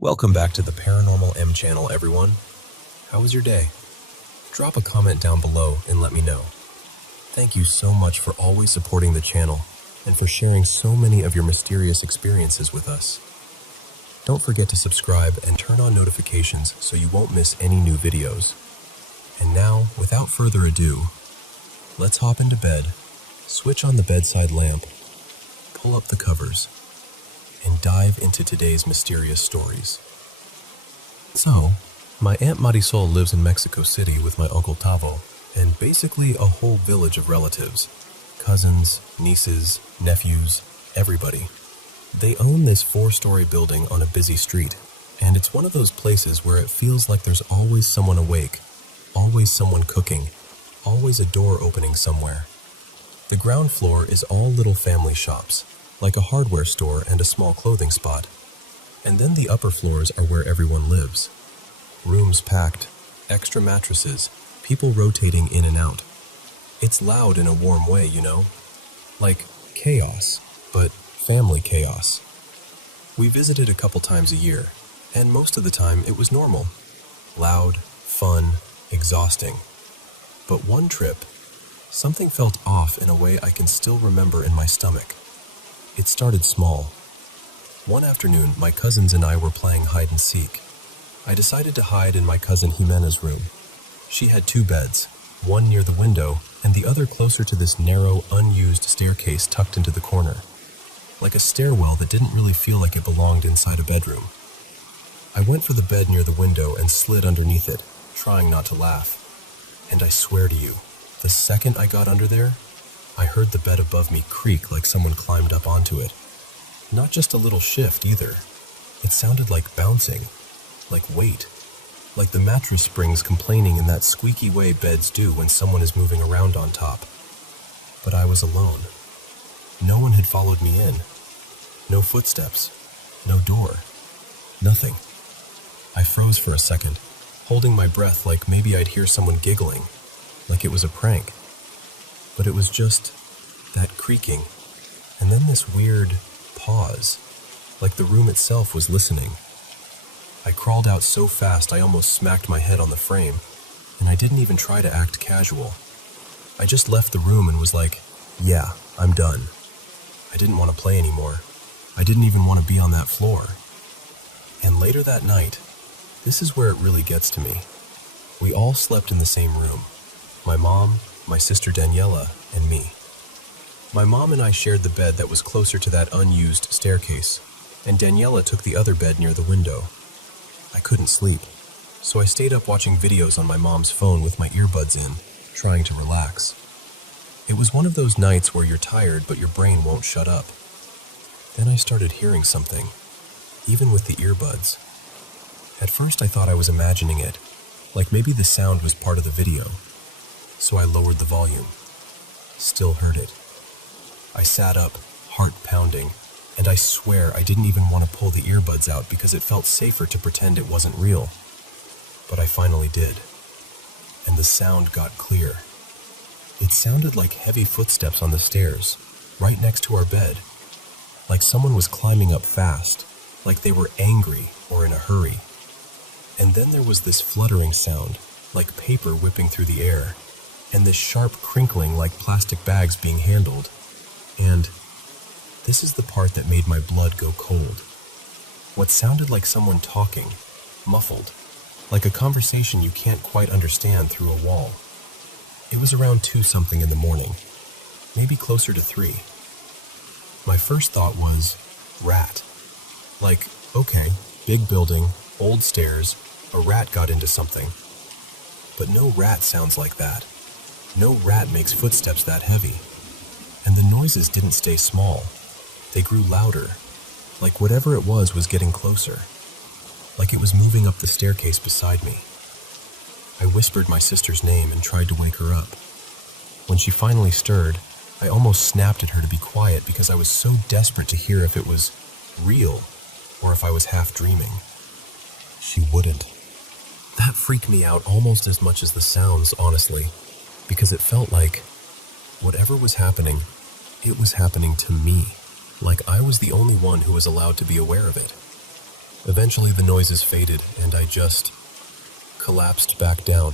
Welcome back to the Paranormal M channel, everyone. How was your day? Drop a comment down below and let me know. Thank you so much for always supporting the channel and for sharing so many of your mysterious experiences with us. Don't forget to subscribe and turn on notifications so you won't miss any new videos. And now, without further ado, let's hop into bed, switch on the bedside lamp, pull up the covers, and dive into today's mysterious stories. So, my Aunt Marisol lives in Mexico City with my Uncle Tavo, and basically a whole village of relatives. Cousins, nieces, nephews, everybody. They own this 4-story building on a busy street, and it's one of those places where it feels like there's always someone awake, always someone cooking, always a door opening somewhere. The ground floor is all little family shops, like a hardware store and a small clothing spot. And then the upper floors are where everyone lives. Rooms packed, extra mattresses, people rotating in and out. It's loud in a warm way, you know? Like chaos, but family chaos. We visited a couple times a year, and most of the time it was normal. Loud, fun, exhausting. But one trip, something felt off in a way I can still remember in my stomach. It started small. One afternoon, my cousins and I were playing hide and seek. I decided to hide in my cousin Jimena's room. She had 2 beds, one near the window and the other closer to this narrow, unused staircase tucked into the corner, like a stairwell that didn't really feel like it belonged inside a bedroom. I went for the bed near the window and slid underneath it, trying not to laugh. And I swear to you, the second I got under there, I heard the bed above me creak like someone climbed up onto it. Not just a little shift either. It sounded like bouncing, like weight, like the mattress springs complaining in that squeaky way beds do when someone is moving around on top. But I was alone. No one had followed me in. No footsteps. No door. Nothing. I froze for a second, holding my breath like maybe I'd hear someone giggling, like it was a prank. But it was just that creaking, and then this weird pause, like the room itself was listening. I crawled out so fast I almost smacked my head on the frame, and I didn't even try to act casual. I just left the room and was like, yeah, I'm done. I didn't want to play anymore. I didn't even want to be on that floor. And later that night, this is where it really gets to me. We all slept in the same room. My mom, my sister Daniela, and me. My mom and I shared the bed that was closer to that unused staircase, and Daniela took the other bed near the window. I couldn't sleep, so I stayed up watching videos on my mom's phone with my earbuds in, trying to relax. It was one of those nights where you're tired but your brain won't shut up. Then I started hearing something, even with the earbuds. At first I thought I was imagining it, like maybe the sound was part of the video. So I lowered the volume. Still heard it. I sat up, heart pounding, and I swear I didn't even want to pull the earbuds out because it felt safer to pretend it wasn't real. But I finally did. And the sound got clear. It sounded like heavy footsteps on the stairs, right next to our bed. Like someone was climbing up fast, like they were angry or in a hurry. And then there was this fluttering sound, like paper whipping through the air, and this sharp crinkling like plastic bags being handled. And this is the part that made my blood go cold. What sounded like someone talking, muffled, like a conversation you can't quite understand through a wall. It was around 2-something in the morning, maybe closer to 3. My first thought was, rat. Like, okay, big building, old stairs, a rat got into something. But no rat sounds like that. No rat makes footsteps that heavy. And the noises didn't stay small. They grew louder, like whatever it was getting closer. Like it was moving up the staircase beside me. I whispered my sister's name and tried to wake her up. When she finally stirred, I almost snapped at her to be quiet because I was so desperate to hear if it was real or if I was half dreaming. She wouldn't. That freaked me out almost as much as the sounds, honestly, because it felt like whatever was happening, it was happening to me, like I was the only one who was allowed to be aware of it. Eventually the noises faded and I just collapsed back down.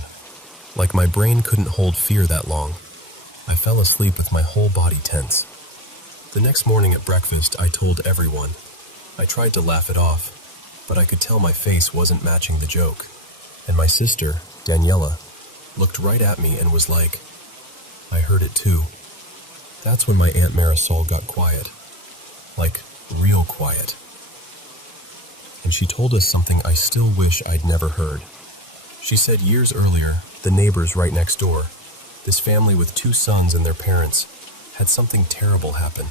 Like my brain couldn't hold fear that long. I fell asleep with my whole body tense. The next morning at breakfast, I told everyone. I tried to laugh it off, but I could tell my face wasn't matching the joke. And my sister, Daniela, looked right at me and was like, I heard it too. That's when my Aunt Marisol got quiet. Like, real quiet. And she told us something I still wish I'd never heard. She said years earlier, the neighbors right next door, this family with 2 sons and their parents, had something terrible happen.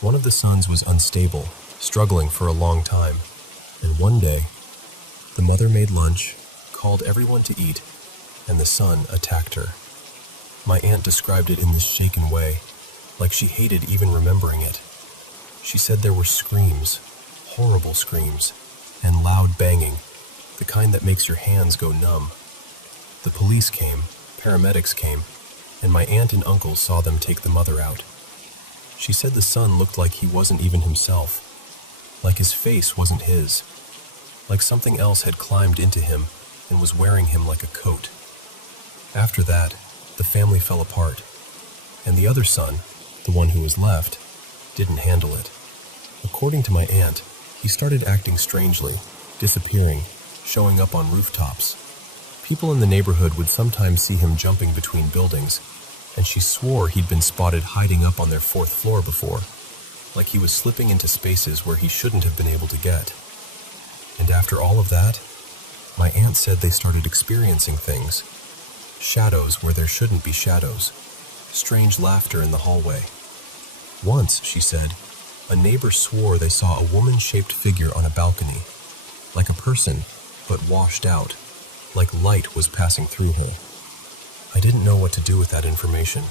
One of the sons was unstable, struggling for a long time, and one day, the mother made lunch, called everyone to eat, and the son attacked her. My aunt described it in this shaken way, like she hated even remembering it. She said there were screams, horrible screams, and loud banging, the kind that makes your hands go numb. The police came, paramedics came, and my aunt and uncle saw them take the mother out. She said the son looked like he wasn't even himself, like his face wasn't his, like something else had climbed into him and was wearing him like a coat. After that, the family fell apart, and the other son, the one who was left, didn't handle it. According to my aunt, he started acting strangely, disappearing, showing up on rooftops. People in the neighborhood would sometimes see him jumping between buildings, and she swore he'd been spotted hiding up on their 4th floor before, like he was slipping into spaces where he shouldn't have been able to get. And after all of that, my aunt said they started experiencing things. Shadows where there shouldn't be shadows. Strange laughter in the hallway. Once, she said, a neighbor swore they saw a woman-shaped figure on a balcony, like a person, but washed out, like light was passing through her. I didn't know what to do with that information.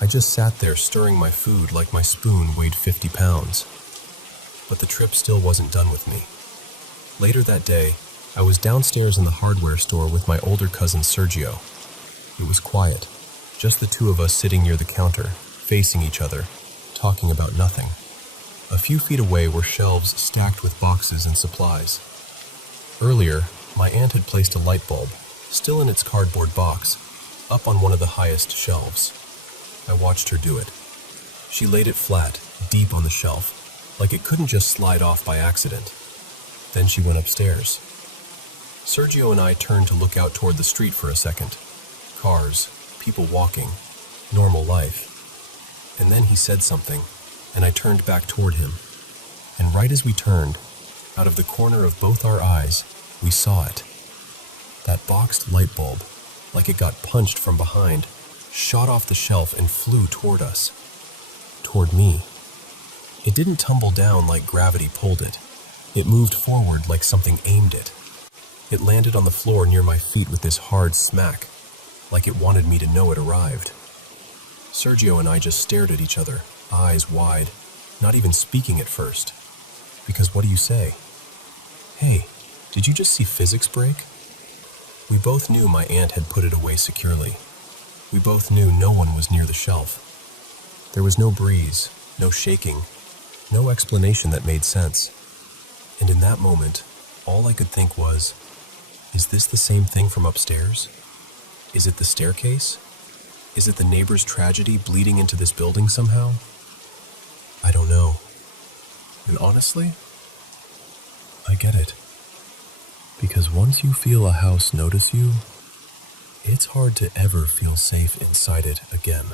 I just sat there stirring my food like my spoon weighed 50 pounds. But the trip still wasn't done with me. Later that day, I was downstairs in the hardware store with my older cousin Sergio. It was quiet, just the 2 of us sitting near the counter, facing each other, talking about nothing. A few feet away were shelves stacked with boxes and supplies. Earlier, my aunt had placed a light bulb, still in its cardboard box, up on one of the highest shelves. I watched her do it. She laid it flat, deep on the shelf, like it couldn't just slide off by accident. Then she went upstairs. Sergio and I turned to look out toward the street for a second. Cars, people walking, normal life. And then he said something, and I turned back toward him. And right as we turned, out of the corner of both our eyes, we saw it. That boxed light bulb, like it got punched from behind, shot off the shelf and flew toward us. Toward me. It didn't tumble down like gravity pulled it. It moved forward like something aimed it. It landed on the floor near my feet with this hard smack, like it wanted me to know it arrived. Sergio and I just stared at each other, eyes wide, not even speaking at first. Because what do you say? Hey, did you just see physics break? We both knew my aunt had put it away securely. We both knew no one was near the shelf. There was no breeze, no shaking, no explanation that made sense. And in that moment, all I could think was, is this the same thing from upstairs? Is it the staircase? Is it the neighbor's tragedy bleeding into this building somehow? I don't know. And honestly, I get it. Because once you feel a house notice you, it's hard to ever feel safe inside it again.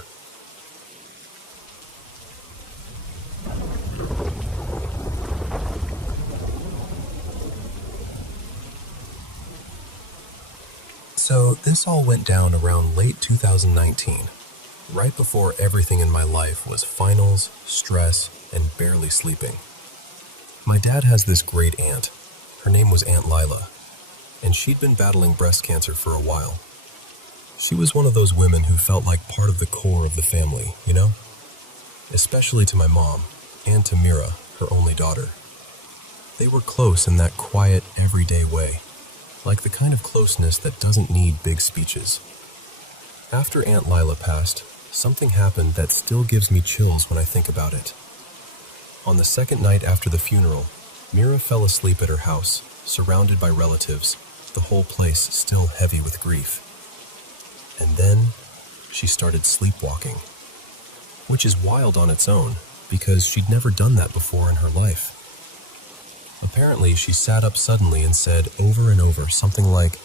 So this all went down around late 2019, right before everything in my life was finals, stress, and barely sleeping. My dad has this great aunt. Her name was Aunt Lila, and she'd been battling breast cancer for a while. She was one of those women who felt like part of the core of the family, you know? Especially to my mom, and to Mira, her only daughter. They were close in that quiet, everyday way, like the kind of closeness that doesn't need big speeches. After Aunt Lila passed, something happened that still gives me chills when I think about it. On the second night after the funeral, Mira fell asleep at her house, surrounded by relatives, the whole place still heavy with grief. And then she started sleepwalking, which is wild on its own because she'd never done that before in her life. Apparently, she sat up suddenly and said over and over something like,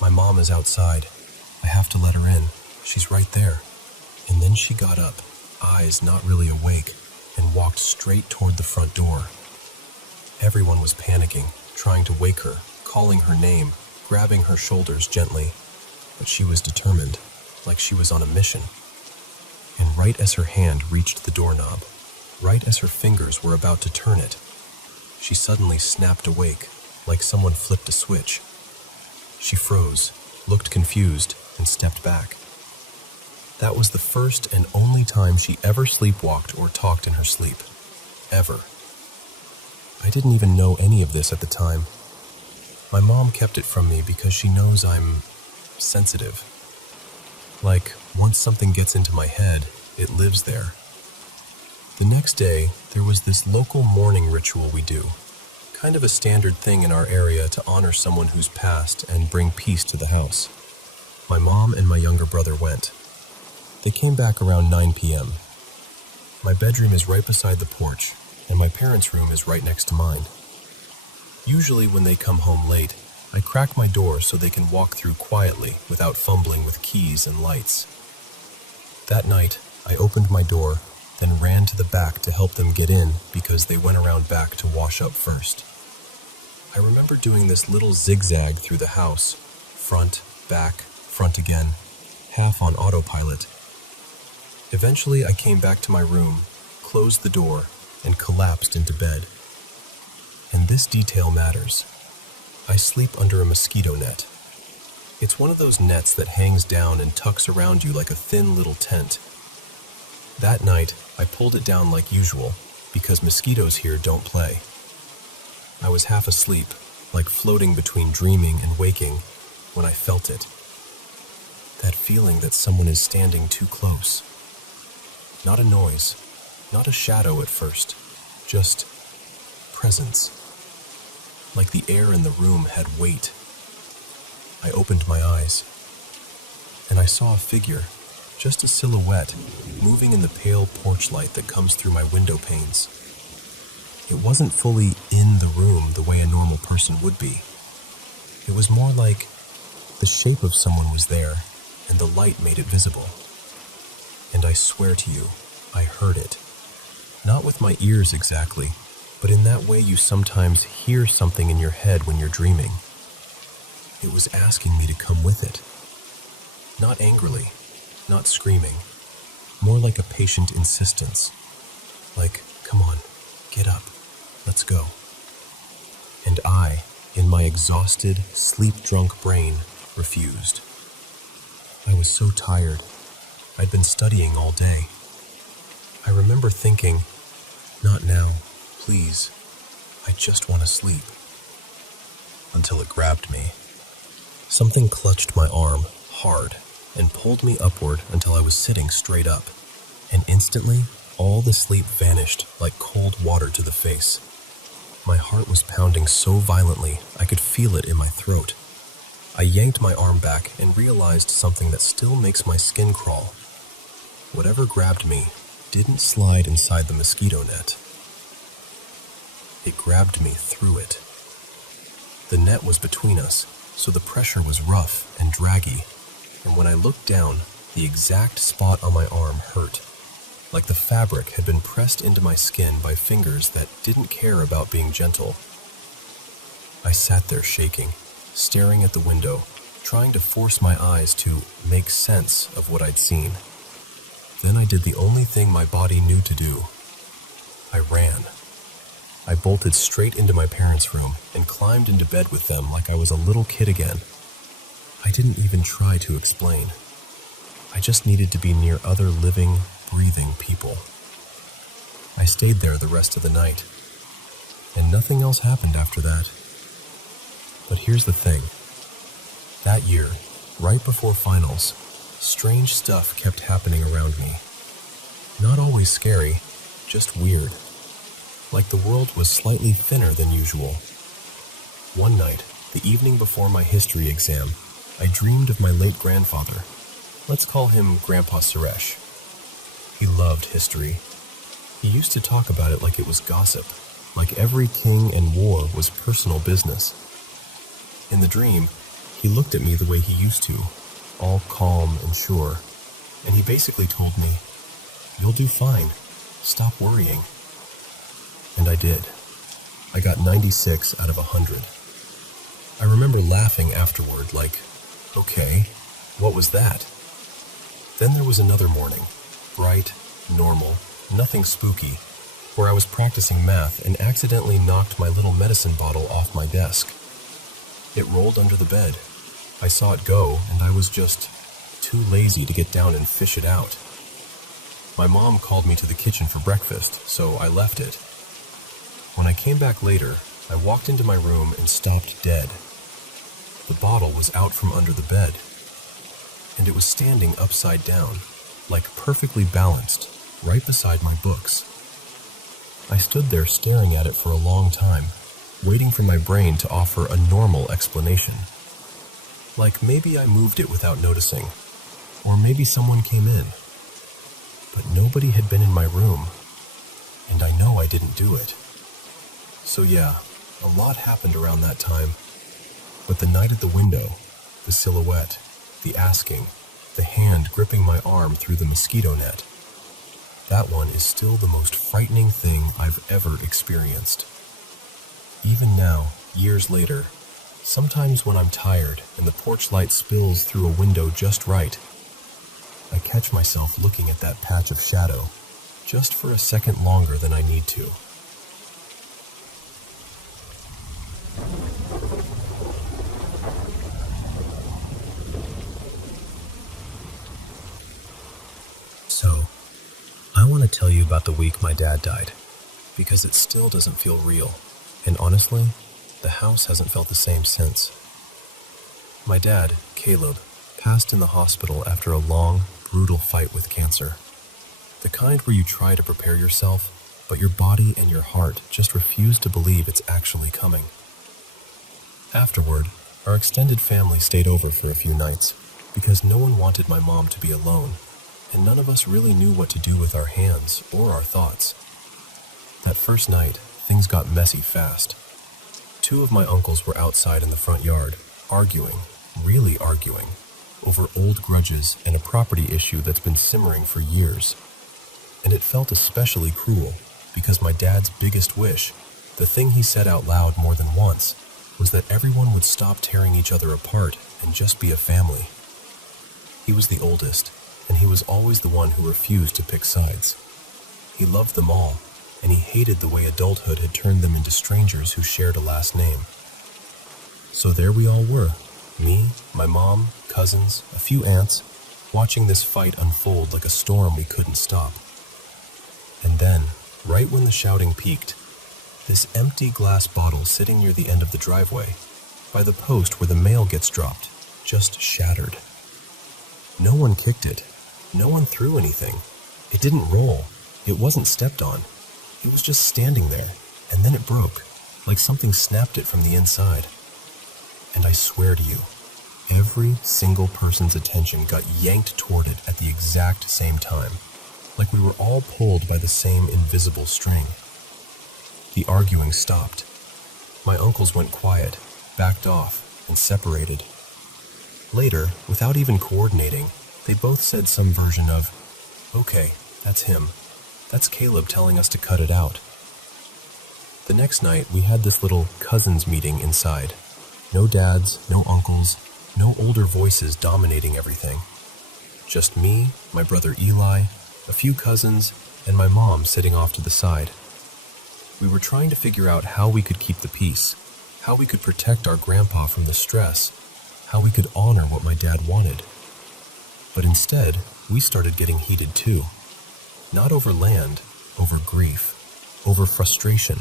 "My mom is outside. I have to let her in. She's right there." And then she got up, eyes not really awake, and walked straight toward the front door. Everyone was panicking, trying to wake her, calling her name, grabbing her shoulders gently. But she was determined, like she was on a mission. And right as her hand reached the doorknob, right as her fingers were about to turn it, she suddenly snapped awake, like someone flipped a switch. She froze, looked confused, and stepped back. That was the first and only time she ever sleepwalked or talked in her sleep. Ever. I didn't even know any of this at the time. My mom kept it from me because she knows I'm sensitive. Like, once something gets into my head, it lives there. The next day, there was this local mourning ritual we do. Kind of a standard thing in our area to honor someone who's passed and bring peace to the house. My mom and my younger brother went. They came back around 9 p.m. My bedroom is right beside the porch, and my parents' room is right next to mine. Usually when they come home late, I crack my door so they can walk through quietly without fumbling with keys and lights. That night, I opened my door, then ran to the back to help them get in because they went around back to wash up first. I remember doing this little zigzag through the house, front, back, front again, half on autopilot. Eventually, I came back to my room, closed the door, and collapsed into bed. And this detail matters. I sleep under a mosquito net. It's one of those nets that hangs down and tucks around you like a thin little tent. That night, I pulled it down like usual, because mosquitoes here don't play. I was half asleep, like floating between dreaming and waking, when I felt it. That feeling that someone is standing too close. Not a noise, not a shadow at first, just presence. Like the air in the room had weight. I opened my eyes, and I saw a figure, just a silhouette, moving in the pale porch light that comes through my window panes. It wasn't fully in the room the way a normal person would be. It was more like the shape of someone was there, and the light made it visible. And I swear to you, I heard it. Not with my ears exactly, but in that way you sometimes hear something in your head when you're dreaming. It was asking me to come with it. Not angrily, not screaming, more like a patient insistence. Like, come on, get up, let's go. And I, in my exhausted, sleep-drunk brain, refused. I was so tired. I'd been studying all day. I remember thinking, not now, please. I just want to sleep. Until it grabbed me. Something clutched my arm, hard, and pulled me upward until I was sitting straight up. And instantly, all the sleep vanished like cold water to the face. My heart was pounding so violently, I could feel it in my throat. I yanked my arm back and realized something that still makes my skin crawl. Whatever grabbed me didn't slide inside the mosquito net. It grabbed me through it. The net was between us, so the pressure was rough and draggy, and when I looked down, the exact spot on my arm hurt, like the fabric had been pressed into my skin by fingers that didn't care about being gentle. I sat there shaking, staring at the window, trying to force my eyes to make sense of what I'd seen. Then I did the only thing my body knew to do. I ran. I bolted straight into my parents' room and climbed into bed with them like I was a little kid again. I didn't even try to explain. I just needed to be near other living, breathing people. I stayed there the rest of the night, and nothing else happened after that. But here's the thing. That year, right before finals, strange stuff kept happening around me. Not always scary, just weird. like the world was slightly thinner than usual. One night, the evening before my history exam, I dreamed of my late grandfather. Let's call him Grandpa Suresh. He loved history. He used to talk about it like it was gossip, like every king and war was personal business. In the dream, he looked at me the way he used to, all calm and sure, and he basically told me, "You'll do fine. Stop worrying." And I did. I got 96 out of 100. I remember laughing afterward like, okay, what was that? Then there was another morning, bright, normal, nothing spooky, where I was practicing math and accidentally knocked my little medicine bottle off my desk. It rolled under the bed. I saw it go, and I was just too lazy to get down and fish it out. My mom called me to the kitchen for breakfast, so I left it. When I came back later, I walked into my room and stopped dead. The bottle was out from under the bed, and it was standing upside down, like perfectly balanced, right beside my books. I stood there staring at it for a long time, waiting for my brain to offer a normal explanation. Like maybe I moved it without noticing, or maybe someone came in. But nobody had been in my room, and I know I didn't do it. So yeah, a lot happened around that time. But the night at the window, the silhouette, the asking, the hand gripping my arm through the mosquito net, that one is still the most frightening thing I've ever experienced. Even now, years later, sometimes when I'm tired and the porch light spills through a window just right, I catch myself looking at that patch of shadow just for a second longer than I need to. So, I want to tell you about the week my dad died, because it still doesn't feel real, and honestly, the house hasn't felt the same since. My dad, Caleb, passed in the hospital after a long, brutal fight with cancer. The kind where you try to prepare yourself, but your body and your heart just refuse to believe it's actually coming. Afterward, our extended family stayed over for a few nights, because no one wanted my mom to be alone, and none of us really knew what to do with our hands or our thoughts. That first night, things got messy fast. Two of my uncles were outside in the front yard, arguing, really arguing, over old grudges and a property issue that's been simmering for years. And it felt especially cruel, because my dad's biggest wish, the thing he said out loud more than once, was that everyone would stop tearing each other apart and just be a family. He was the oldest, and he was always the one who refused to pick sides. He loved them all, and he hated the way adulthood had turned them into strangers who shared a last name. So there we all were, me, my mom, cousins, a few aunts, watching this fight unfold like a storm we couldn't stop. And then, right when the shouting peaked, this empty glass bottle sitting near the end of the driveway, by the post where the mail gets dropped, just shattered. No one kicked it. No one threw anything. It didn't roll. It wasn't stepped on. It was just standing there, and then it broke, like something snapped it from the inside. And I swear to you, every single person's attention got yanked toward it at the exact same time, like we were all pulled by the same invisible string. The arguing stopped. My uncles went quiet, backed off, and separated. Later, without even coordinating, they both said some version of, "Okay, that's him. That's Caleb telling us to cut it out." The next night, we had this little cousins meeting inside. No dads, no uncles, no older voices dominating everything. Just me, my brother Eli, a few cousins, and my mom sitting off to the side. We were trying to figure out how we could keep the peace, how we could protect our grandpa from the stress, how we could honor what my dad wanted. But instead, we started getting heated too. Not over land, over grief, over frustration,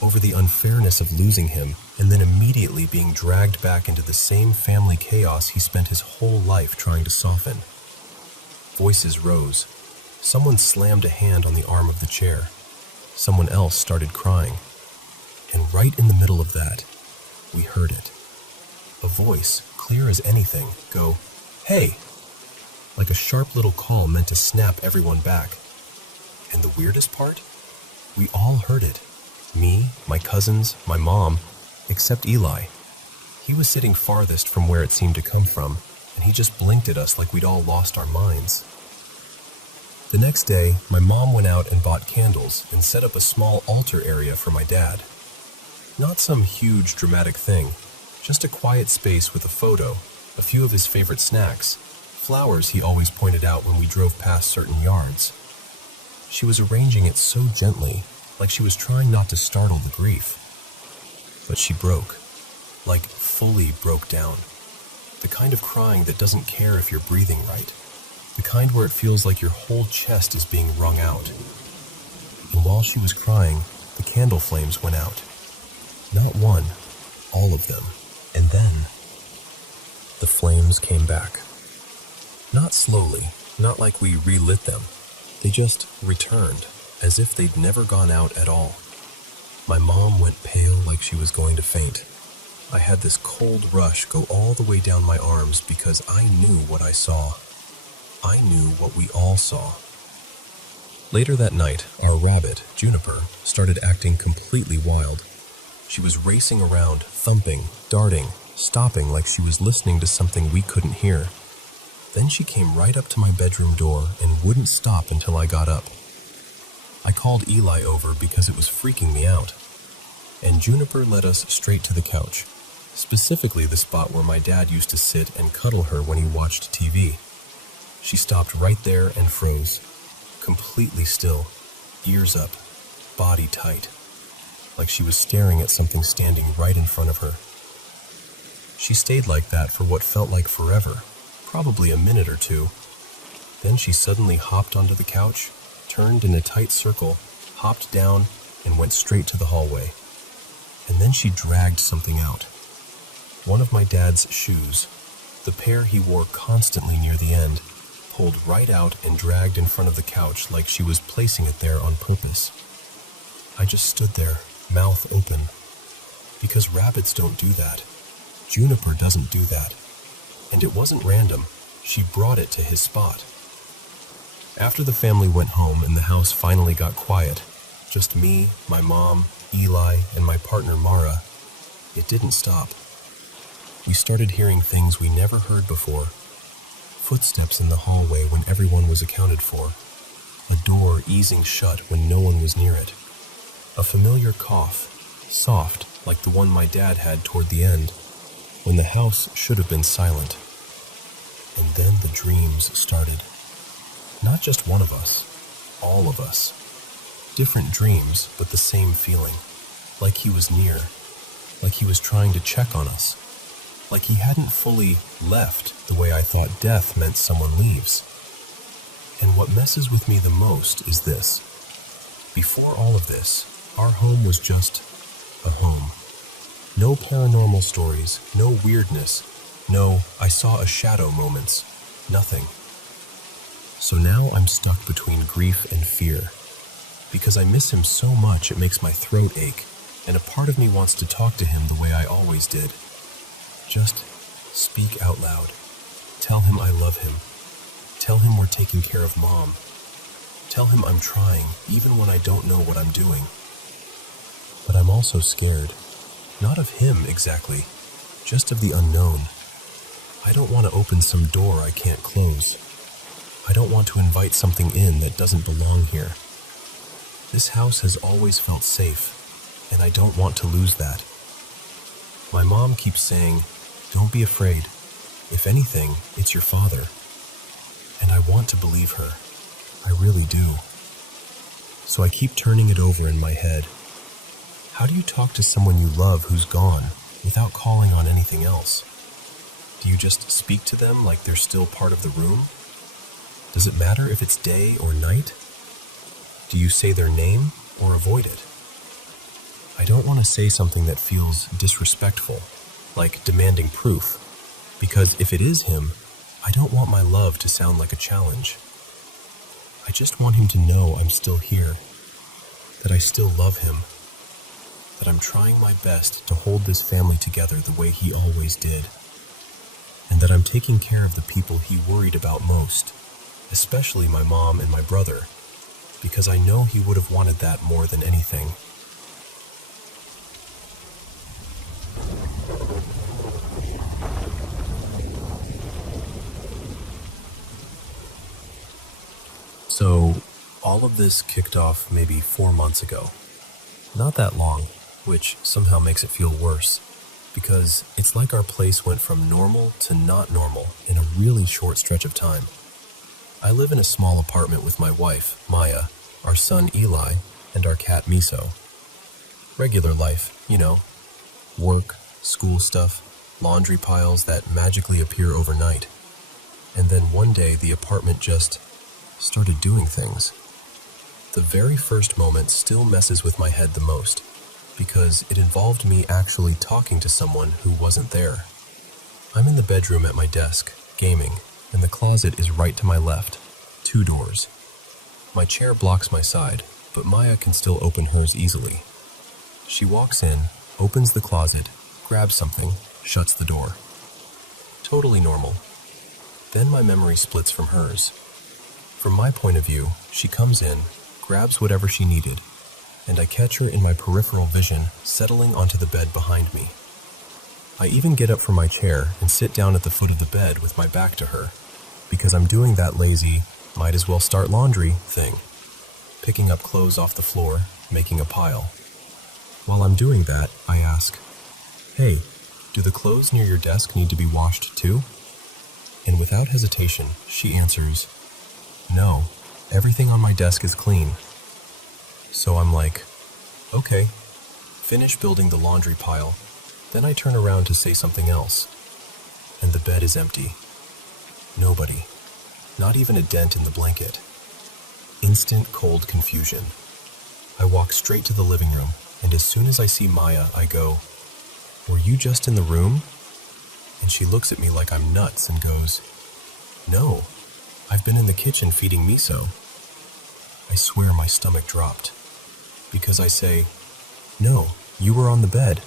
over the unfairness of losing him and then immediately being dragged back into the same family chaos he spent his whole life trying to soften. Voices rose. Someone slammed a hand on the arm of the chair. someone else started crying. And right in the middle of that, we heard it. A voice, clear as anything, go, "Hey!" Like a sharp little call meant to snap everyone back. And the weirdest part? We all heard it. Me, my cousins, my mom, except Eli. He was sitting farthest from where it seemed to come from, and he just blinked at us like we'd all lost our minds. The next day, my mom went out and bought candles and set up a small altar area for my dad. Not some huge dramatic thing, just a quiet space with a photo, a few of his favorite snacks, flowers he always pointed out when we drove past certain yards. She was arranging it so gently, like she was trying not to startle the grief. But she broke, like fully broke down. The kind of crying that doesn't care if you're breathing right. The kind where it feels like your whole chest is being wrung out. And while she was crying, the candle flames went out. Not one, all of them. And then, the flames came back. Not slowly, not like we relit them. They just returned, as if they'd never gone out at all. My mom went pale like she was going to faint. I had this cold rush go all the way down my arms because I knew what I saw. I knew what we all saw. Later that night, our rabbit, Juniper, started acting completely wild. She was racing around, thumping, darting, stopping like she was listening to something we couldn't hear. Then she came right up to my bedroom door and wouldn't stop until I got up. I called Eli over because it was freaking me out. And Juniper led us straight to the couch, specifically the spot where my dad used to sit and cuddle her when he watched TV. She stopped right there and froze, completely still, ears up, body tight, like she was staring at something standing right in front of her. She stayed like that for what felt like forever, probably a minute or two. Then she suddenly hopped onto the couch, turned in a tight circle, hopped down, and went straight to the hallway. And then she dragged something out. One of my dad's shoes, the pair he wore constantly near the end, pulled right out and dragged in front of the couch like she was placing it there on purpose. I just stood there, mouth open. Because rabbits don't do that. Juniper doesn't do that. And it wasn't random. She brought it to his spot. After the family went home and the house finally got quiet, just me, my mom, Eli, and my partner Mara, it didn't stop. We started hearing things we never heard before. Footsteps in the hallway when everyone was accounted for. A door easing shut when no one was near it. A familiar cough, soft like the one my dad had toward the end, when the house should have been silent. And then the dreams started. Not just one of us, all of us. Different dreams, but the same feeling. Like he was near. Like he was trying to check on us. Like he hadn't fully left the way I thought death meant someone leaves. And what messes with me the most is this. Before all of this, our home was just a home. No paranormal stories, no weirdness, no I saw a shadow moments, nothing. So now I'm stuck between grief and fear. Because I miss him so much it makes my throat ache, and a part of me wants to talk to him the way I always did. Just speak out loud. Tell him I love him. Tell him we're taking care of Mom. Tell him I'm trying, even when I don't know what I'm doing. But I'm also scared. Not of him exactly, just of the unknown. I don't want to open some door I can't close. I don't want to invite something in that doesn't belong here. This house has always felt safe, and I don't want to lose that. My mom keeps saying, "Don't be afraid. If anything, it's your father." And I want to believe her. I really do. So I keep turning it over in my head. How do you talk to someone you love who's gone without calling on anything else? Do you just speak to them like they're still part of the room? Does it matter if it's day or night? Do you say their name or avoid it? I don't want to say something that feels disrespectful, like demanding proof, because if it is him, I don't want my love to sound like a challenge. I just want him to know I'm still here. that I still love him, that I'm trying my best to hold this family together the way he always did, and that I'm taking care of the people he worried about most, especially my mom and my brother, because I know he would have wanted that more than anything. So, all of this kicked off maybe 4 months ago. Not that long, which somehow makes it feel worse, because it's like our place went from normal to not normal in a really short stretch of time. I live in a small apartment with my wife, Maya, our son Eli, and our cat Miso. Regular life, you know. Work, school stuff, laundry piles that magically appear overnight. And then one day the apartment just started doing things. The very first moment still messes with my head the most, because it involved me actually talking to someone who wasn't there. I'm in the bedroom at my desk, gaming, and the closet is right to my left, 2 doors. My chair blocks my side, but Maya can still open hers easily. She walks in, opens the closet, grabs something, shuts the door. Totally normal. Then my memory splits from hers. From my point of view, she comes in, grabs whatever she needed, and I catch her in my peripheral vision settling onto the bed behind me. I even get up from my chair and sit down at the foot of the bed with my back to her, because I'm doing that lazy, might as well start laundry thing, picking up clothes off the floor, making a pile. While I'm doing that, I ask, "Hey, do the clothes near your desk need to be washed too?" And without hesitation, she answers, "No, everything on my desk is clean." So I'm like, okay, finish building the laundry pile. Then I turn around to say something else, and the bed is empty. Nobody, not even a dent in the blanket. Instant cold confusion. I walk straight to the living room, and as soon as I see Maya, I go, "Were you just in the room?" And she looks at me like I'm nuts and goes, "No, I've been in the kitchen feeding Miso." I swear my stomach dropped, because I say, "No, you were on the bed.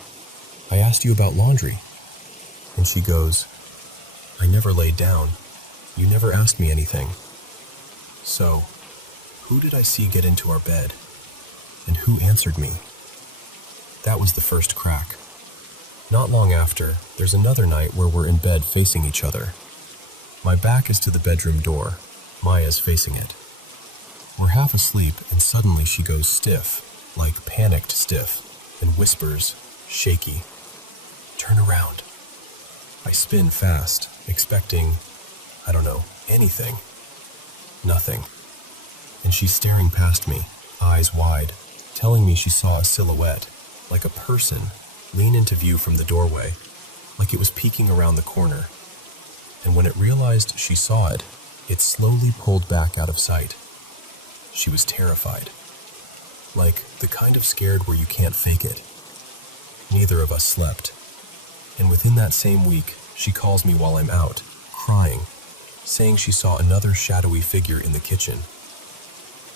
I asked you about laundry." And she goes, "I never laid down. You never asked me anything." So, who did I see get into our bed? And who answered me? That was the first crack. Not long after, there's another night where we're in bed facing each other. My back is to the bedroom door. Maya's facing it. We're half asleep, and suddenly she goes stiff, like panicked stiff, and whispers, shaky, "Turn around." I spin fast, expecting, I don't know, anything. Nothing. And she's staring past me, eyes wide, telling me she saw a silhouette, like a person, lean into view from the doorway, like it was peeking around the corner. And when it realized she saw it, it slowly pulled back out of sight. She was terrified. Like the kind of scared where you can't fake it. Neither of us slept. And within that same week, she calls me while I'm out, crying, saying she saw another shadowy figure in the kitchen.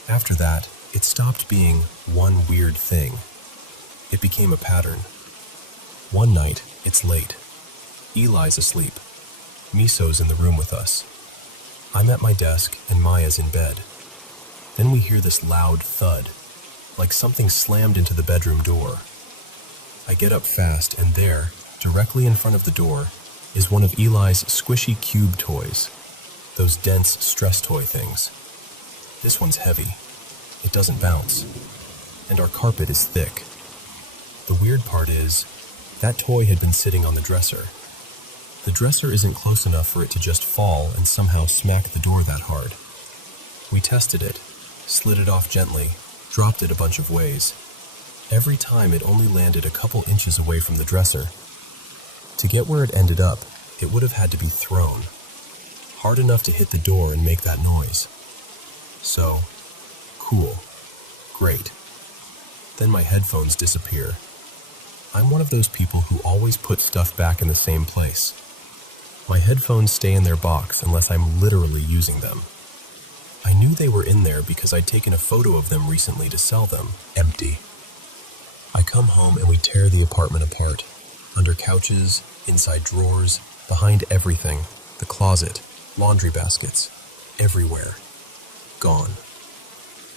After that, it stopped being one weird thing. It became a pattern. One night, it's late. Eli's asleep. Miso's in the room with us. I'm at my desk and Maya's in bed. Then we hear this loud thud, like something slammed into the bedroom door. I get up fast, and there, directly in front of the door, is one of Eli's squishy cube toys. Those dense stress toy things. This one's heavy. It doesn't bounce. And our carpet is thick. The weird part is, that toy had been sitting on the dresser. The dresser isn't close enough for it to just fall and somehow smack the door that hard. We tested it, slid it off gently, dropped it a bunch of ways. Every time it only landed a couple inches away from the dresser. To get where it ended up, it would have had to be thrown. Hard enough to hit the door and make that noise. So, cool. Great. Then my headphones disappear. I'm one of those people who always put stuff back in the same place. My headphones stay in their box unless I'm literally using them. I knew they were in there because I'd taken a photo of them recently to sell them. Empty. I come home and we tear the apartment apart. Under couches, inside drawers, behind everything, the closet, laundry baskets, everywhere. Gone.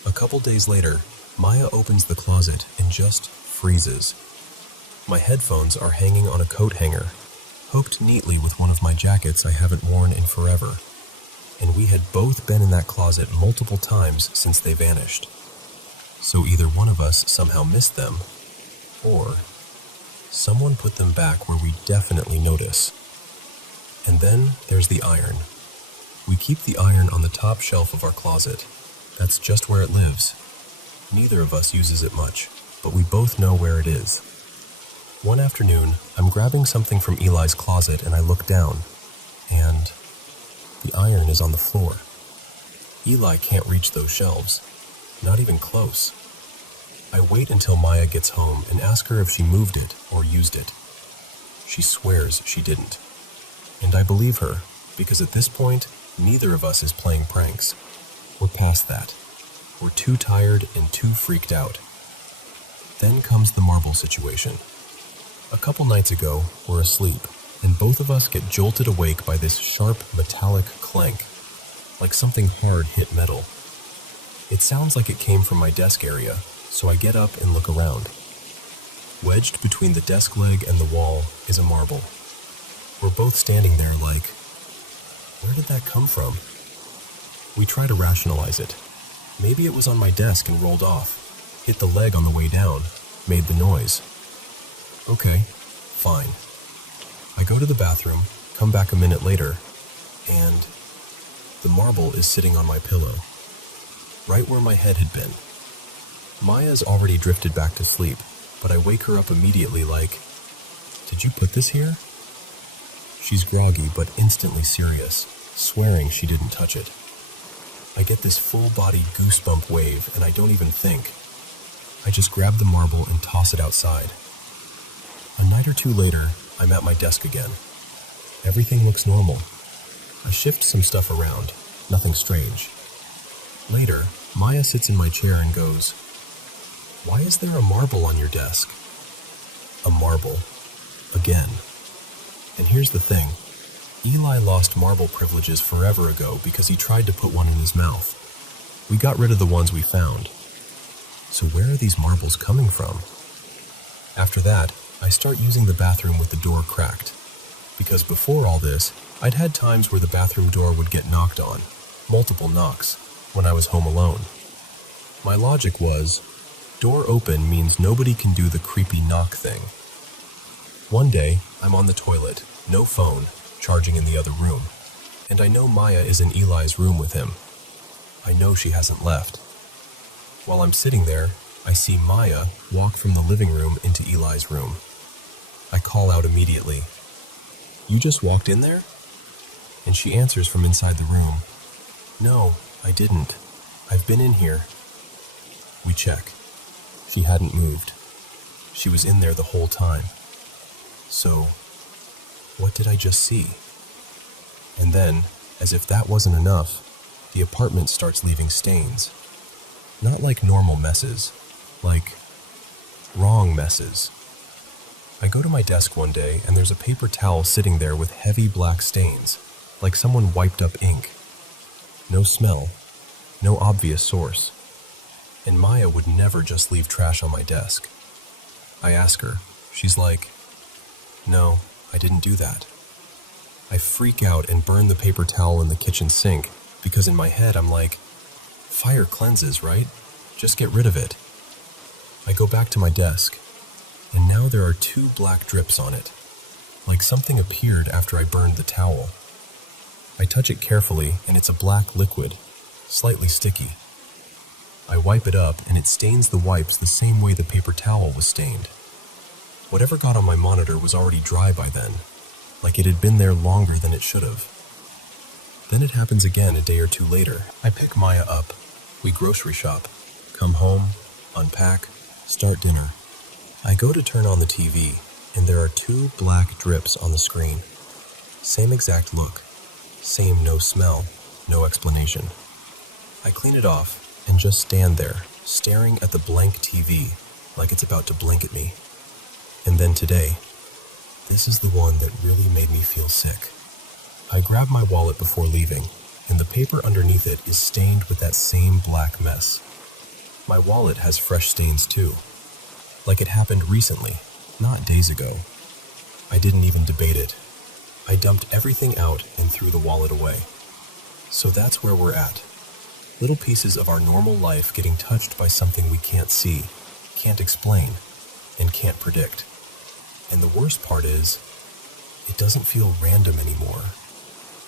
A couple days later, Maya opens the closet and just freezes. My headphones are hanging on a coat hanger, hooked neatly with one of my jackets I haven't worn in forever. And we had both been in that closet multiple times since they vanished. So either one of us somehow missed them, or someone put them back where we definitely notice. And then there's the iron. We keep the iron on the top shelf of our closet. That's just where it lives. Neither of us uses it much, but we both know where it is. One afternoon, I'm grabbing something from Eli's closet and I look down, and the iron is on the floor. Eli can't reach those shelves, not even close. I wait until Maya gets home and ask her if she moved it or used it. She swears she didn't. And I believe her, because at this point, neither of us is playing pranks. We're past that. We're too tired and too freaked out. Then comes the marble situation. A couple nights ago, we're asleep, and both of us get jolted awake by this sharp metallic clank, like something hard hit metal. It sounds like it came from my desk area, so I get up and look around. Wedged between the desk leg and the wall is a marble. We're both standing there like, where did that come from? We try to rationalize it. Maybe it was on my desk and rolled off, hit the leg on the way down, made the noise. Okay, fine. I go to the bathroom, come back a minute later, and the marble is sitting on my pillow, right where my head had been. Maya's already drifted back to sleep, but I wake her up immediately like, did you put this here? She's groggy but instantly serious, swearing she didn't touch it. I get this full-bodied goosebump wave and I don't even think. I just grab the marble and toss it outside. A night or two later, I'm at my desk again. Everything looks normal. I shift some stuff around, nothing strange. Later, Maya sits in my chair and goes, "Why is there a marble on your desk?" A marble. Again. And here's the thing. Eli lost marble privileges forever ago because he tried to put one in his mouth. We got rid of the ones we found. So where are these marbles coming from? After that, I start using the bathroom with the door cracked. Because before all this, I'd had times where the bathroom door would get knocked on, multiple knocks, when I was home alone. My logic was, door open means nobody can do the creepy knock thing. One day, I'm on the toilet, no phone, charging in the other room, and I know Maya is in Eli's room with him. I know she hasn't left. While I'm sitting there, I see Maya walk from the living room into Eli's room. I call out immediately, "You just walked in there?" And she answers from inside the room, "No, I didn't. I've been in here." We check. She hadn't moved. She was in there the whole time. So, what did I just see? And then, as if that wasn't enough, the apartment starts leaving stains. Not like normal messes, like wrong messes. I go to my desk one day and there's a paper towel sitting there with heavy black stains, like someone wiped up ink. No smell, no obvious source. And Maya would never just leave trash on my desk. I ask her, she's like, "No, I didn't do that." I freak out and burn the paper towel in the kitchen sink because in my head I'm like, fire cleanses, right? Just get rid of it. I go back to my desk, and now there are 2 black drips on it, like something appeared after I burned the towel. I touch it carefully, and it's a black liquid, slightly sticky. I wipe it up, and it stains the wipes the same way the paper towel was stained. Whatever got on my monitor was already dry by then, like it had been there longer than it should have. Then it happens again a day or 2 later. I pick Maya up. We grocery shop, come home, unpack, start dinner. I go to turn on the TV, and there are 2 black drips on the screen. Same exact look. Same no smell, no explanation. I clean it off and just stand there, staring at the blank TV like it's about to blink at me. And then today, this is the one that really made me feel sick. I grab my wallet before leaving, and the paper underneath it is stained with that same black mess. My wallet has fresh stains too, like it happened recently, not days ago. I didn't even debate it. I dumped everything out and threw the wallet away. So that's where we're at. Little pieces of our normal life getting touched by something we can't see, can't explain, and can't predict. And the worst part is, it doesn't feel random anymore.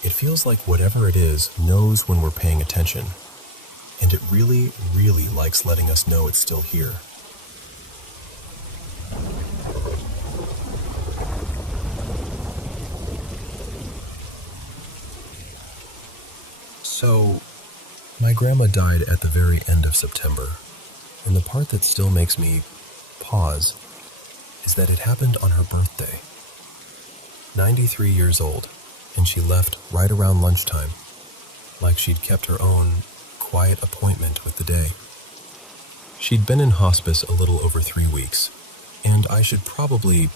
It feels like whatever it is knows when we're paying attention. And it really, really likes letting us know it's still here. So, my grandma died at the very end of September, and the part that still makes me pause is that it happened on her birthday. 93 years old, and she left right around lunchtime, like she'd kept her own quiet appointment with the day. She'd been in hospice a little over 3 weeks, and I should probably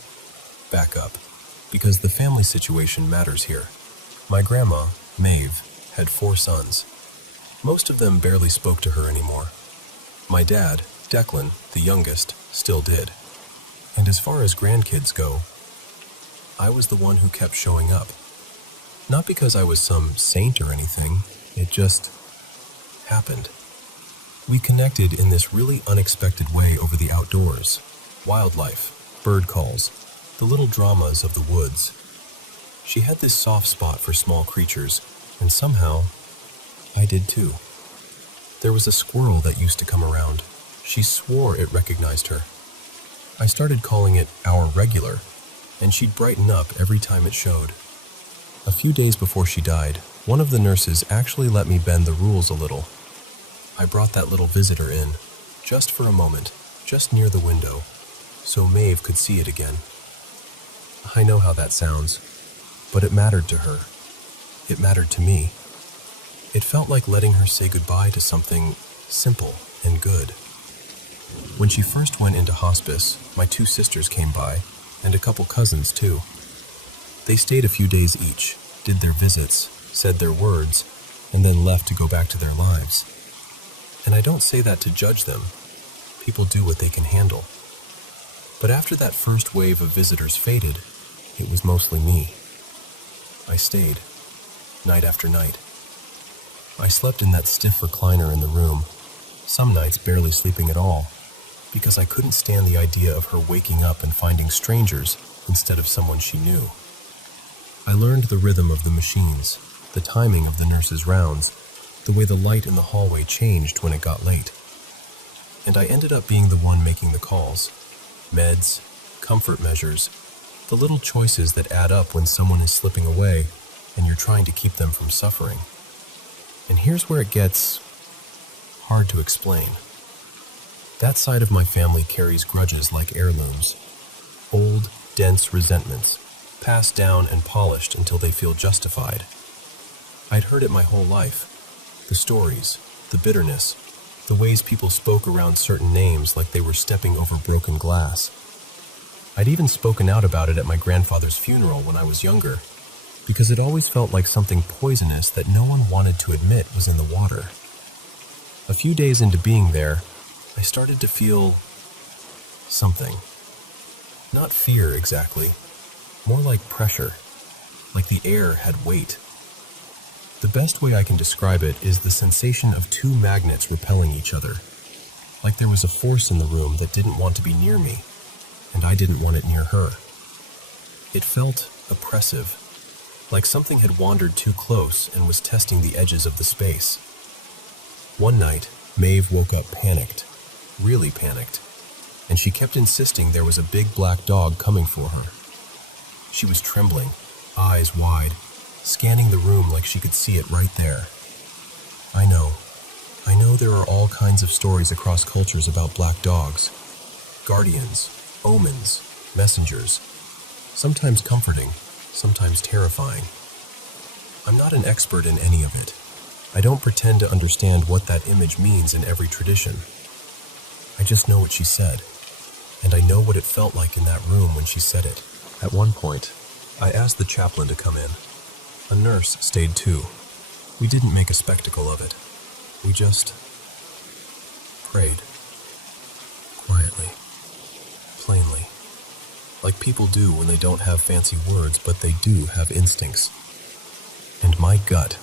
back up, because the family situation matters here. My grandma, Maeve, had 4 sons. Most of them barely spoke to her anymore. My dad, Declan, the youngest, still did. And as far as grandkids go, I was the one who kept showing up. Not because I was some saint or anything, it just happened. We connected in this really unexpected way over the outdoors. Wildlife, bird calls, the little dramas of the woods. She had this soft spot for small creatures, and somehow, I did too. There was a squirrel that used to come around. She swore it recognized her. I started calling it our regular, and she'd brighten up every time it showed. A few days before she died, one of the nurses actually let me bend the rules a little. I brought that little visitor in, just for a moment, just near the window, so Maeve could see it again. I know how that sounds, but it mattered to her. It mattered to me. It felt like letting her say goodbye to something simple and good. When she first went into hospice, my 2 sisters came by, and a couple cousins too. They stayed a few days each, did their visits, said their words, and then left to go back to their lives. And I don't say that to judge them. People do what they can handle. But after that first wave of visitors faded, it was mostly me. I stayed, night after night. I slept in that stiff recliner in the room, some nights barely sleeping at all, because I couldn't stand the idea of her waking up and finding strangers instead of someone she knew. I learned the rhythm of the machines, the timing of the nurses' rounds, the way the light in the hallway changed when it got late. And I ended up being the one making the calls. Meds, comfort measures, the little choices that add up when someone is slipping away and you're trying to keep them from suffering. And here's where it gets hard to explain. That side of my family carries grudges like heirlooms. Old, dense resentments, passed down and polished until they feel justified. I'd heard it my whole life. The stories, the bitterness, the ways people spoke around certain names like they were stepping over broken glass. I'd even spoken out about it at my grandfather's funeral when I was younger, because it always felt like something poisonous that no one wanted to admit was in the water. A few days into being there, I started to feel something. Not fear exactly, more like pressure, like the air had weight. The best way I can describe it is the sensation of 2 magnets repelling each other, like there was a force in the room that didn't want to be near me, and I didn't want it near her. It felt oppressive, like something had wandered too close and was testing the edges of the space. One night, Maeve woke up panicked, really panicked, and she kept insisting there was a big black dog coming for her. She was trembling, eyes wide, scanning the room like she could see it right there. I know there are all kinds of stories across cultures about black dogs. Guardians, omens, messengers, sometimes comforting, sometimes terrifying. I'm not an expert in any of it. I don't pretend to understand what that image means in every tradition. I just know what she said, and I know what it felt like in that room when she said it. At one point, I asked the chaplain to come in. A nurse stayed too. We didn't make a spectacle of it. We just prayed. Quietly. Plainly. Like people do when they don't have fancy words, but they do have instincts. And my gut,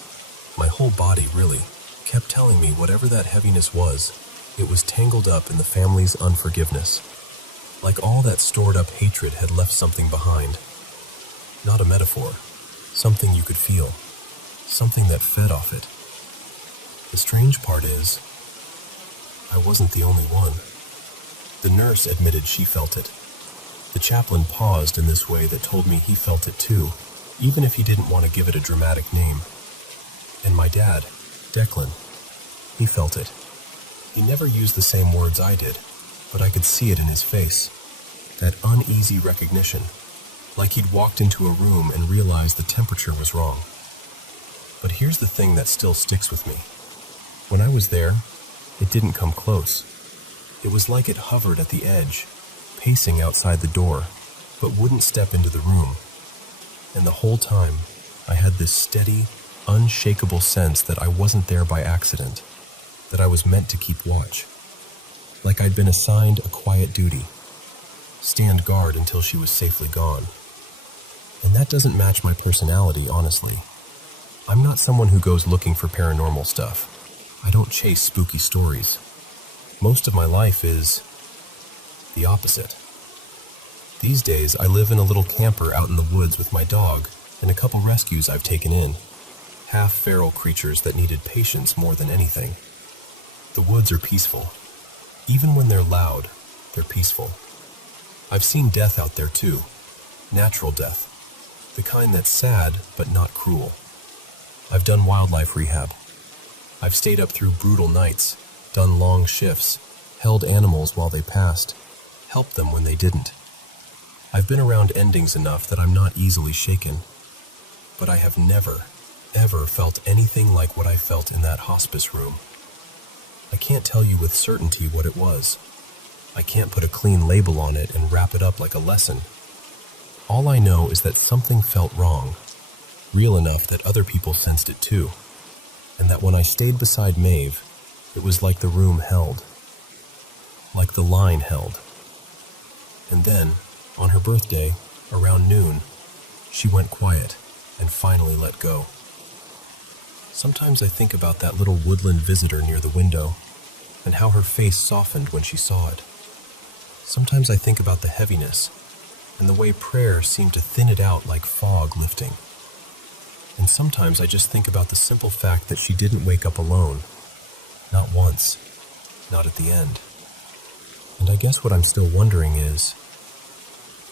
my whole body really, kept telling me whatever that heaviness was, it was tangled up in the family's unforgiveness. Like all that stored up hatred had left something behind. Not a metaphor. Something you could feel. Something that fed off it. The strange part is, I wasn't the only one. The nurse admitted she felt it. The chaplain paused in this way that told me he felt it too, even if he didn't want to give it a dramatic name. And my dad, Declan, he felt it. He never used the same words I did, but I could see it in his face. That uneasy recognition, like he'd walked into a room and realized the temperature was wrong. But here's the thing that still sticks with me. When I was there, it didn't come close. It was like it hovered at the edge, pacing outside the door, but wouldn't step into the room. And the whole time, I had this steady, unshakable sense that I wasn't there by accident, that I was meant to keep watch. Like I'd been assigned a quiet duty. Stand guard until she was safely gone. And that doesn't match my personality, honestly. I'm not someone who goes looking for paranormal stuff. I don't chase spooky stories. Most of my life is the opposite. These days, I live in a little camper out in the woods with my dog and a couple rescues I've taken in. Half-feral creatures that needed patience more than anything. The woods are peaceful. Even when they're loud, they're peaceful. I've seen death out there too. Natural death. The kind that's sad, but not cruel. I've done wildlife rehab. I've stayed up through brutal nights, done long shifts, held animals while they passed, helped them when they didn't. I've been around endings enough that I'm not easily shaken. But I have never, ever felt anything like what I felt in that hospice room. I can't tell you with certainty what it was. I can't put a clean label on it and wrap it up like a lesson. All I know is that something felt wrong, real enough that other people sensed it too, and that when I stayed beside Maeve, it was like the room held, like the line held. And then, on her birthday, around noon, she went quiet and finally let go. Sometimes I think about that little woodland visitor near the window and how her face softened when she saw it. Sometimes I think about the heaviness and the way prayer seemed to thin it out like fog lifting. And sometimes I just think about the simple fact that she didn't wake up alone. Not once. Not at the end. And I guess what I'm still wondering is,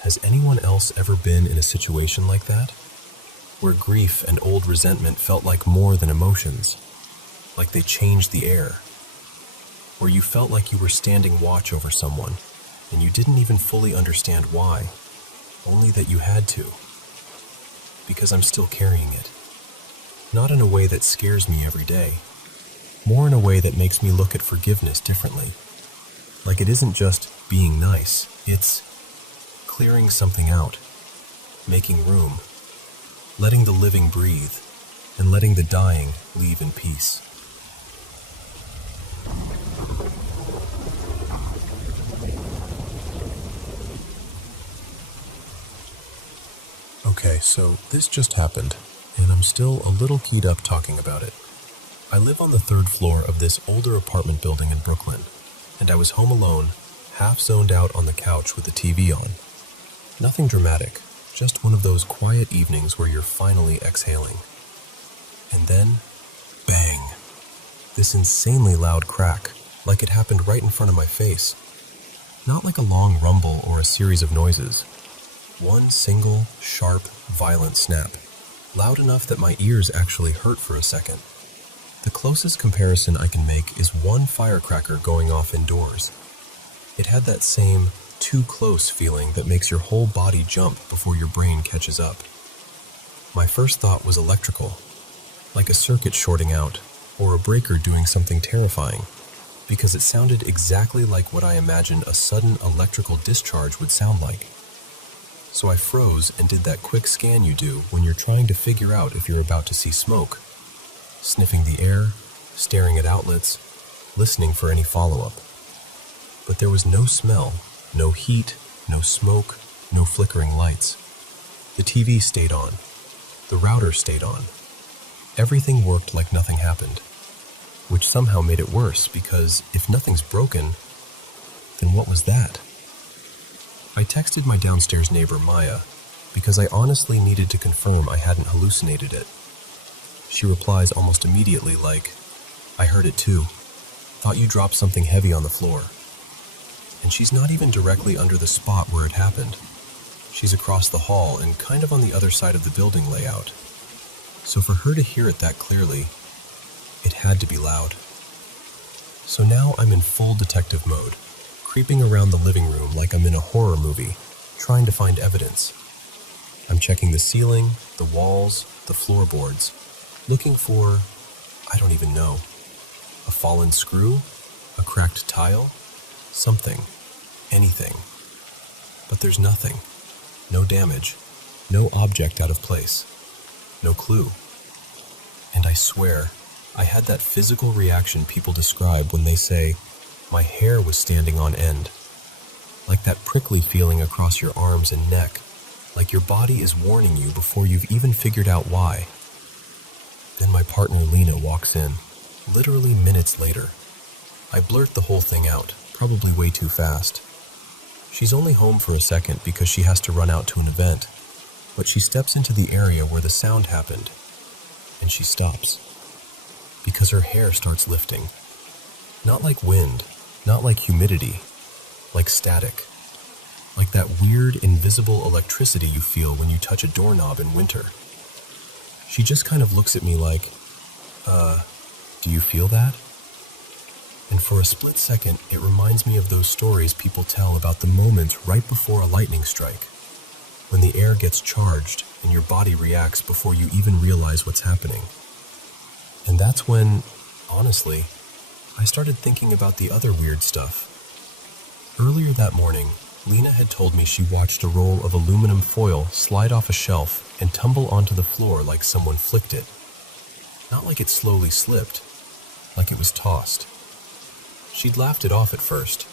has anyone else ever been in a situation like that? Where grief and old resentment felt like more than emotions, like they changed the air. Where you felt like you were standing watch over someone, and you didn't even fully understand why, only that you had to. Because I'm still carrying it. Not in a way that scares me every day, more in a way that makes me look at forgiveness differently. Like it isn't just being nice, it's clearing something out, making room, letting the living breathe, and letting the dying leave in peace. Okay, so this just happened, and I'm still a little keyed up talking about it. I live on the 3rd floor of this older apartment building in Brooklyn, and I was home alone, half zoned out on the couch with the TV on. Nothing dramatic, just one of those quiet evenings where you're finally exhaling. And then, bang! This insanely loud crack, like it happened right in front of my face. Not like a long rumble or a series of noises. One single, sharp, violent snap, loud enough that my ears actually hurt for a second. The closest comparison I can make is one firecracker going off indoors. It had that same too close feeling that makes your whole body jump before your brain catches up. My first thought was electrical, like a circuit shorting out, or a breaker doing something terrifying, because it sounded exactly like what I imagined a sudden electrical discharge would sound like. So I froze and did that quick scan you do when you're trying to figure out if you're about to see smoke, sniffing the air, staring at outlets, listening for any follow-up. But there was no smell, no heat, no smoke, no flickering lights. The TV stayed on. The router stayed on. Everything worked like nothing happened, which somehow made it worse because if nothing's broken, then what was that? I texted my downstairs neighbor Maya because I honestly needed to confirm I hadn't hallucinated it. She replies almost immediately like, "I heard it too. Thought you dropped something heavy on the floor." And she's not even directly under the spot where it happened. She's across the hall and kind of on the other side of the building layout. So for her to hear it that clearly, it had to be loud. So now I'm in full detective mode, creeping around the living room like I'm in a horror movie, trying to find evidence. I'm checking the ceiling, the walls, the floorboards, looking for, I don't even know, a fallen screw, a cracked tile, something, anything. But there's nothing. No damage, no object out of place, no clue. And I swear, I had that physical reaction people describe when they say, my hair was standing on end. Like that prickly feeling across your arms and neck, like your body is warning you before you've even figured out why. Then my partner Lena walks in, literally minutes later. I blurt the whole thing out, probably way too fast. She's only home for a second because she has to run out to an event, but she steps into the area where the sound happened, and she stops. Because her hair starts lifting. Not like wind, not like humidity, like static. Like that weird, invisible electricity you feel when you touch a doorknob in winter. She just kind of looks at me like, do you feel that? And for a split second, it reminds me of those stories people tell about the moments right before a lightning strike, when the air gets charged and your body reacts before you even realize what's happening. And that's when, honestly, I started thinking about the other weird stuff. Earlier that morning, Lena had told me she watched a roll of aluminum foil slide off a shelf and tumble onto the floor like someone flicked it. Not like it slowly slipped, like it was tossed. She'd laughed it off at first,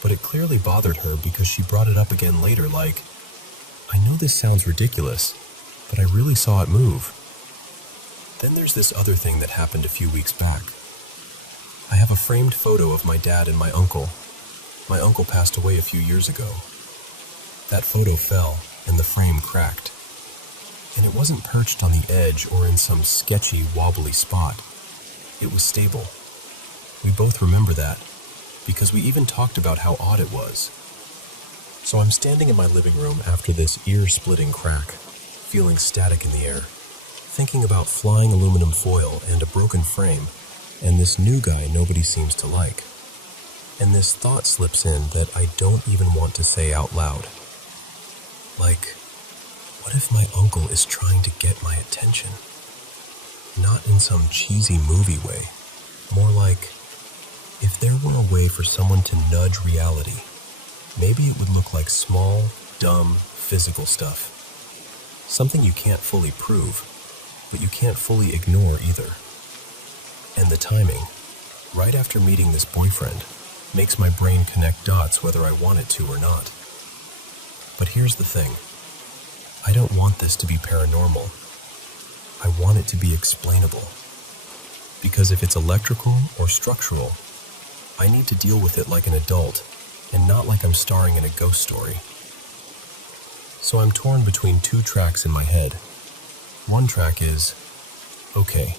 but it clearly bothered her because she brought it up again later like, I know this sounds ridiculous, but I really saw it move. Then there's this other thing that happened a few weeks back. I have a framed photo of my dad and my uncle. My uncle passed away a few years ago. That photo fell, and the frame cracked. And it wasn't perched on the edge or in some sketchy, wobbly spot. It was stable. We both remember that, because we even talked about how odd it was. So I'm standing in my living room after this ear-splitting crack, feeling static in the air, thinking about flying aluminum foil and a broken frame, and this new guy nobody seems to like. And this thought slips in that I don't even want to say out loud. Like, what if my uncle is trying to get my attention? Not in some cheesy movie way, more like, if there were a way for someone to nudge reality, maybe it would look like small, dumb, physical stuff. Something you can't fully prove, but you can't fully ignore either. And the timing, right after meeting this boyfriend, makes my brain connect dots whether I want it to or not. But here's the thing. I don't want this to be paranormal. I want it to be explainable. Because if it's electrical or structural, I need to deal with it like an adult and not like I'm starring in a ghost story. So I'm torn between two tracks in my head. One track is, okay,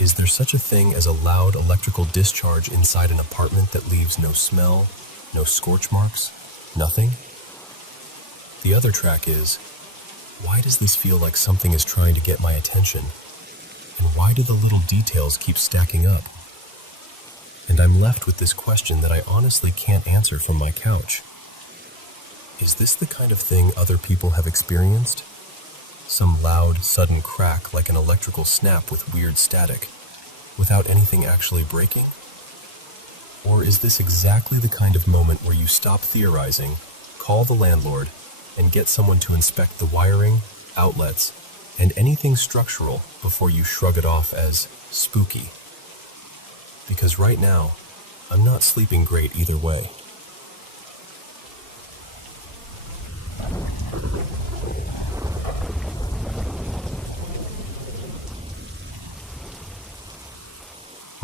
is there such a thing as a loud electrical discharge inside an apartment that leaves no smell, no scorch marks, nothing? The other track is, why does this feel like something is trying to get my attention? And why do the little details keep stacking up? And I'm left with this question that I honestly can't answer from my couch. Is this the kind of thing other people have experienced? Some loud, sudden crack like an electrical snap with weird static? without anything actually breaking? Or is this exactly the kind of moment where you stop theorizing, call the landlord, and get someone to inspect the wiring, outlets, and anything structural before you shrug it off as spooky? Because right now, I'm not sleeping great either way.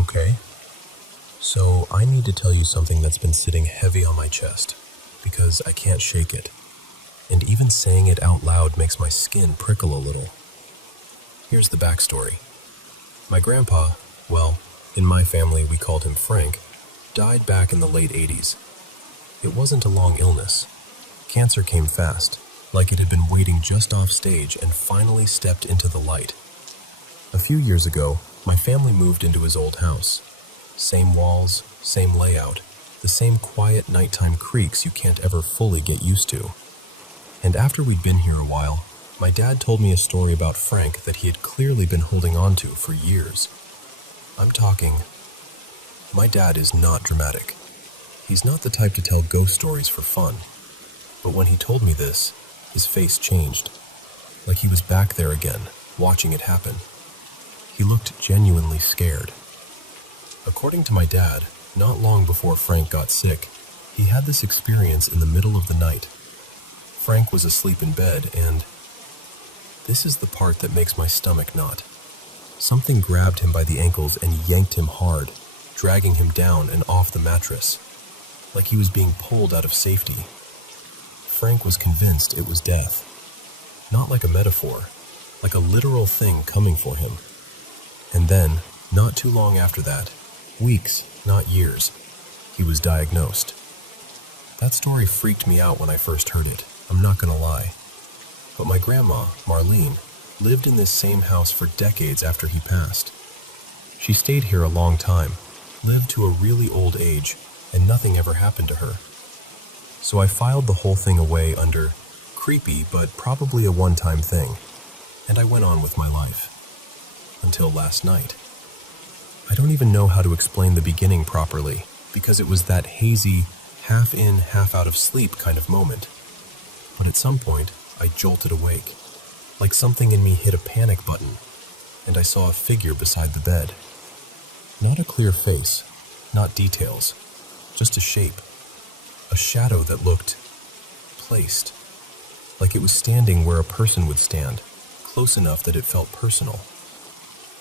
Okay, so I need to tell you something that's been sitting heavy on my chest, because I can't shake it, and even saying it out loud makes my skin prickle a little. Here's the backstory. My grandpa, well, in my family we called him Frank, died back in the late 80s. It wasn't a long illness. Cancer came fast, like it had been waiting just off stage and finally stepped into the light. A few years ago, my family moved into his old house. Same walls, same layout, the same quiet nighttime creaks you can't ever fully get used to. And after we'd been here a while, my dad told me a story about Frank that he had clearly been holding on to for years. I'm talking... My dad is not dramatic. He's not the type to tell ghost stories for fun. But when he told me this, his face changed. Like he was back there again, watching it happen. He looked genuinely scared. According to my dad, not long before Frank got sick, he had this experience in the middle of the night. Frank was asleep in bed and... This is the part that makes my stomach knot. Something grabbed him by the ankles and yanked him hard, dragging him down and off the mattress, like he was being pulled out of safety. Frank was convinced it was death. Not like a metaphor, like a literal thing coming for him. And then, not too long after that, weeks, not years, he was diagnosed. That story freaked me out when I first heard it, I'm not gonna lie. But my grandma, Marlene, lived in this same house for decades after he passed. She stayed here a long time, lived to a really old age, and nothing ever happened to her. So I filed the whole thing away under creepy but probably a one-time thing, and I went on with my life. Until last night. I don't even know how to explain the beginning properly, because it was that hazy, half in, half out of sleep kind of moment. But at some point, I jolted awake, like something in me hit a panic button, and I saw a figure beside the bed. Not a clear face, not details, just a shape, a shadow that looked placed, like it was standing where a person would stand, close enough that it felt personal.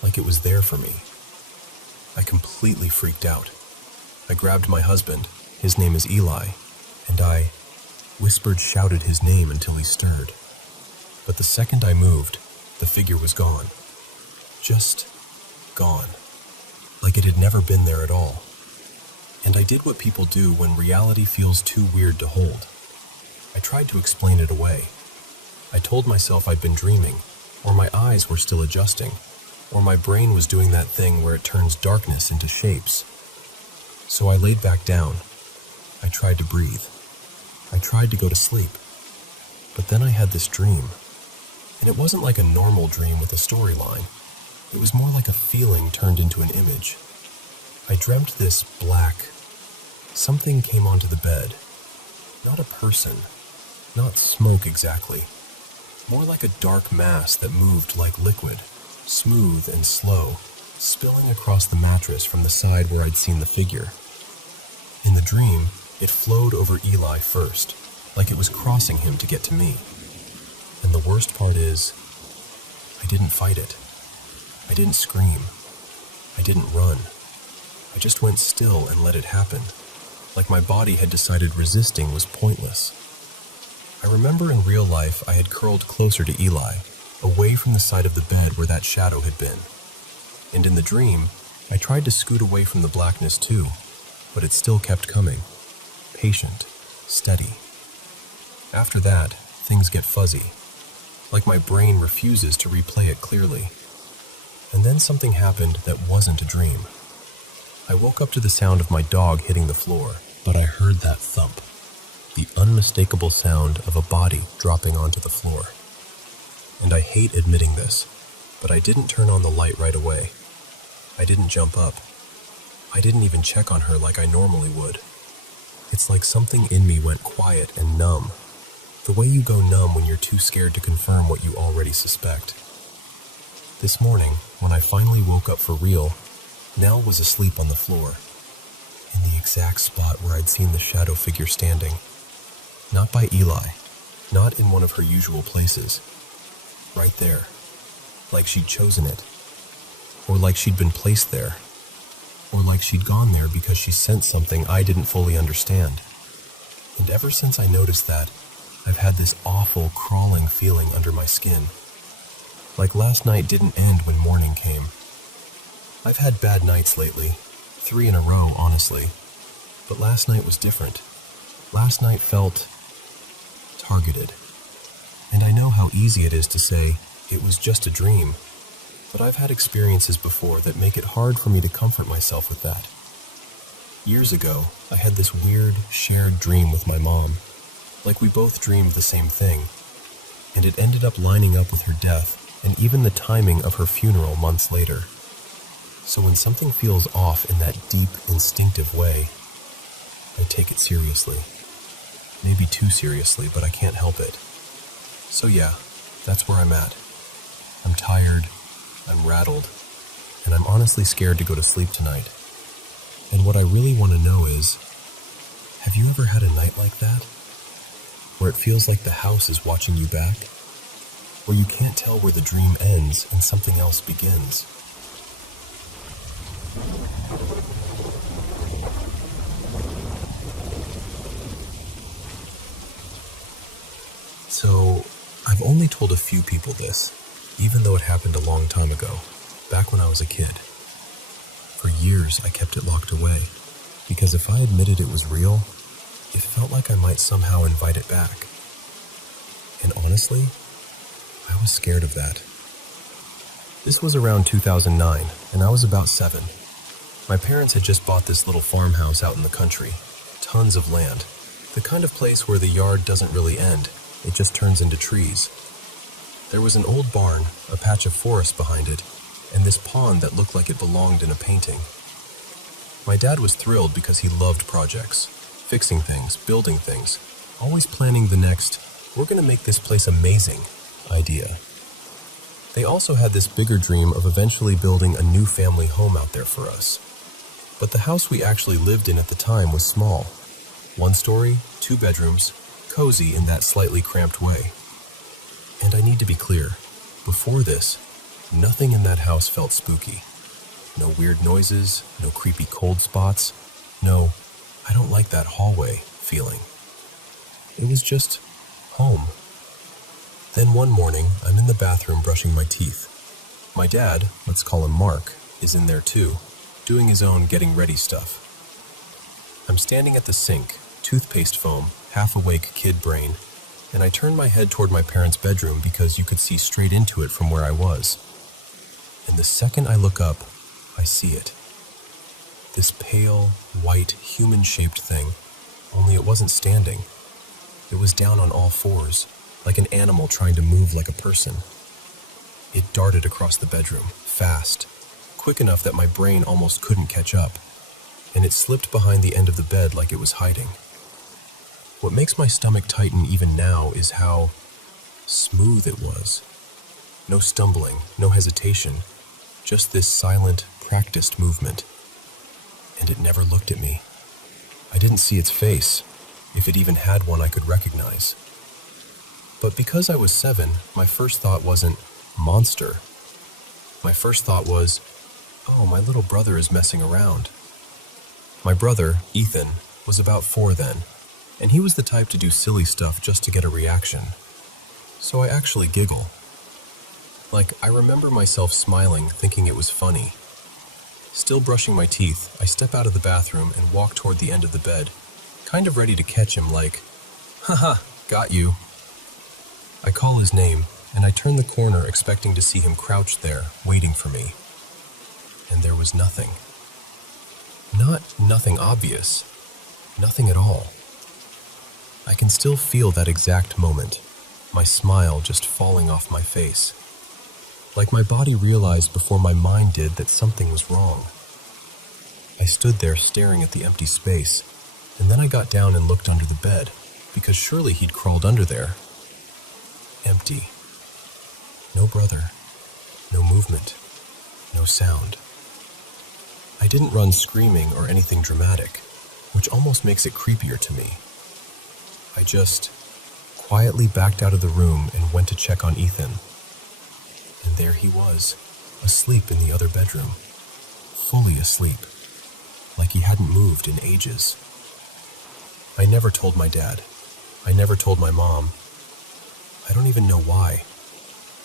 Like it was there for me. I completely freaked out. I grabbed my husband, his name is Eli, and I shouted his name until he stirred. But the second I moved, the figure was gone. Just gone. Like it had never been there at all. And I did what people do when reality feels too weird to hold. I tried to explain it away. I told myself I'd been dreaming, or my eyes were still adjusting, or my brain was doing that thing where it turns darkness into shapes. So I laid back down. I tried to breathe. I tried to go to sleep. But then I had this dream. And it wasn't like a normal dream with a storyline. It was more like a feeling turned into an image. I dreamt this black... Something came onto the bed. Not a person. Not smoke exactly. More like a dark mass that moved like liquid. Smooth and slow, spilling across the mattress from the side where I'd seen the figure. In the dream, it flowed over Eli first, like it was crossing him to get to me. And the worst part is, I didn't fight it. I didn't scream. I didn't run. I just went still and let it happen, like my body had decided resisting was pointless. I remember in real life I had curled closer to Eli, away from the side of the bed where that shadow had been. And in the dream, I tried to scoot away from the blackness too, but it still kept coming. Patient, steady. After that, things get fuzzy, like my brain refuses to replay it clearly. And then something happened that wasn't a dream. I woke up to the sound of my dog hitting the floor, but I heard that thump, the unmistakable sound of a body dropping onto the floor. And I hate admitting this, but I didn't turn on the light right away. I I didn't jump up. I didn't even check on her like I normally would. It's like something in me went quiet and numb. The way you go numb when you're too scared to confirm what you already suspect. This morning, when I finally woke up for real, Nell was asleep on the floor, in the exact spot where I'd seen the shadow figure standing. Not by Eli, not in one of her usual places. Right there, like she'd chosen it, or like she'd been placed there, or like she'd gone there because she sensed something I didn't fully understand. And ever since I noticed that, I've had this awful crawling feeling under my skin. Like last night didn't end when morning came. I've had bad nights lately, 3 in a row, honestly. But last night was different. Last night felt targeted. And I know how easy it is to say, it was just a dream. But I've had experiences before that make it hard for me to comfort myself with that. Years ago, I had this weird, shared dream with my mom. Like we both dreamed the same thing. And it ended up lining up with her death, and even the timing of her funeral months later. So when something feels off in that deep, instinctive way, I take it seriously. Maybe too seriously, but I can't help it. So yeah, that's where I'm at. I'm tired, I'm rattled, and I'm honestly scared to go to sleep tonight. And what I really want to know is, have you ever had a night like that? Where it feels like the house is watching you back? Where you can't tell where the dream ends and something else begins? So, I've only told a few people this, even though it happened a long time ago, back when I was a kid. For years, I kept it locked away, because if I admitted it was real, it felt like I might somehow invite it back. And honestly, I was scared of that. This was around 2009, and I was about 7. My parents had just bought this little farmhouse out in the country. Tons of land. The kind of place where the yard doesn't really end. It just turns into trees. There was an old barn, a patch of forest behind it, and this pond that looked like it belonged in a painting. My dad was thrilled because he loved projects. Fixing things, building things, always planning the next, we're going to make this place amazing idea. They also had this bigger dream of eventually building a new family home out there for us. But the house we actually lived in at the time was small. 1 story, 2 bedrooms, cozy in that slightly cramped way. And I need to be clear, before this, nothing in that house felt spooky. No weird noises, no creepy cold spots, no, I don't like that hallway feeling. It was just home. Then one morning, I'm in the bathroom brushing my teeth. My dad, let's call him Mark, is in there too, doing his own getting ready stuff. I'm standing at the sink, toothpaste foam, half-awake kid brain, and I turn my head toward my parents' bedroom because you could see straight into it from where I was. And the second I look up, I see it. This pale, white, human-shaped thing, only it wasn't standing. It was down on all fours, like an animal trying to move like a person. It darted across the bedroom, fast, quick enough that my brain almost couldn't catch up, and it slipped behind the end of the bed like it was hiding. What makes my stomach tighten even now is how smooth it was. No stumbling, no hesitation, just this silent, practiced movement. And it never looked at me. I didn't see its face, if it even had one I could recognize. But because I was 7, my first thought wasn't, monster. My first thought was, oh, my little brother is messing around. My brother, Ethan, was about 4 then, and he was the type to do silly stuff just to get a reaction. So I actually giggle. Like, I remember myself smiling, thinking it was funny. Still brushing my teeth, I step out of the bathroom and walk toward the end of the bed, kind of ready to catch him like, haha, got you. I call his name, and I turn the corner expecting to see him crouched there, waiting for me. And there was nothing. Not nothing obvious. Nothing at all. I can still feel that exact moment, my smile just falling off my face. Like my body realized before my mind did that something was wrong. I stood there staring at the empty space, and then I got down and looked under the bed, because surely he'd crawled under there. Empty. No brother. No movement. No sound. I didn't run screaming or anything dramatic, which almost makes it creepier to me. I just quietly backed out of the room and went to check on Ethan. And there he was, asleep in the other bedroom. Fully asleep. Like he hadn't moved in ages. I never told my dad. I never told my mom. I don't even know why.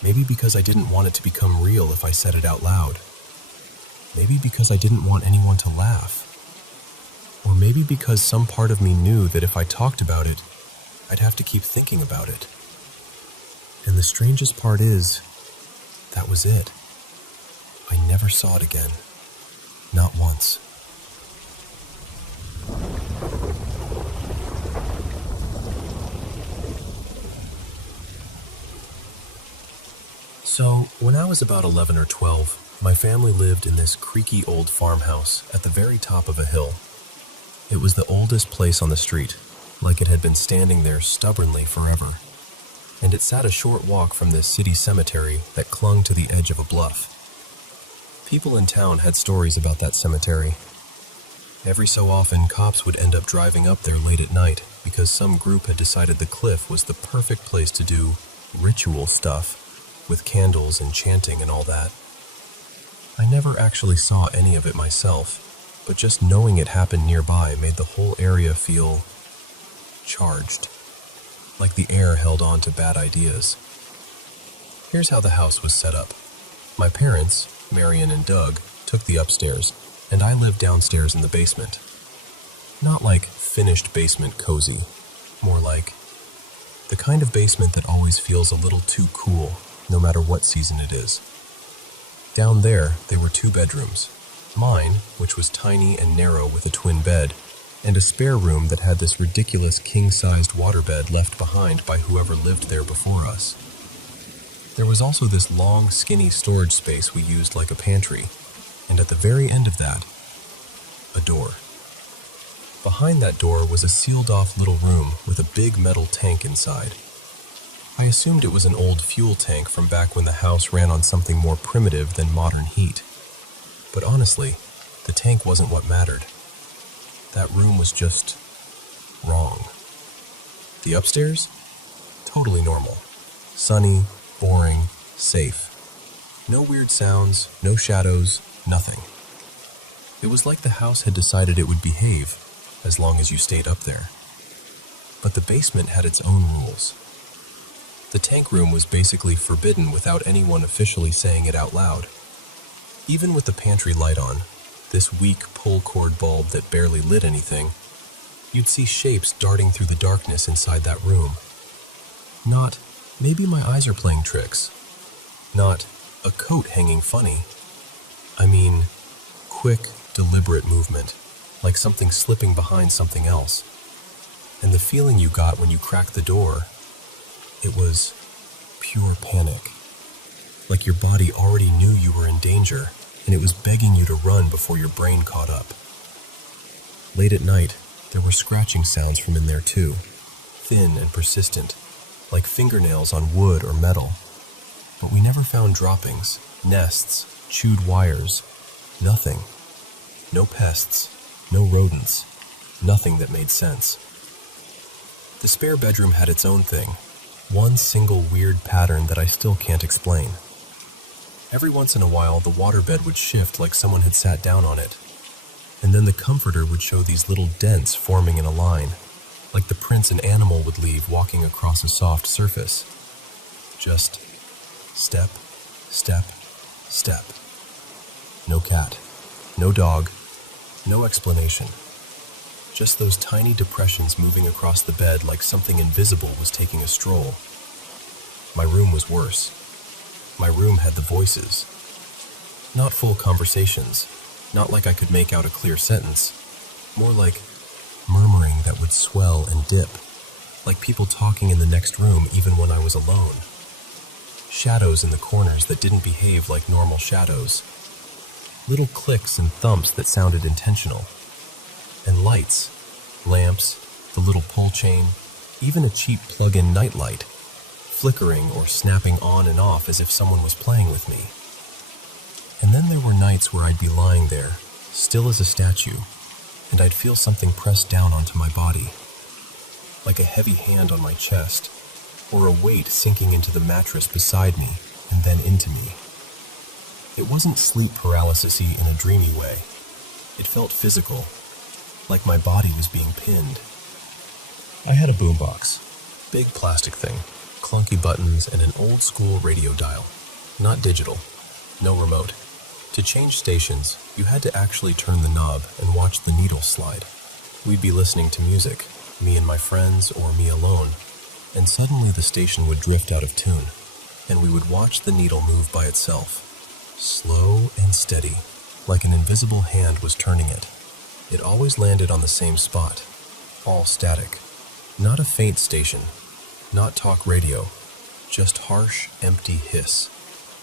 Maybe because I didn't want it to become real if I said it out loud. Maybe because I didn't want anyone to laugh. Or maybe because some part of me knew that if I talked about it, I'd have to keep thinking about it. And the strangest part is, that was it. I never saw it again. Not once. So, when I was about 11 or 12, my family lived in this creaky old farmhouse at the very top of a hill. It was the oldest place on the street, like it had been standing there stubbornly forever. And it sat a short walk from this city cemetery that clung to the edge of a bluff. People in town had stories about that cemetery. Every so often, cops would end up driving up there late at night because some group had decided the cliff was the perfect place to do ritual stuff, with candles and chanting and all that. I never actually saw any of it myself, but just knowing it happened nearby made the whole area feel charged, like the air held on to bad ideas. Here's how the house was set up. My parents, Marion and Doug, took the upstairs, and I lived downstairs in the basement. Not like finished basement cozy, more like the kind of basement that always feels a little too cool, no matter what season it is. Down there were 2 bedrooms. Mine, which was tiny and narrow with a twin bed, and a spare room that had this ridiculous king-sized waterbed left behind by whoever lived there before us. There was also this long, skinny storage space we used like a pantry, and at the very end of that, a door. Behind that door was a sealed-off little room with a big metal tank inside. I assumed it was an old fuel tank from back when the house ran on something more primitive than modern heat. But honestly, the tank wasn't what mattered. That room was just wrong. The upstairs? Totally normal. Sunny, boring, safe. No weird sounds, no shadows, nothing. It was like the house had decided it would behave, as long as you stayed up there. But the basement had its own rules. The tank room was basically forbidden without anyone officially saying it out loud. Even with the pantry light on, this weak pull-cord bulb that barely lit anything, you'd see shapes darting through the darkness inside that room. Not, maybe my eyes are playing tricks. Not, a coat hanging funny. I mean, quick, deliberate movement, like something slipping behind something else. And the feeling you got when you cracked the door, it was pure panic. Like your body already knew you were in danger, and it was begging you to run before your brain caught up. Late at night, there were scratching sounds from in there too, thin and persistent, like fingernails on wood or metal. But we never found droppings, nests, chewed wires, nothing. No pests, no rodents, nothing that made sense. The spare bedroom had its own thing, one single weird pattern that I still can't explain. Every once in a while, the waterbed would shift like someone had sat down on it, and then the comforter would show these little dents forming in a line, like the prints an animal would leave walking across a soft surface. Just step, step, step. No cat, no dog, no explanation. Just those tiny depressions moving across the bed like something invisible was taking a stroll. My room was worse. My room had the voices. Not full conversations, not like I could make out a clear sentence, more like murmuring that would swell and dip, like people talking in the next room even when I was alone. shadows in the corners that didn't behave like normal shadows, little clicks and thumps that sounded intentional, and lights, lamps, the little pull chain, even a cheap plug-in nightlight, flickering or snapping on and off as if someone was playing with me. And then there were nights where I'd be lying there, still as a statue, and I'd feel something pressed down onto my body, like a heavy hand on my chest, or a weight sinking into the mattress beside me and then into me. It wasn't sleep paralysis-y in a dreamy way. It felt physical, like my body was being pinned. I had a boombox, big plastic thing, clunky buttons and an old-school radio dial, not digital, no remote. To change stations, you had to actually turn the knob and watch the needle slide. We'd be listening to music, me and my friends or me alone, and suddenly the station would drift out of tune, and we would watch the needle move by itself, slow and steady, like an invisible hand was turning it. It always landed on the same spot, all static. Not a faint station, not talk radio, just harsh, empty hiss.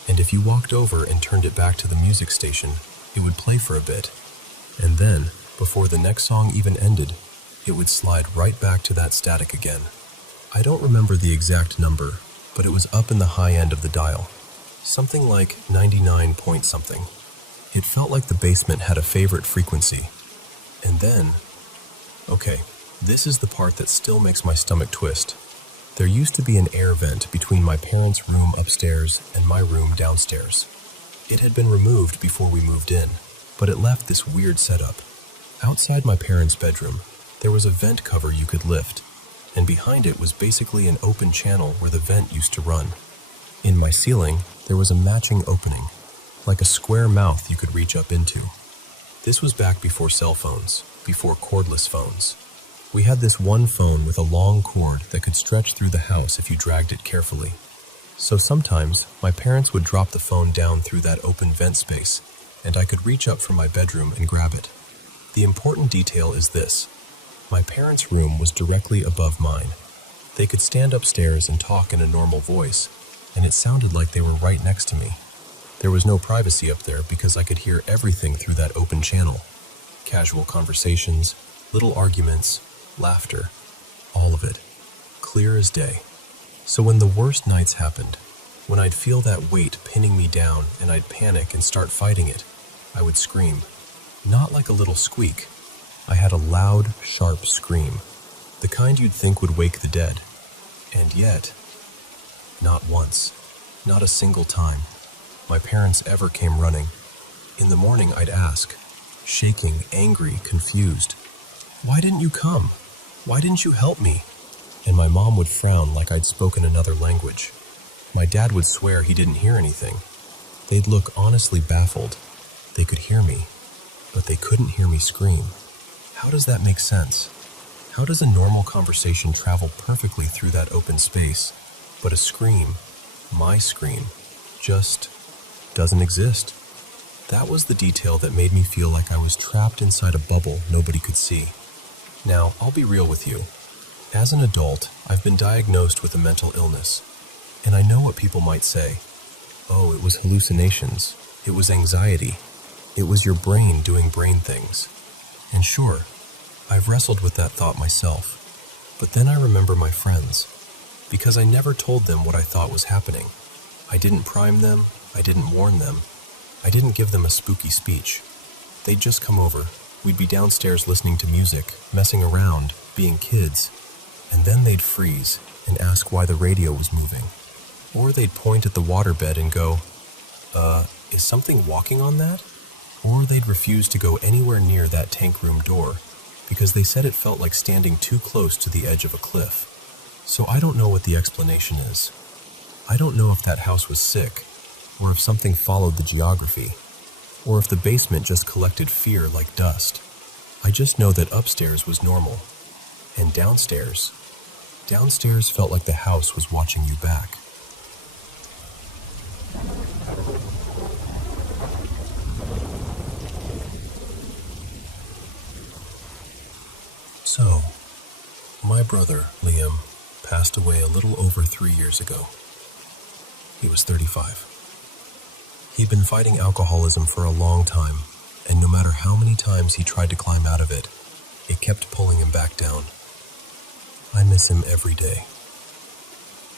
And if you walked over and turned it back to the music station, it would play for a bit. And then, before the next song even ended, it would slide right back to that static again. I don't remember the exact number, but it was up in the high end of the dial. Something like 99 point something. It felt like the basement had a favorite frequency. And then, okay, this is the part that still makes my stomach twist. There used to be an air vent between my parents' room upstairs and my room downstairs. It had been removed before we moved in, but it left this weird setup. Outside my parents' bedroom, there was a vent cover you could lift, and behind it was basically an open channel where the vent used to run. In my ceiling, there was a matching opening, like a square mouth you could reach up into. This was back before cell phones, before cordless phones. We had this one phone with a long cord that could stretch through the house if you dragged it carefully. So sometimes, my parents would drop the phone down through that open vent space, and I could reach up from my bedroom and grab it. The important detail is this. My parents' room was directly above mine. They could stand upstairs and talk in a normal voice, and it sounded like they were right next to me. There was no privacy up there because I could hear everything through that open channel. Casual conversations, little arguments, laughter, all of it, clear as day. So when the worst nights happened, when I'd feel that weight pinning me down and I'd panic and start fighting it, I would scream. Not like a little squeak. I had a loud, sharp scream, the kind you'd think would wake the dead. And yet, not once, not a single time, my parents ever came running. In the morning I'd ask, shaking, angry, confused, "Why didn't you come? Why didn't you help me?" And my mom would frown like I'd spoken another language. My dad would swear he didn't hear anything. They'd look honestly baffled. They could hear me, but they couldn't hear me scream. How does that make sense? How does a normal conversation travel perfectly through that open space, but a scream, my scream, just doesn't exist? That was the detail that made me feel like I was trapped inside a bubble nobody could see. Now, I'll be real with you. As an adult, I've been diagnosed with a mental illness, and I know what people might say. Oh, it was hallucinations. It was anxiety. It was your brain doing brain things. And sure, I've wrestled with that thought myself. But then I remember my friends, because I never told them what I thought was happening. I didn't prime them. I didn't warn them. I didn't give them a spooky speech. They'd just come over. We'd be downstairs listening to music, messing around, being kids, and then they'd freeze and ask why the radio was moving. Or they'd point at the waterbed and go, is something walking on that? Or they'd refuse to go anywhere near that tank room door because they said it felt like standing too close to the edge of a cliff. So I don't know what the explanation is. I don't know if that house was sick, or if something followed the geography, or if the basement just collected fear like dust. I just know that upstairs was normal, and downstairs felt like the house was watching you back. So, my brother, Liam, passed away a little over 3 years ago. He was 35. He'd been fighting alcoholism for a long time, and no matter how many times he tried to climb out of it, it kept pulling him back down. I miss him every day.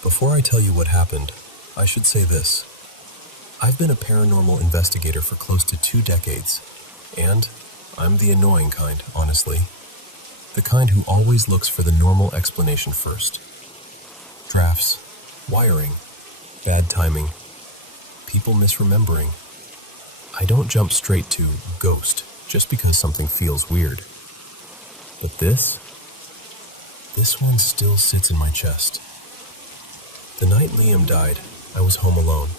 Before I tell you what happened, I should say this. I've been a paranormal investigator for close to 2 decades, and I'm the annoying kind, honestly. The kind who always looks for the normal explanation first. Drafts, wiring, bad timing, people misremembering. I don't jump straight to ghost just because something feels weird. But this one still sits in my chest. The night Liam died, I was home alone.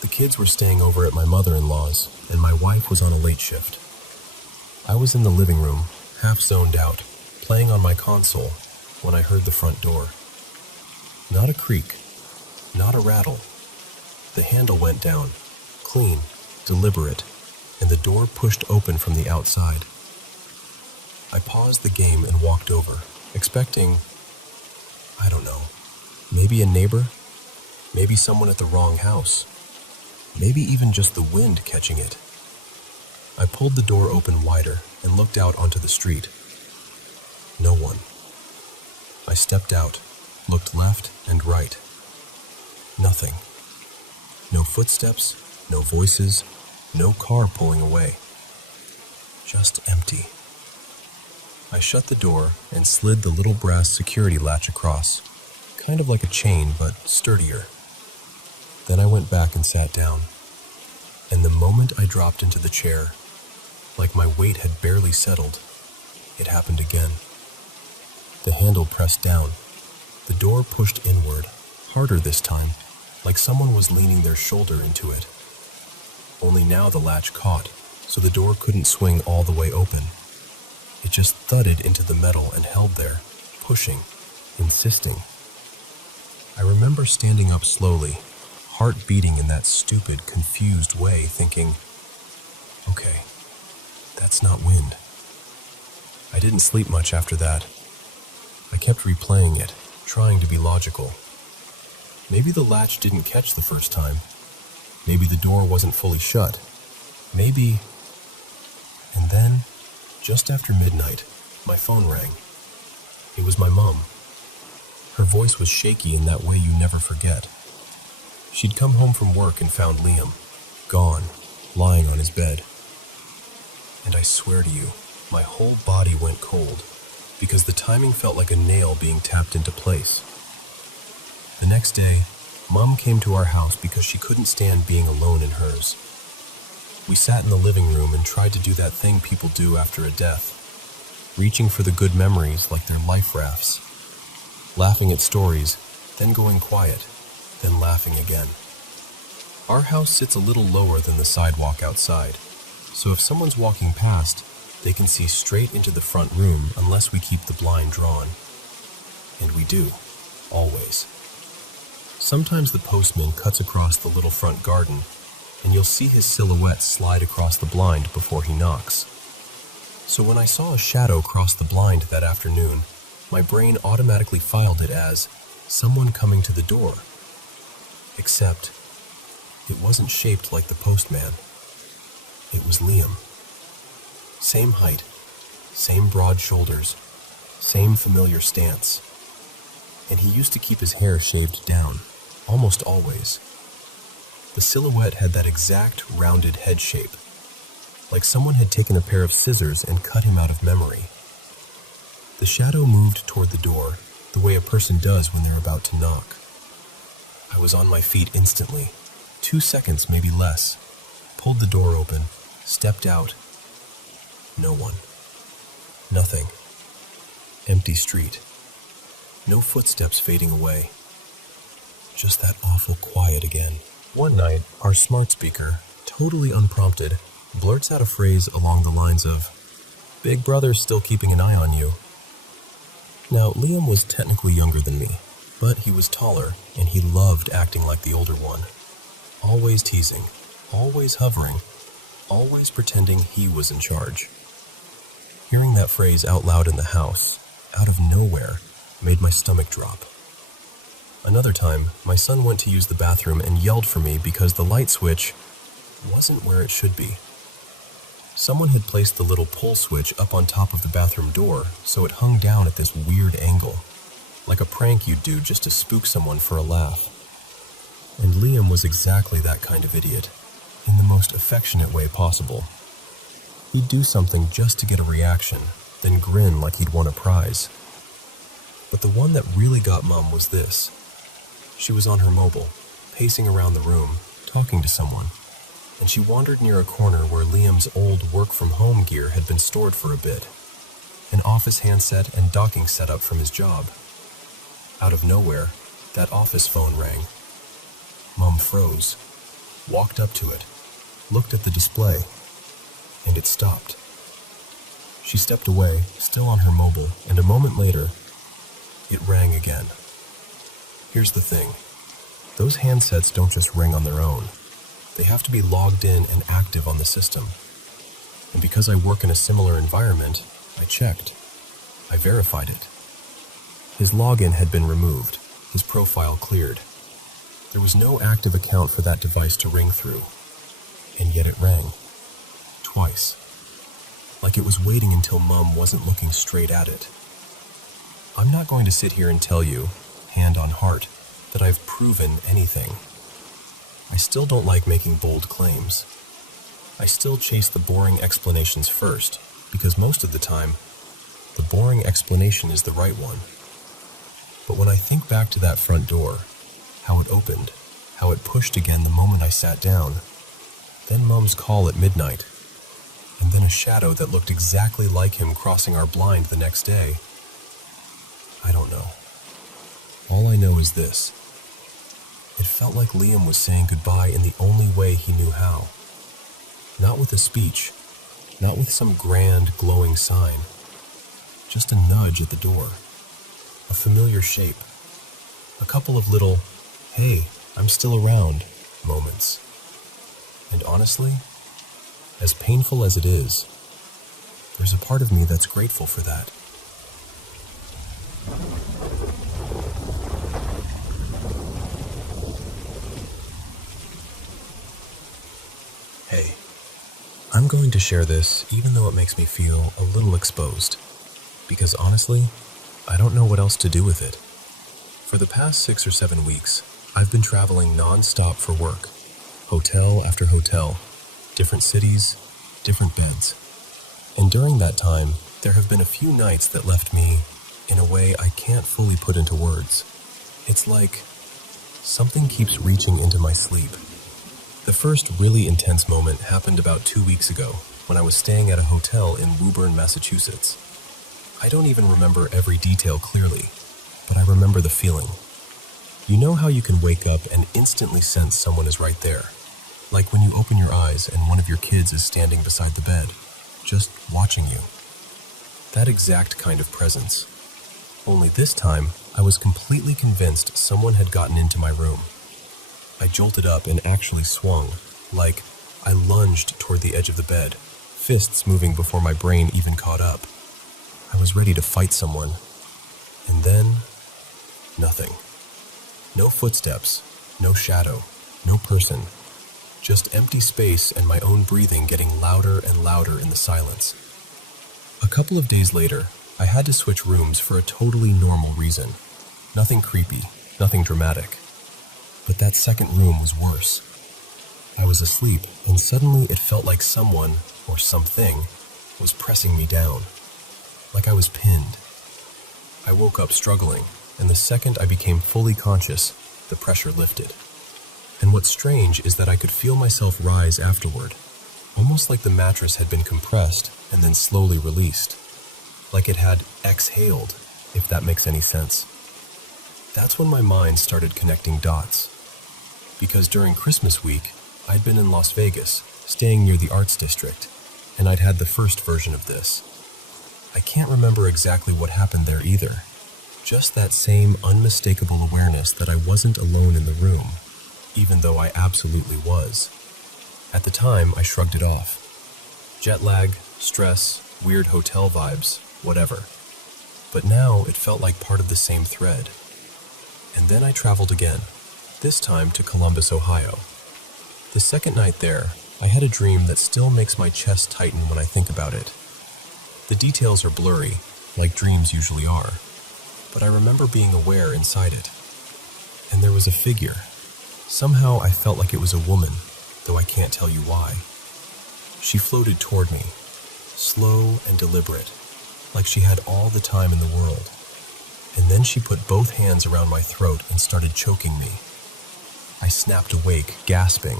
The kids were staying over at my mother-in-law's, and my wife was on a late shift. I was in the living room, half zoned out, playing on my console, when I heard the front door. Not a creak, not a rattle. The handle went down, clean, deliberate, and the door pushed open from the outside. I paused the game and walked over, expecting, I don't know, maybe a neighbor, maybe someone at the wrong house, maybe even just the wind catching it. I pulled the door open wider and looked out onto the street. No one. I stepped out, looked left and right. Nothing. No footsteps, no voices, no car pulling away. Just empty. I shut the door and slid the little brass security latch across, kind of like a chain but sturdier. Then I went back and sat down, and the moment I dropped into the chair, like my weight had barely settled, it happened again. The handle pressed down, the door pushed inward, harder this time, like someone was leaning their shoulder into it. Only now the latch caught, so the door couldn't swing all the way open. It just thudded into the metal and held there, pushing, insisting. I remember standing up slowly, heart beating in that stupid, confused way, thinking, okay, that's not wind. I didn't sleep much after that. I kept replaying it, trying to be logical. Maybe the latch didn't catch the first time. Maybe the door wasn't fully shut. Maybe... And then, just after midnight, my phone rang. It was my mom. Her voice was shaky in that way you never forget. She'd come home from work and found Liam, gone, lying on his bed. And I swear to you, my whole body went cold, because the timing felt like a nail being tapped into place. The next day, Mom came to our house because she couldn't stand being alone in hers. We sat in the living room and tried to do that thing people do after a death, reaching for the good memories like they're life rafts, laughing at stories, then going quiet, then laughing again. Our house sits a little lower than the sidewalk outside, so if someone's walking past, they can see straight into the front room unless we keep the blind drawn. And we do, always. Sometimes the postman cuts across the little front garden, and you'll see his silhouette slide across the blind before he knocks. So when I saw a shadow cross the blind that afternoon, my brain automatically filed it as someone coming to the door. Except, it wasn't shaped like the postman. It was Liam. Same height, same broad shoulders, same familiar stance. And he used to keep his hair shaved down, almost always. The silhouette had that exact rounded head shape, like someone had taken a pair of scissors and cut him out of memory. The shadow moved toward the door, the way a person does when they're about to knock. I was on my feet instantly, 2 seconds, maybe less, pulled the door open, stepped out. No one. Nothing. Empty street. No footsteps fading away. Just that awful quiet again. One night, our smart speaker, totally unprompted, blurts out a phrase along the lines of, "Big brother's still keeping an eye on you." Now, Liam was technically younger than me, but he was taller, and he loved acting like the older one. Always teasing, always hovering, always pretending he was in charge. Hearing that phrase out loud in the house, out of nowhere, made my stomach drop. Another time, my son went to use the bathroom and yelled for me because the light switch wasn't where it should be. Someone had placed the little pull switch up on top of the bathroom door, so it hung down at this weird angle, like a prank you'd do just to spook someone for a laugh. And Liam was exactly that kind of idiot, in the most affectionate way possible. He'd do something just to get a reaction, then grin like he'd won a prize. But the one that really got Mum was this. She was on her mobile, pacing around the room, talking to someone, and she wandered near a corner where Liam's old work-from-home gear had been stored for a bit. An office handset and docking setup from his job. Out of nowhere, that office phone rang. Mum froze, walked up to it, looked at the display, and it stopped. She stepped away, still on her mobile, and a moment later, it rang again. Here's the thing. Those handsets don't just ring on their own. They have to be logged in and active on the system. And because I work in a similar environment, I checked. I verified it. His login had been removed, his profile cleared. There was no active account for that device to ring through. And yet it rang. Twice. Like it was waiting until Mum wasn't looking straight at it. I'm not going to sit here and tell you, hand on heart, that I've proven anything. I still don't like making bold claims. I still chase the boring explanations first, because most of the time, the boring explanation is the right one. But when I think back to that front door, how it opened, how it pushed again the moment I sat down, then Mum's call at midnight, and then a shadow that looked exactly like him crossing our blind the next day, I don't know. All I know is this. It felt like Liam was saying goodbye in the only way he knew how. Not with a speech, not with some grand, glowing sign. Just a nudge at the door. A familiar shape. A couple of little, hey, I'm still around, moments. And honestly, as painful as it is, there's a part of me that's grateful for that. Hey, I'm going to share this even though it makes me feel a little exposed, because honestly, I don't know what else to do with it. For the past 6 or 7 weeks, I've been traveling non-stop for work, hotel after hotel, different cities, different beds. And during that time, there have been a few nights that left me in a way I can't fully put into words. It's like something keeps reaching into my sleep. The first really intense moment happened about 2 weeks ago when I was staying at a hotel in Woburn, Massachusetts. I don't even remember every detail clearly, but I remember the feeling. You know how you can wake up and instantly sense someone is right there? Like when you open your eyes and one of your kids is standing beside the bed, just watching you. That exact kind of presence. Only this time, I was completely convinced someone had gotten into my room. I jolted up and actually swung, like I lunged toward the edge of the bed, fists moving before my brain even caught up. I was ready to fight someone. And then, nothing. No footsteps, no shadow, no person. Just empty space and my own breathing getting louder and louder in the silence. A couple of days later, I had to switch rooms for a totally normal reason. Nothing creepy, nothing dramatic. But that second room was worse. I was asleep, and suddenly it felt like someone, or something, was pressing me down. Like I was pinned. I woke up struggling, and the second I became fully conscious, the pressure lifted. And what's strange is that I could feel myself rise afterward, almost like the mattress had been compressed and then slowly released. Like it had exhaled, if that makes any sense. That's when my mind started connecting dots. Because during Christmas week, I'd been in Las Vegas, staying near the Arts District, and I'd had the first version of this. I can't remember exactly what happened there either. Just that same unmistakable awareness that I wasn't alone in the room, even though I absolutely was. At the time, I shrugged it off. Jet lag, stress, weird hotel vibes, whatever. But now it felt like part of the same thread. And then I traveled again, this time to Columbus, Ohio. The second night there, I had a dream that still makes my chest tighten when I think about it. The details are blurry, like dreams usually are, but I remember being aware inside it. And there was a figure. Somehow I felt like it was a woman, though I can't tell you why. She floated toward me, slow and deliberate, like she had all the time in the world. And then she put both hands around my throat and started choking me. I snapped awake, gasping,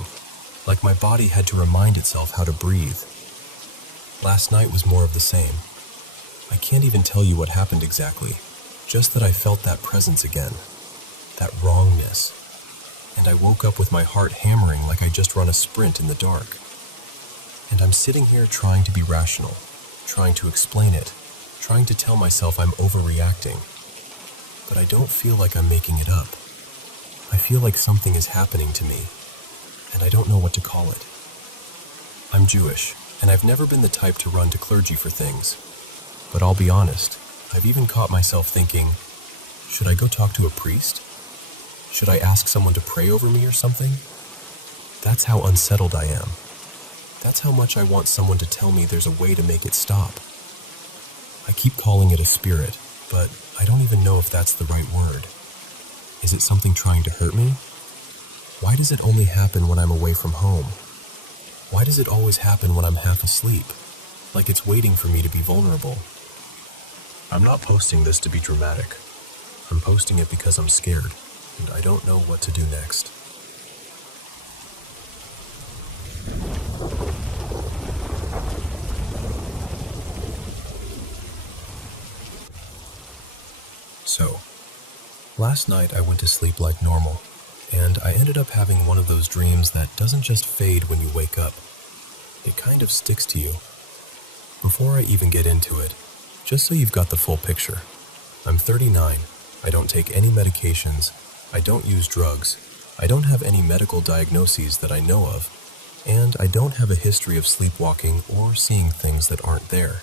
like my body had to remind itself how to breathe. Last night was more of the same. I can't even tell you what happened exactly, just that I felt that presence again, that wrongness. And I woke up with my heart hammering like I just run a sprint in the dark. And I'm sitting here trying to be rational, trying to explain it, trying to tell myself I'm overreacting. But I don't feel like I'm making it up. I feel like something is happening to me, and I don't know what to call it. I'm Jewish, and I've never been the type to run to clergy for things. But I'll be honest, I've even caught myself thinking, should I go talk to a priest? Should I ask someone to pray over me or something? That's how unsettled I am. That's how much I want someone to tell me there's a way to make it stop. I keep calling it a spirit, but I don't even know if that's the right word. Is it something trying to hurt me? Why does it only happen when I'm away from home? Why does it always happen when I'm half asleep? Like it's waiting for me to be vulnerable. I'm not posting this to be dramatic. I'm posting it because I'm scared, and I don't know what to do next. So, last night I went to sleep like normal, and I ended up having one of those dreams that doesn't just fade when you wake up. It kind of sticks to you. Before I even get into it, just so you've got the full picture, I'm 39, I don't take any medications, I don't use drugs, I don't have any medical diagnoses that I know of, and I don't have a history of sleepwalking or seeing things that aren't there.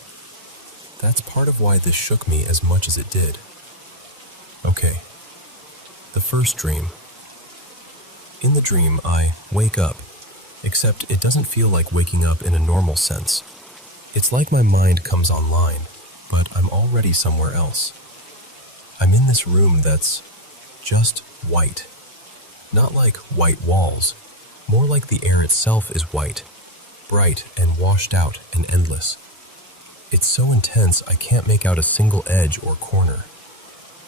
That's part of why this shook me as much as it did. Okay, the first dream. In the dream, I wake up, except it doesn't feel like waking up in a normal sense. It's like my mind comes online, but I'm already somewhere else. I'm in this room that's just white. Not like white walls, more like the air itself is white, bright and washed out and endless. It's so intense I can't make out a single edge or corner.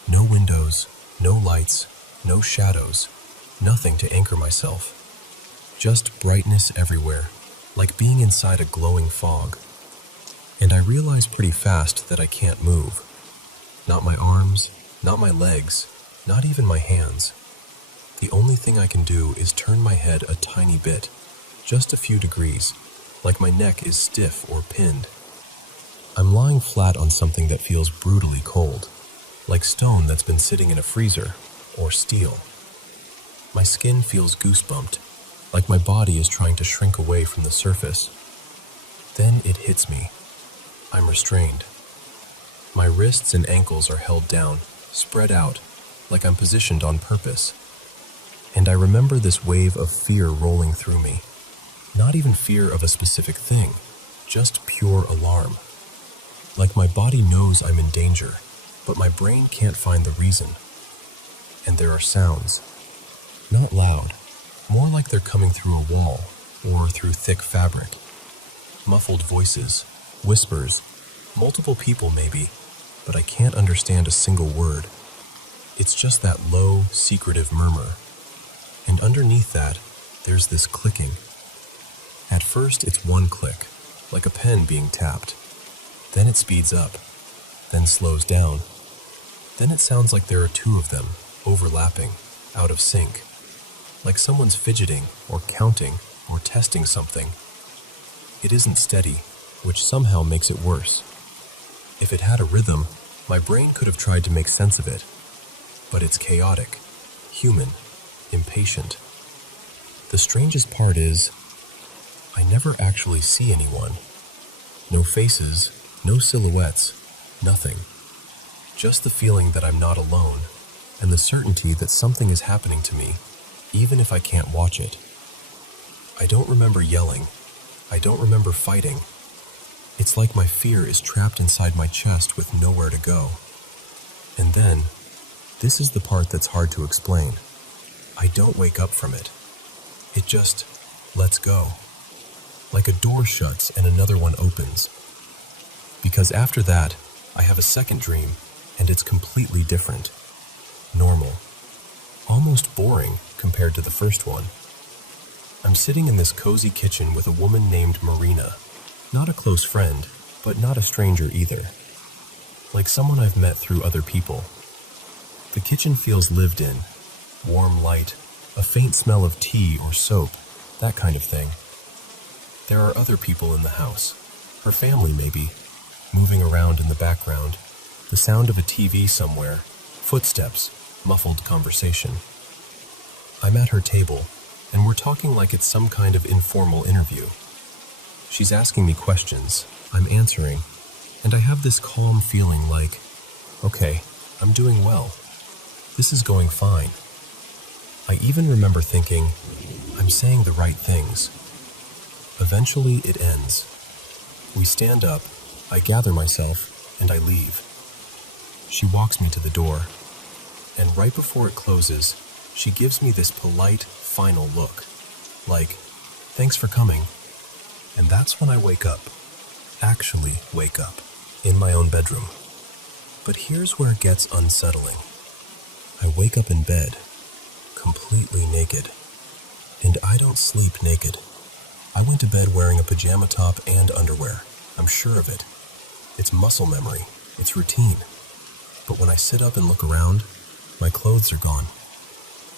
No windows, no lights, no shadows, nothing to anchor myself. Just brightness everywhere, like being inside a glowing fog. And I realize pretty fast that I can't move. Not my arms, not my legs, not even my hands. The only thing I can do is turn my head a tiny bit, just a few degrees, like my neck is stiff or pinned. I'm lying flat on something that feels brutally cold, like stone that's been sitting in a freezer, or steel. My skin feels goosebumped, like my body is trying to shrink away from the surface. Then it hits me. I'm restrained. My wrists and ankles are held down, spread out, like I'm positioned on purpose. And I remember this wave of fear rolling through me. Not even fear of a specific thing, just pure alarm. Like my body knows I'm in danger, but my brain can't find the reason. And there are sounds. Not loud, more like they're coming through a wall or through thick fabric. Muffled voices, whispers, multiple people maybe, but I can't understand a single word. It's just that low, secretive murmur. And underneath that, there's this clicking. At first, it's one click, like a pen being tapped. Then it speeds up, then slows down. Then it sounds like there are two of them, overlapping, out of sync. Like someone's fidgeting, or counting, or testing something. It isn't steady, which somehow makes it worse. If it had a rhythm, my brain could have tried to make sense of it. But it's chaotic, human, impatient. The strangest part is, I never actually see anyone. No faces, no silhouettes, nothing. Just the feeling that I'm not alone, and the certainty that something is happening to me, even if I can't watch it. I don't remember yelling. I don't remember fighting. It's like my fear is trapped inside my chest with nowhere to go. And then, this is the part that's hard to explain. I don't wake up from it. It just lets go. Like a door shuts and another one opens. Because after that, I have a second dream, and it's completely different. Normal. Almost boring compared to the first one. I'm sitting in this cozy kitchen with a woman named Marina. Not a close friend, but not a stranger either. Like someone I've met through other people. The kitchen feels lived in. Warm light, a faint smell of tea or soap, that kind of thing. There are other people in the house. Her family, maybe, moving around in the background. The sound of a TV somewhere. Footsteps, muffled conversation. I'm at her table, and we're talking like it's some kind of informal interview. She's asking me questions, I'm answering, and I have this calm feeling like, okay, I'm doing well. This is going fine. I even remember thinking, I'm saying the right things. Eventually it ends. We stand up, I gather myself, and I leave. She walks me to the door, and right before it closes, she gives me this polite, final look, like, thanks for coming. And that's when I wake up, actually wake up, in my own bedroom. But here's where it gets unsettling. I wake up in bed, completely naked. And I don't sleep naked. I went to bed wearing a pajama top and underwear. I'm sure of it. It's muscle memory. It's routine. But when I sit up and look around, my clothes are gone.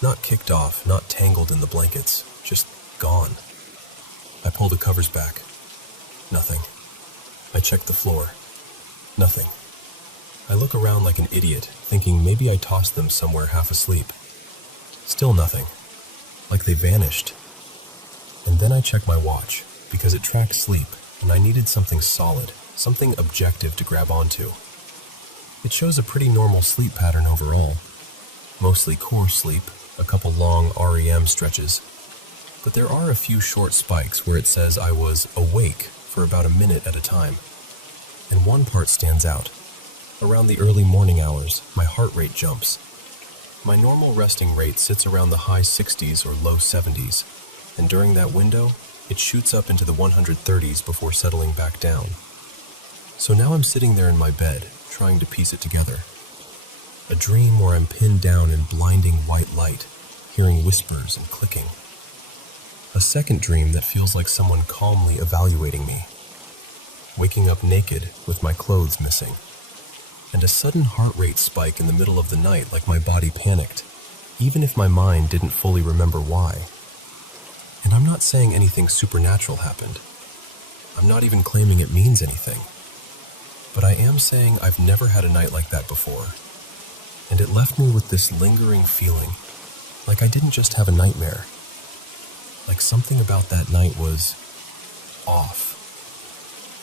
Not kicked off, not tangled in the blankets, just gone. I pull the covers back. Nothing. I check the floor. Nothing. I look around like an idiot, thinking maybe I tossed them somewhere half asleep. Still nothing. Like they vanished. And then I check my watch, because it tracked sleep, and I needed something solid, something objective to grab onto. It shows a pretty normal sleep pattern overall. Mostly core sleep, a couple long REM stretches. But there are a few short spikes where it says I was awake for about a minute at a time. And one part stands out. Around the early morning hours, my heart rate jumps. My normal resting rate sits around the high 60s or low 70s, and during that window, it shoots up into the 130s before settling back down. So now I'm sitting there in my bed, trying to piece it together. A dream where I'm pinned down in blinding white light, hearing whispers and clicking. A second dream that feels like someone calmly evaluating me. Waking up naked with my clothes missing. And a sudden heart rate spike in the middle of the night like my body panicked, even if my mind didn't fully remember why. And I'm not saying anything supernatural happened. I'm not even claiming it means anything. But I am saying I've never had a night like that before. And it left me with this lingering feeling, like I didn't just have a nightmare. Like something about that night was off.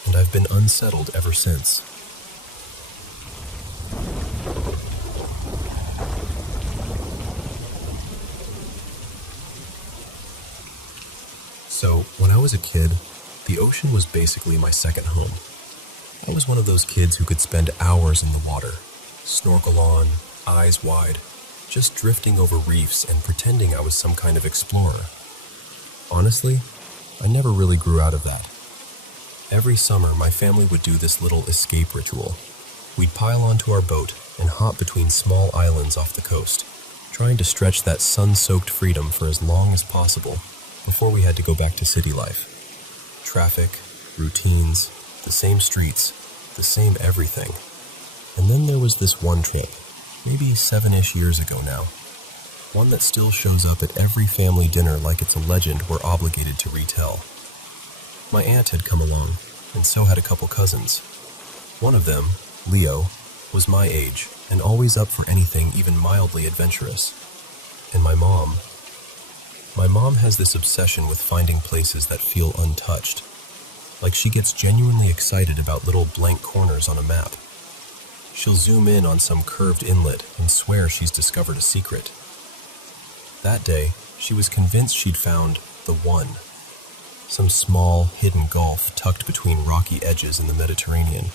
And I've been unsettled ever since. So, when I was a kid, the ocean was basically my second home. I was one of those kids who could spend hours in the water, snorkel on, eyes wide, just drifting over reefs and pretending I was some kind of explorer. Honestly, I never really grew out of that. Every summer, my family would do this little escape ritual. We'd pile onto our boat and hop between small islands off the coast, trying to stretch that sun-soaked freedom for as long as possible before we had to go back to city life. Traffic, routines, the same streets, the same everything. And then there was this one trip, maybe 7-ish years ago now. One that still shows up at every family dinner like it's a legend we're obligated to retell. My aunt had come along, and so had a couple cousins. One of them, Leo, was my age, and always up for anything even mildly adventurous. And my mom has this obsession with finding places that feel untouched. Like she gets genuinely excited about little blank corners on a map. she'll zoom in on some curved inlet and swear she's discovered a secret. That day, she was convinced she'd found the one. Some small, hidden gulf tucked between rocky edges in the Mediterranean.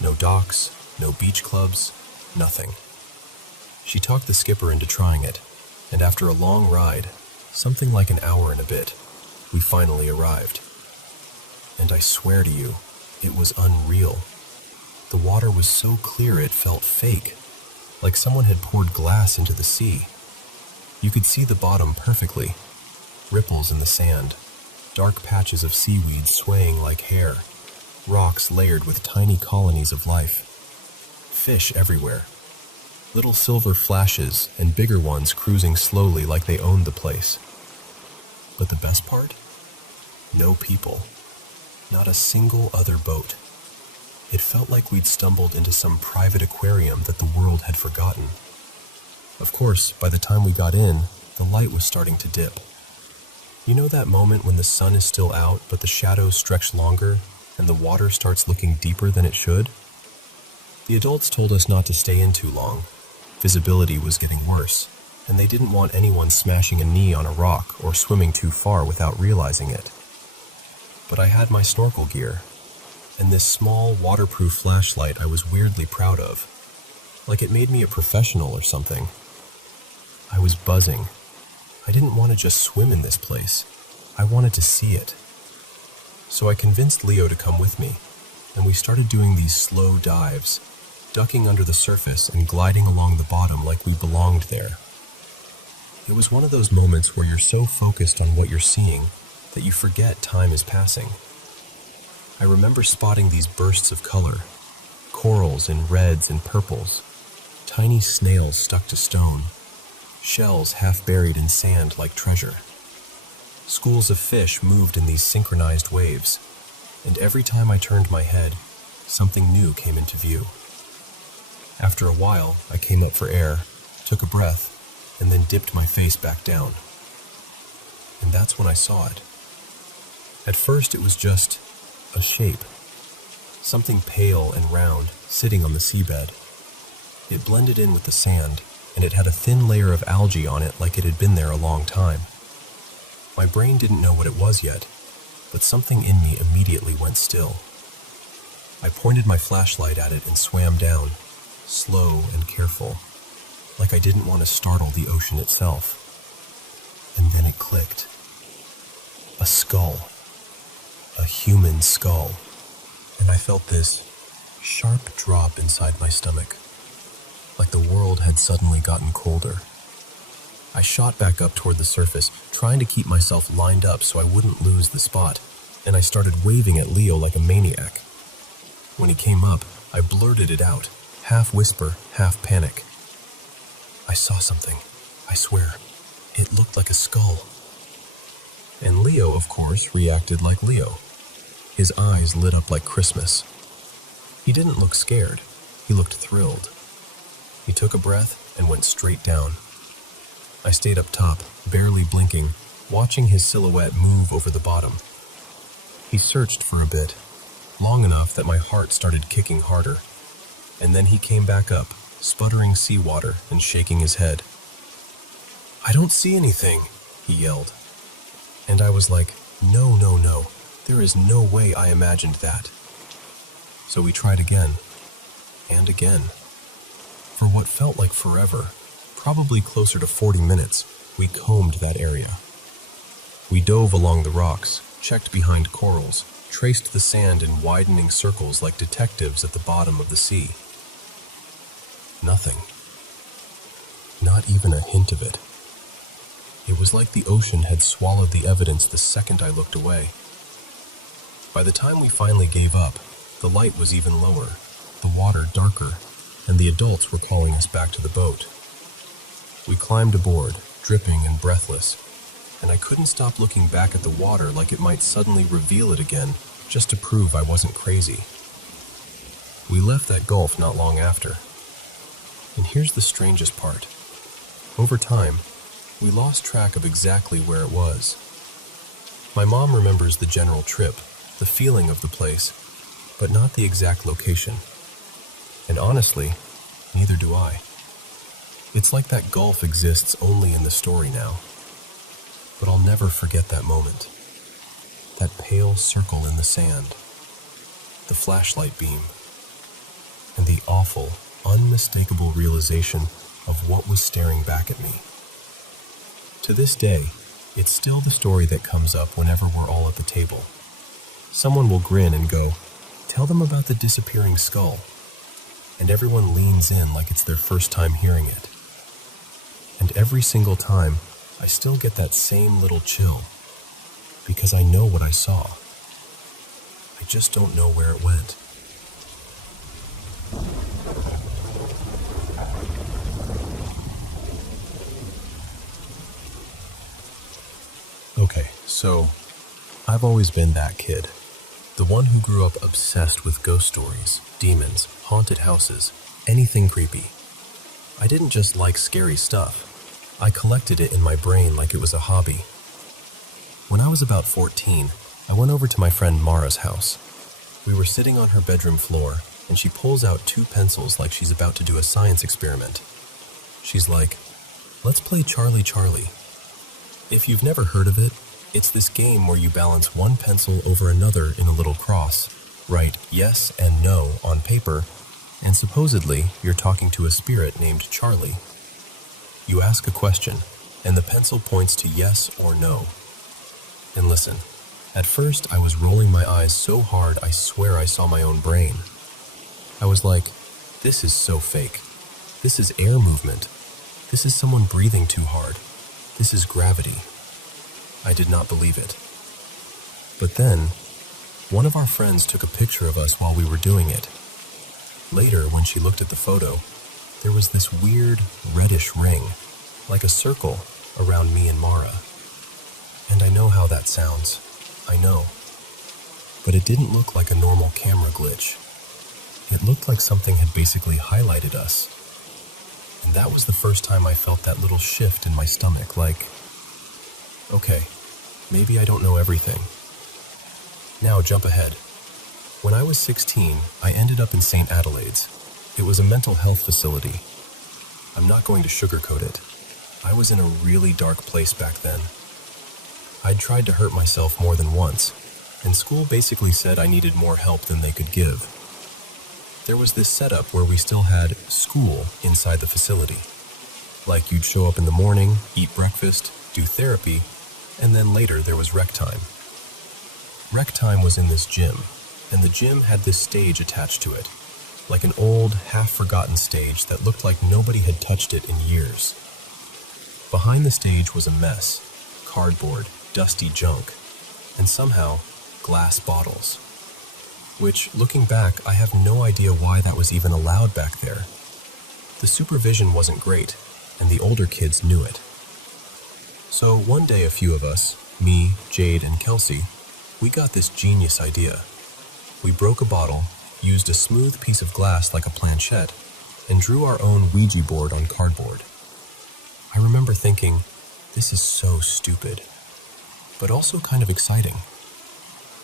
No docks, no beach clubs, nothing. She talked the skipper into trying it, and after a long ride, something like an hour and a bit, we finally arrived. And I swear to you, it was unreal. The water was so clear it felt fake, like someone had poured glass into the sea. You could see the bottom perfectly. Ripples in the sand, dark patches of seaweed swaying like hair, rocks layered with tiny colonies of life. Fish everywhere. Little silver flashes and bigger ones cruising slowly like they owned the place. But the best part? No people. Not a single other boat. It felt like we'd stumbled into some private aquarium that the world had forgotten. Of course, by the time we got in, the light was starting to dip. You know that moment when the sun is still out, but the shadows stretch longer, and the water starts looking deeper than it should? The adults told us not to stay in too long. Visibility was getting worse, and they didn't want anyone smashing a knee on a rock or swimming too far without realizing it. But I had my snorkel gear, and this small, waterproof flashlight I was weirdly proud of, like it made me a professional or something. I was buzzing. I didn't want to just swim in this place. I wanted to see it. So I convinced Leo to come with me, and we started doing these slow dives, ducking under the surface and gliding along the bottom like we belonged there. It was one of those moments where you're so focused on what you're seeing that you forget time is passing. I remember spotting these bursts of color, corals in reds and purples, tiny snails stuck to stone, shells half buried in sand like treasure. Schools of fish moved in these synchronized waves, and every time I turned my head, something new came into view. After a while, I came up for air, took a breath, and then dipped my face back down. And that's when I saw it. At first, it was just a shape, something pale and round, sitting on the seabed. It blended in with the sand, and it had a thin layer of algae on it like it had been there a long time. My brain didn't know what it was yet, but something in me immediately went still. I pointed my flashlight at it and swam down, slow and careful, like I didn't want to startle the ocean itself. And then it clicked. A skull. A human skull. And I felt this sharp drop inside my stomach, like the world had suddenly gotten colder. I shot back up toward the surface, trying to keep myself lined up so I wouldn't lose the spot, and I started waving at Leo like a maniac. When he came up, I blurted it out, half whisper, half panic. I saw something, I swear. It looked like a skull. And Leo, of course, reacted like Leo. His eyes lit up like Christmas. He didn't look scared. He looked thrilled. He took a breath and went straight down. I stayed up top, barely blinking, watching his silhouette move over the bottom. He searched for a bit, long enough that my heart started kicking harder. And then he came back up, sputtering seawater and shaking his head. "I don't see anything," he yelled. And I was like, no, there is no way I imagined that. So we tried again, and again. For what felt like forever, probably closer to 40 minutes, we combed that area. We dove along the rocks, checked behind corals, traced the sand in widening circles like detectives at the bottom of the sea. Nothing. Not even a hint of it. It was like the ocean had swallowed the evidence the second I looked away. By the time we finally gave up, the light was even lower, the water darker, and the adults were calling us back to the boat. We climbed aboard, dripping and breathless, and I couldn't stop looking back at the water like it might suddenly reveal it again, just to prove I wasn't crazy. We left that gulf not long after. And here's the strangest part. Over time, we lost track of exactly where it was. My mom remembers the general trip, the feeling of the place, but not the exact location. And honestly, neither do I. It's like that gulf exists only in the story now. But I'll never forget that moment. That pale circle in the sand, the flashlight beam, and the awful, unmistakable realization of what was staring back at me. To this day, it's still the story that comes up whenever we're all at the table. Someone will grin and go, "Tell them about the disappearing skull." And everyone leans in like it's their first time hearing it. And every single time, I still get that same little chill, because I know what I saw. I just don't know where it went. Okay, so I've always been that kid. The one who grew up obsessed with ghost stories, demons, haunted houses, anything creepy. I didn't just like scary stuff. I collected it in my brain like it was a hobby. When I was about 14, I went over to my friend Mara's house. We were sitting on her bedroom floor, and she pulls out 2 pencils like she's about to do a science experiment. She's like, "Let's play Charlie Charlie." If you've never heard of it, it's this game where you balance one pencil over another in a little cross, write yes and no on paper, and supposedly you're talking to a spirit named Charlie. You ask a question, and the pencil points to yes or no. And listen, at first I was rolling my eyes so hard I swear I saw my own brain. I was like, this is so fake. This is air movement. This is someone breathing too hard. This is gravity. I did not believe it. But then, one of our friends took a picture of us while we were doing it. Later, when she looked at the photo, there was this weird reddish ring, like a circle, around me and Mara. And I know how that sounds. I know. But it didn't look like a normal camera glitch. It looked like something had basically highlighted us. And that was the first time I felt that little shift in my stomach, like, okay, maybe I don't know everything. Now jump ahead. When I was 16, I ended up in St. Adelaide's. It was a mental health facility. I'm not going to sugarcoat it. I was in a really dark place back then. I'd tried to hurt myself more than once, and school basically said I needed more help than they could give. There was this setup where we still had school inside the facility. Like you'd show up in the morning, eat breakfast, do therapy, and then later there was rec time. Rec time was in this gym, and the gym had this stage attached to it, like an old, half-forgotten stage that looked like nobody had touched it in years. Behind the stage was a mess, cardboard, dusty junk, and somehow glass bottles. Which, looking back, I have no idea why that was even allowed back there. The supervision wasn't great, and the older kids knew it. So one day a few of us, me, Jade, and Kelsey, we got this genius idea. We broke a bottle, used a smooth piece of glass like a planchette, and drew our own Ouija board on cardboard. I remember thinking, this is so stupid, but also kind of exciting.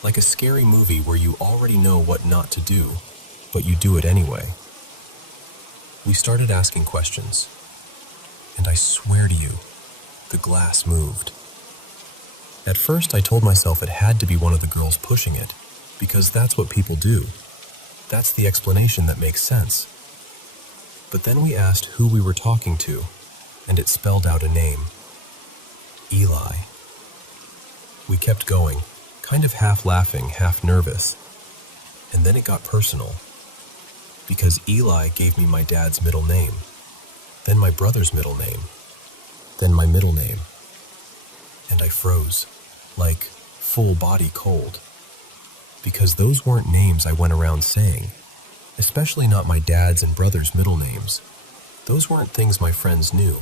Like a scary movie where you already know what not to do, but you do it anyway. We started asking questions, and I swear to you, the glass moved. At first I told myself it had to be one of the girls pushing it, because that's what people do. That's the explanation that makes sense. But then we asked who we were talking to, and it spelled out a name. Eli. We kept going, kind of half laughing, half nervous. And then it got personal. Because Eli gave me my dad's middle name, then my brother's middle name, then my middle name. And I froze, like full body cold. Because those weren't names I went around saying, especially not my dad's and brother's middle names. Those weren't things my friends knew,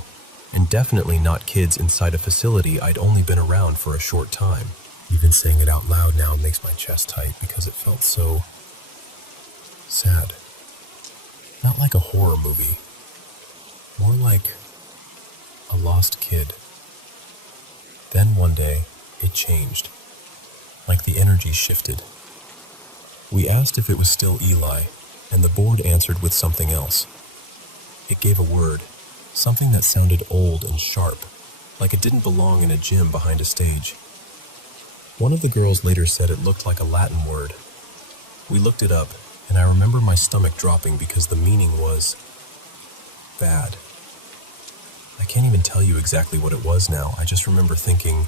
and definitely not kids inside a facility I'd only been around for a short time. Even saying it out loud now makes my chest tight because it felt so sad. Not like a horror movie, more like a lost kid. Then one day, it changed, like the energy shifted. We asked if it was still Eli, and the board answered with something else. It gave a word, something that sounded old and sharp, like it didn't belong in a gym behind a stage. One of the girls later said it looked like a Latin word. We looked it up, and I remember my stomach dropping because the meaning was bad. I can't even tell you exactly what it was now. I just remember thinking,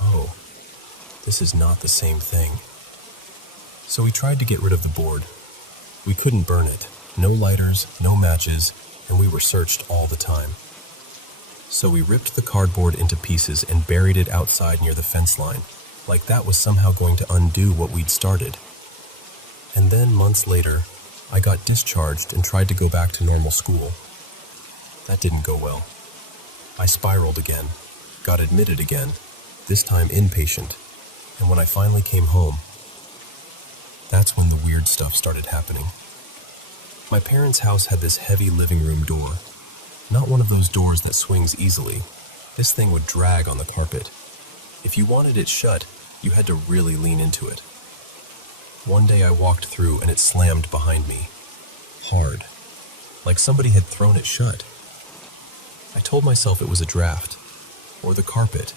oh, this is not the same thing. So we tried to get rid of the board. We couldn't burn it. No lighters, no matches, and we were searched all the time. So we ripped the cardboard into pieces and buried it outside near the fence line, like that was somehow going to undo what we'd started. And then, months later, I got discharged and tried to go back to normal school. That didn't go well. I spiraled again, got admitted again, this time inpatient, and when I finally came home, that's when the weird stuff started happening. My parents' house had this heavy living room door. Not one of those doors that swings easily. This thing would drag on the carpet. If you wanted it shut, you had to really lean into it. One day I walked through and it slammed behind me. Hard. Like somebody had thrown it shut. I told myself it was a draft, or the carpet,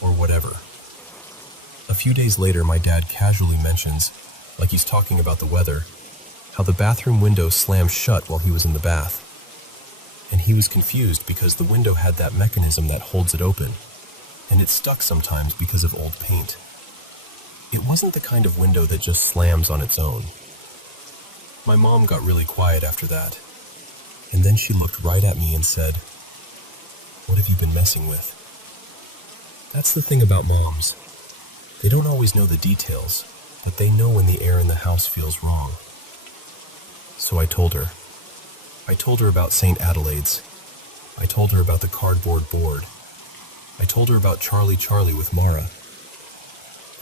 or whatever. A few days later, my dad casually mentions, like he's talking about the weather, how the bathroom window slammed shut while he was in the bath. And he was confused because the window had that mechanism that holds it open, and it stuck sometimes because of old paint. It wasn't the kind of window that just slams on its own. My mom got really quiet after that, and then she looked right at me and said, "What have you been messing with?" That's the thing about moms. They don't always know the details, but they know when the air in the house feels wrong. So I told her. I told her about St. Adelaide's. I told her about the cardboard board. I told her about Charlie with Mara.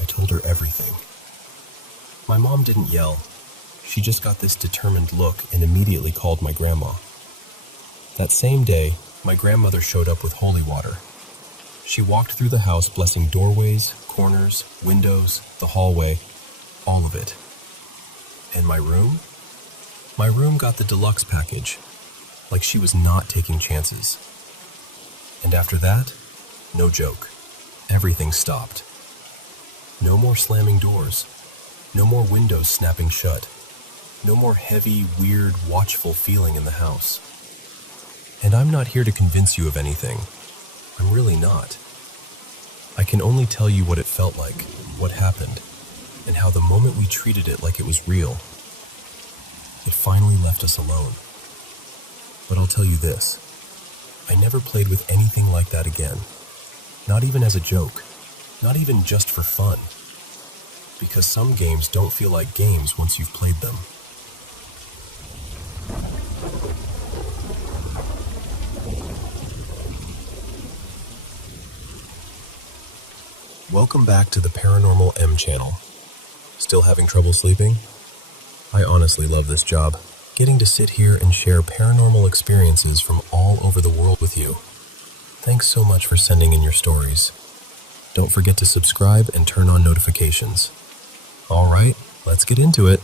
I told her everything. My mom didn't yell. She just got this determined look and immediately called my grandma. That same day, my grandmother showed up with holy water. She walked through the house blessing doorways, corners, windows, the hallway, all of it. And my room? My room got the deluxe package, like she was not taking chances. And after that, no joke, everything stopped. No more slamming doors, no more windows snapping shut, no more heavy, weird, watchful feeling in the house. And I'm not here to convince you of anything. I'm really not. I can only tell you what it felt like, what happened, and how the moment we treated it like it was real, it finally left us alone. But I'll tell you this, I never played with anything like that again. Not even as a joke, not even just for fun. Because some games don't feel like games once you've played them. Welcome back to the Paranormal M channel. Still having trouble sleeping? I honestly love this job, getting to sit here and share paranormal experiences from all over the world with you. Thanks so much for sending in your stories. Don't forget to subscribe and turn on notifications. Alright, let's get into it.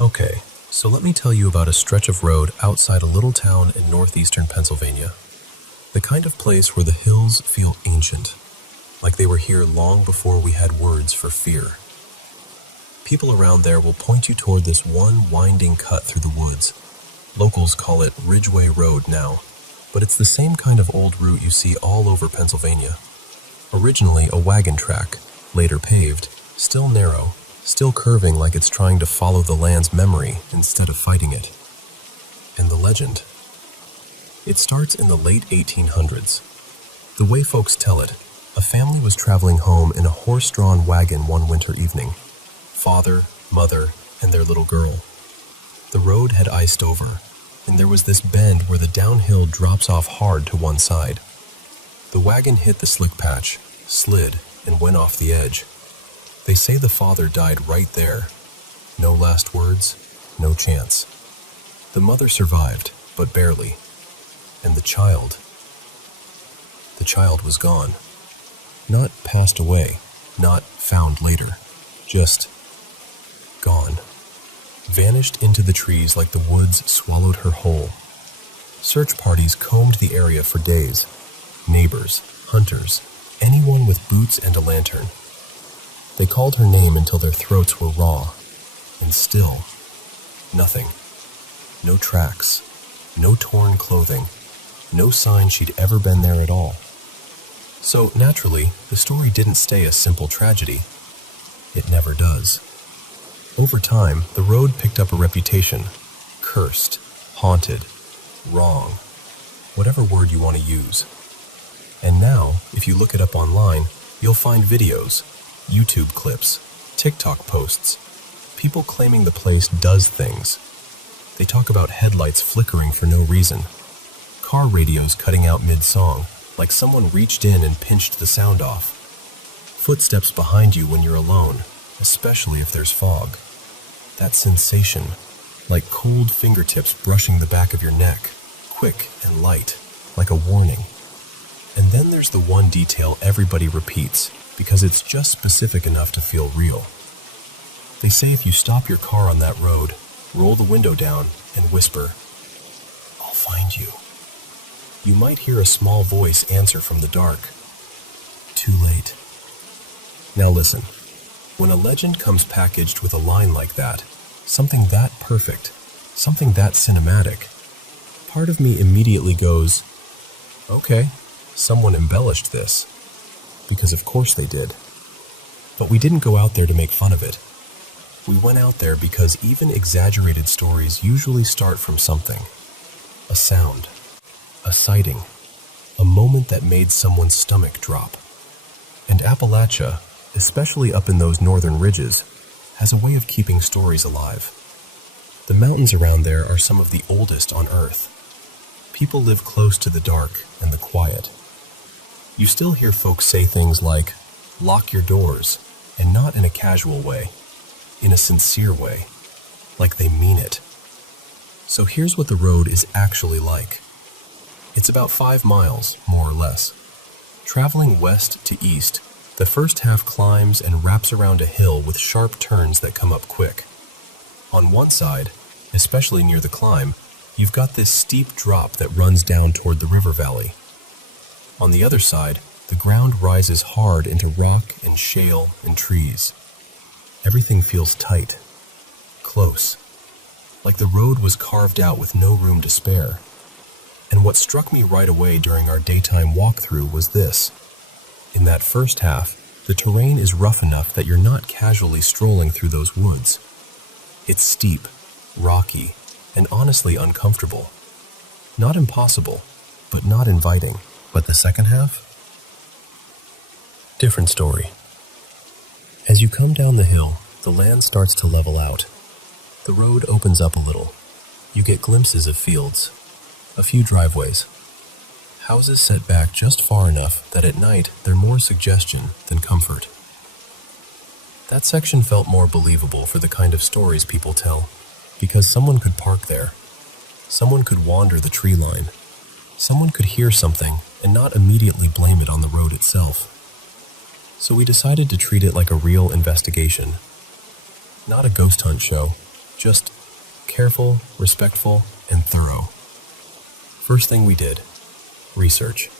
Okay, so let me tell you about a stretch of road outside a little town in northeastern Pennsylvania. The kind of place where the hills feel ancient, like they were here long before we had words for fear. People around there will point you toward this one winding cut through the woods. Locals call it Ridgeway Road now, but it's the same kind of old route you see all over Pennsylvania. Originally a wagon track, later paved, still narrow, still curving like it's trying to follow the land's memory instead of fighting it. And the legend? It starts in the late 1800s. The way folks tell it, a family was traveling home in a horse-drawn wagon one winter evening. Father, mother, and their little girl. The road had iced over, and there was this bend where the downhill drops off hard to one side. The wagon hit the slick patch, slid, and went off the edge. They say the father died right there. No last words, no chance. The mother survived, but barely. And the child was gone. Not passed away, not found later, just gone. vanished into the trees like the woods swallowed her whole. Search parties combed the area for days. Neighbors, hunters, anyone with boots and a lantern. They called her name until their throats were raw. And still, nothing. No tracks, no torn clothing, no sign she'd ever been there at all. So, naturally, the story didn't stay a simple tragedy. It never does. Over time, the road picked up a reputation. Cursed, haunted, wrong, whatever word you want to use. And now, if you look it up online, you'll find videos, YouTube clips, TikTok posts, people claiming the place does things. They talk about headlights flickering for no reason, car radios cutting out mid-song, like someone reached in and pinched the sound off, footsteps behind you when you're alone, especially if there's fog. That sensation, like cold fingertips brushing the back of your neck, quick and light, like a warning. And then there's the one detail everybody repeats, because it's just specific enough to feel real. They say if you stop your car on that road, roll the window down, and whisper, "I'll find you," you might hear a small voice answer from the dark, "Too late." Now listen, when a legend comes packaged with a line like that, something that perfect, something that cinematic, part of me immediately goes, okay, someone embellished this. Because of course they did. But we didn't go out there to make fun of it. We went out there because even exaggerated stories usually start from something. A sound, a sighting, a moment that made someone's stomach drop. And Appalachia, especially up in those northern ridges, has a way of keeping stories alive. The mountains around there are some of the oldest on Earth. People live close to the dark and the quiet. You still hear folks say things like, "Lock your doors," and not in a casual way, in a sincere way, like they mean it. So here's what the road is actually like. It's about 5 miles, more or less. Traveling west to east, the first half climbs and wraps around a hill with sharp turns that come up quick. On one side, especially near the climb, you've got this steep drop that runs down toward the river valley. On the other side, the ground rises hard into rock and shale and trees. Everything feels tight, close, like the road was carved out with no room to spare. And what struck me right away during our daytime walkthrough was this. In that first half, the terrain is rough enough that you're not casually strolling through those woods. It's steep, rocky, and honestly uncomfortable. Not impossible, but not inviting. But the second half? Different story. As you come down the hill, the land starts to level out. The road opens up a little. You get glimpses of fields, a few driveways. Houses set back just far enough that at night they're more suggestion than comfort. That section felt more believable for the kind of stories people tell, because someone could park there. Someone could wander the tree line. Someone could hear something and not immediately blame it on the road itself. So we decided to treat it like a real investigation. Not a ghost hunt show, just careful, respectful, and thorough. First thing we did, research.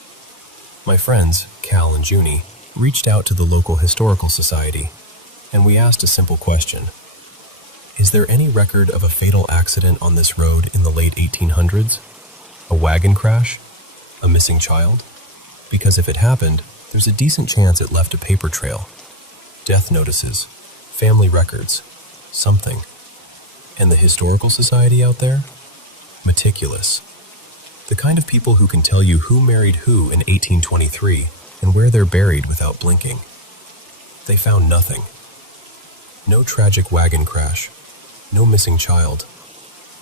My friends, Cal and Junie, reached out to the local historical society, and we asked a simple question. Is there any record of a fatal accident on this road in the late 1800s? A wagon crash? A missing child? Because if it happened, there's a decent chance it left a paper trail. Death notices, family records, something. And the historical society out there? Meticulous. The kind of people who can tell you who married who in 1823 and where they're buried without blinking. They found nothing. No tragic wagon crash. No missing child.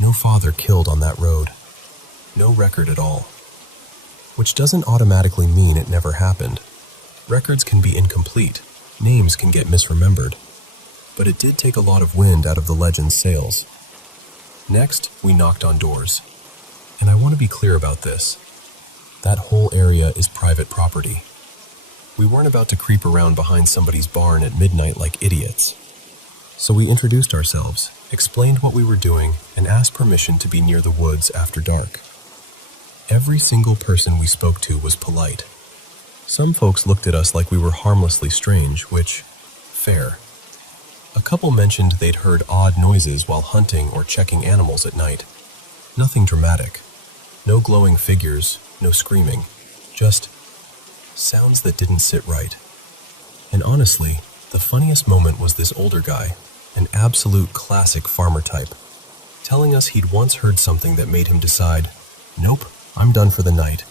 No father killed on that road. No record at all. Which doesn't automatically mean it never happened. Records can be incomplete. Names can get misremembered. But it did take a lot of wind out of the legend's sails. Next, we knocked on doors. And I want to be clear about this. That whole area is private property. We weren't about to creep around behind somebody's barn at midnight like idiots. So we introduced ourselves explained what we were doing, and asked permission to be near the woods after dark. Every single person we spoke to was polite. Some folks looked at us like we were harmlessly strange, which, fair. A couple mentioned they'd heard odd noises while hunting or checking animals at night. Nothing dramatic. No glowing figures, no screaming. Just sounds that didn't sit right. And honestly, the funniest moment was this older guy, an absolute classic farmer type, telling us he'd once heard something that made him decide, "Nope, I'm done for the night."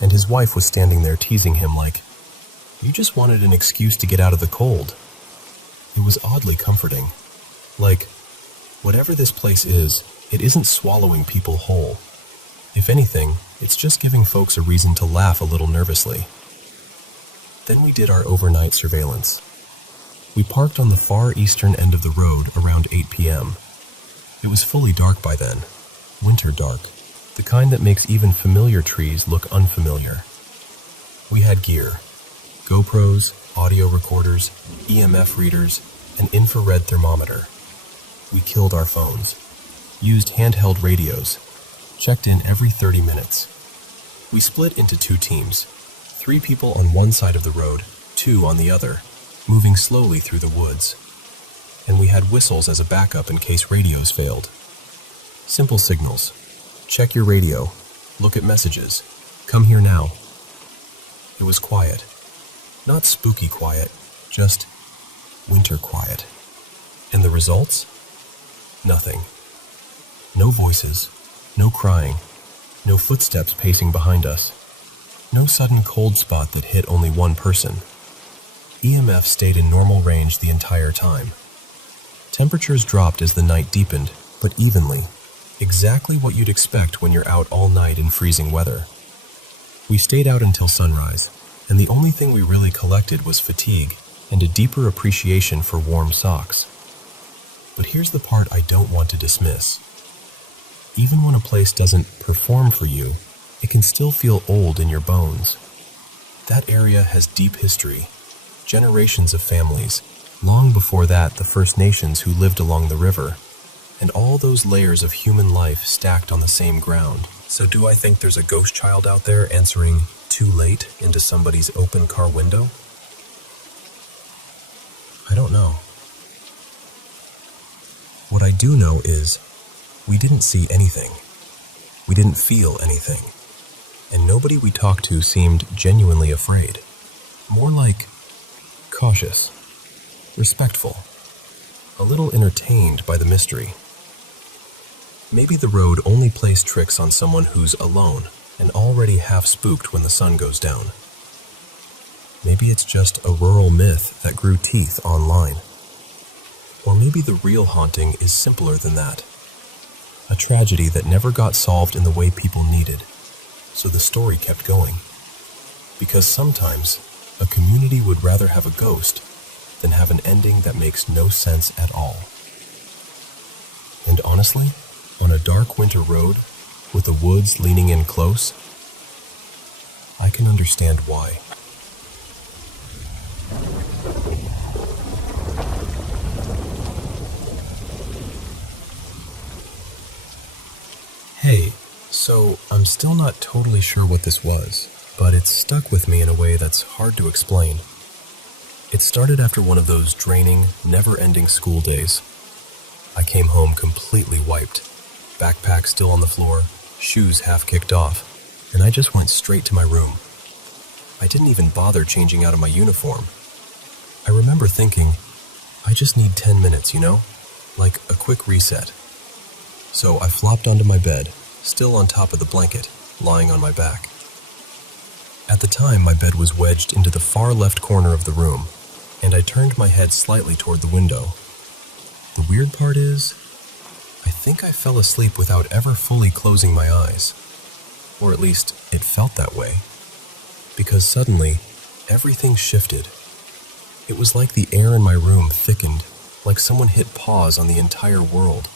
And his wife was standing there teasing him like, "You just wanted an excuse to get out of the cold." It was oddly comforting. Like, whatever this place is, it isn't swallowing people whole. If anything, it's just giving folks a reason to laugh a little nervously. Then we did our overnight surveillance. We parked on the far eastern end of the road around 8 p.m. It was fully dark by then, winter dark, the kind that makes even familiar trees look unfamiliar. We had gear: GoPros, audio recorders, EMF readers, an infrared thermometer. We killed our phones, used handheld radios, checked in every 30 minutes. We split into 2 teams, 3 people on one side of the road, 2 on the other, moving slowly through the woods. And we had whistles as a backup in case radios failed. Simple signals: check your radio, look at messages, come here now. It was quiet. Not spooky quiet, just winter quiet. And the results? Nothing. No voices, no crying, no footsteps pacing behind us, no sudden cold spot that hit only one person. EMF stayed in normal range the entire time. Temperatures dropped as the night deepened, but evenly, exactly what you'd expect when you're out all night in freezing weather. We stayed out until sunrise, and the only thing we really collected was fatigue and a deeper appreciation for warm socks. But here's the part I don't want to dismiss. Even when a place doesn't perform for you, it can still feel old in your bones. That area has deep history, generations of families, long before that the First Nations who lived along the river, and all those layers of human life stacked on the same ground. So do I think there's a ghost child out there answering "too late" into somebody's open car window? I don't know. What I do know is, we didn't see anything. We didn't feel anything. And nobody we talked to seemed genuinely afraid. More like cautious, respectful, a little entertained by the mystery. Maybe the road only plays tricks on someone who's alone and already half spooked when the sun goes down. Maybe it's just a rural myth that grew teeth online. Or maybe the real haunting is simpler than that. A tragedy that never got solved in the way people needed, so the story kept going. Because sometimes, a community would rather have a ghost than have an ending that makes no sense at all. And honestly, on a dark winter road, with the woods leaning in close, I can understand why. Hey, so I'm still not totally sure what this was, but it's stuck with me in a way that's hard to explain. It started after one of those draining, never-ending school days. I came home completely wiped, backpack still on the floor, shoes half kicked off, and I just went straight to my room. I didn't even bother changing out of my uniform. I remember thinking, I just need 10 minutes, like a quick reset. So I flopped onto my bed, still on top of the blanket, lying on my back. At the time, my bed was wedged into the far left corner of the room, and I turned my head slightly toward the window. The weird part is, I think I fell asleep without ever fully closing my eyes. Or at least, it felt that way. Because suddenly, everything shifted. It was like the air in my room thickened, like someone hit pause on the entire world.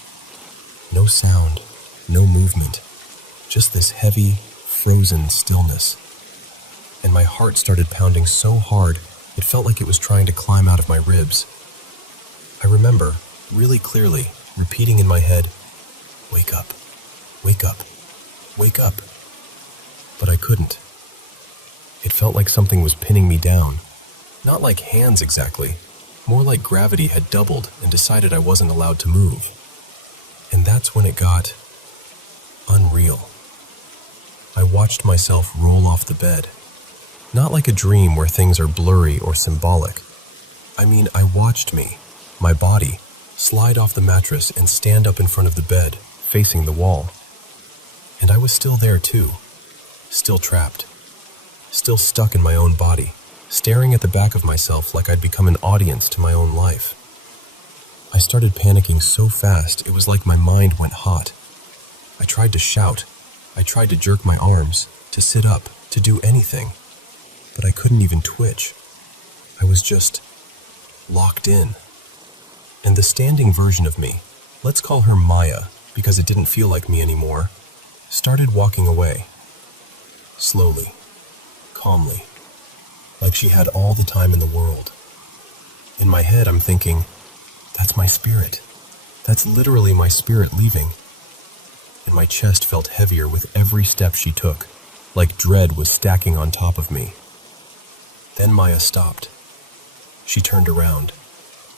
No sound, no movement, just this heavy, frozen stillness. And my heart started pounding so hard, it felt like it was trying to climb out of my ribs. I remember, really clearly, repeating in my head, "Wake up, wake up, wake up." But I couldn't. It felt like something was pinning me down. Not like hands exactly, more like gravity had doubled and decided I wasn't allowed to move. And that's when it got unreal. I watched myself roll off the bed. Not like a dream where things are blurry or symbolic. I mean, I watched me, my body, slide off the mattress and stand up in front of the bed, facing the wall. And I was still there too, still trapped, still stuck in my own body, staring at the back of myself like I'd become an audience to my own life. I started panicking so fast it was like my mind went hot. I tried to shout. I tried to jerk my arms, to sit up, to do anything. But I couldn't even twitch. I was just locked in. And the standing version of me, let's call her Maya because it didn't feel like me anymore, started walking away. Slowly, calmly, like she had all the time in the world. In my head, I'm thinking, that's my spirit. That's literally my spirit leaving. And my chest felt heavier with every step she took, like dread was stacking on top of me. Then Maya stopped. She turned around,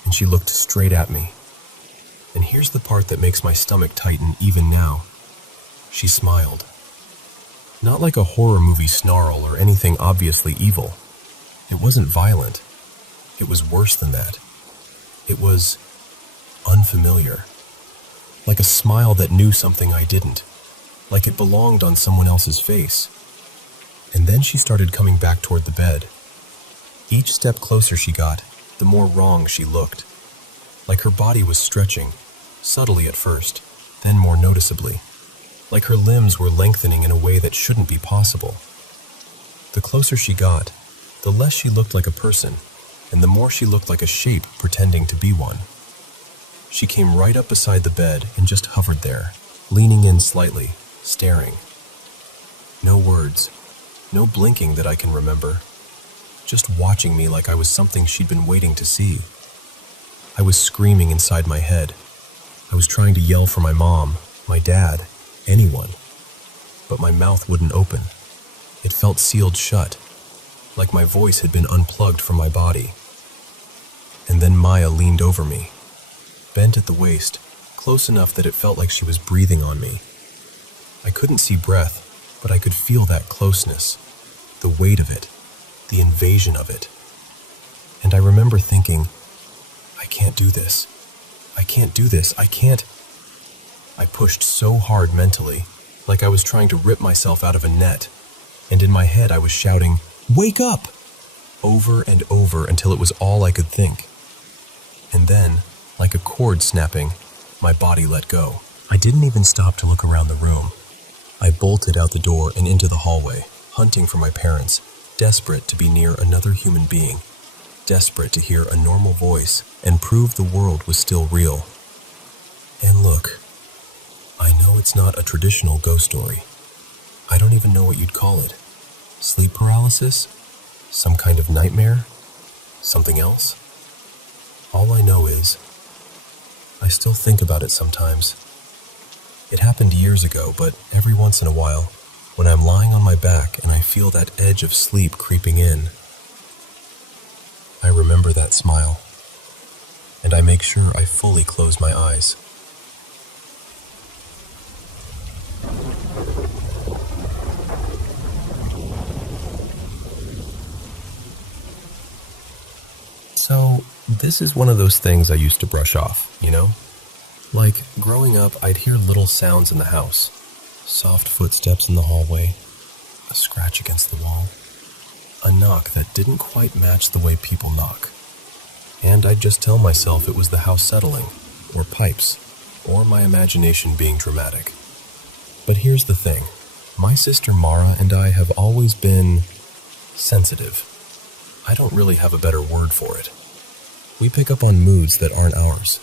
and she looked straight at me. And here's the part that makes my stomach tighten even now. She smiled. Not like a horror movie snarl or anything obviously evil. It wasn't violent. It was worse than that. It was unfamiliar. Like a smile that knew something I didn't. Like it belonged on someone else's face. And then she started coming back toward the bed. Each step closer she got, the more wrong she looked. Like her body was stretching, subtly at first, then more noticeably. Like her limbs were lengthening in a way that shouldn't be possible. The closer she got, the less she looked like a person, and the more she looked like a shape pretending to be one. She came right up beside the bed and just hovered there, leaning in slightly, staring. No words, no blinking that I can remember. Just watching me like I was something she'd been waiting to see. I was screaming inside my head. I was trying to yell for my mom, my dad, anyone. But my mouth wouldn't open. It felt sealed shut, like my voice had been unplugged from my body. And then Maya leaned over me, bent at the waist, close enough that it felt like she was breathing on me. I couldn't see breath, but I could feel that closeness, the weight of it, the invasion of it. And I remember thinking, I can't do this. I can't do this. I can't. I pushed so hard mentally, like I was trying to rip myself out of a net. And in my head I was shouting, "Wake up!" over and over until it was all I could think. And then, like a cord snapping, my body let go. I didn't even stop to look around the room. I bolted out the door and into the hallway, hunting for my parents, desperate to be near another human being, desperate to hear a normal voice and prove the world was still real. And look, I know it's not a traditional ghost story. I don't even know what you'd call it. Sleep paralysis? Some kind of nightmare? Something else? All I know is, I still think about it sometimes. It happened years ago, but every once in a while, when I'm lying on my back and I feel that edge of sleep creeping in, I remember that smile, and I make sure I fully close my eyes. So, this is one of those things I used to brush off, you know? Like, growing up, I'd hear little sounds in the house. Soft footsteps in the hallway, a scratch against the wall, a knock that didn't quite match the way people knock. And I'd just tell myself it was the house settling, or pipes, or my imagination being dramatic. But here's the thing. My sister Mara and I have always been sensitive. I don't really have a better word for it. We pick up on moods that aren't ours.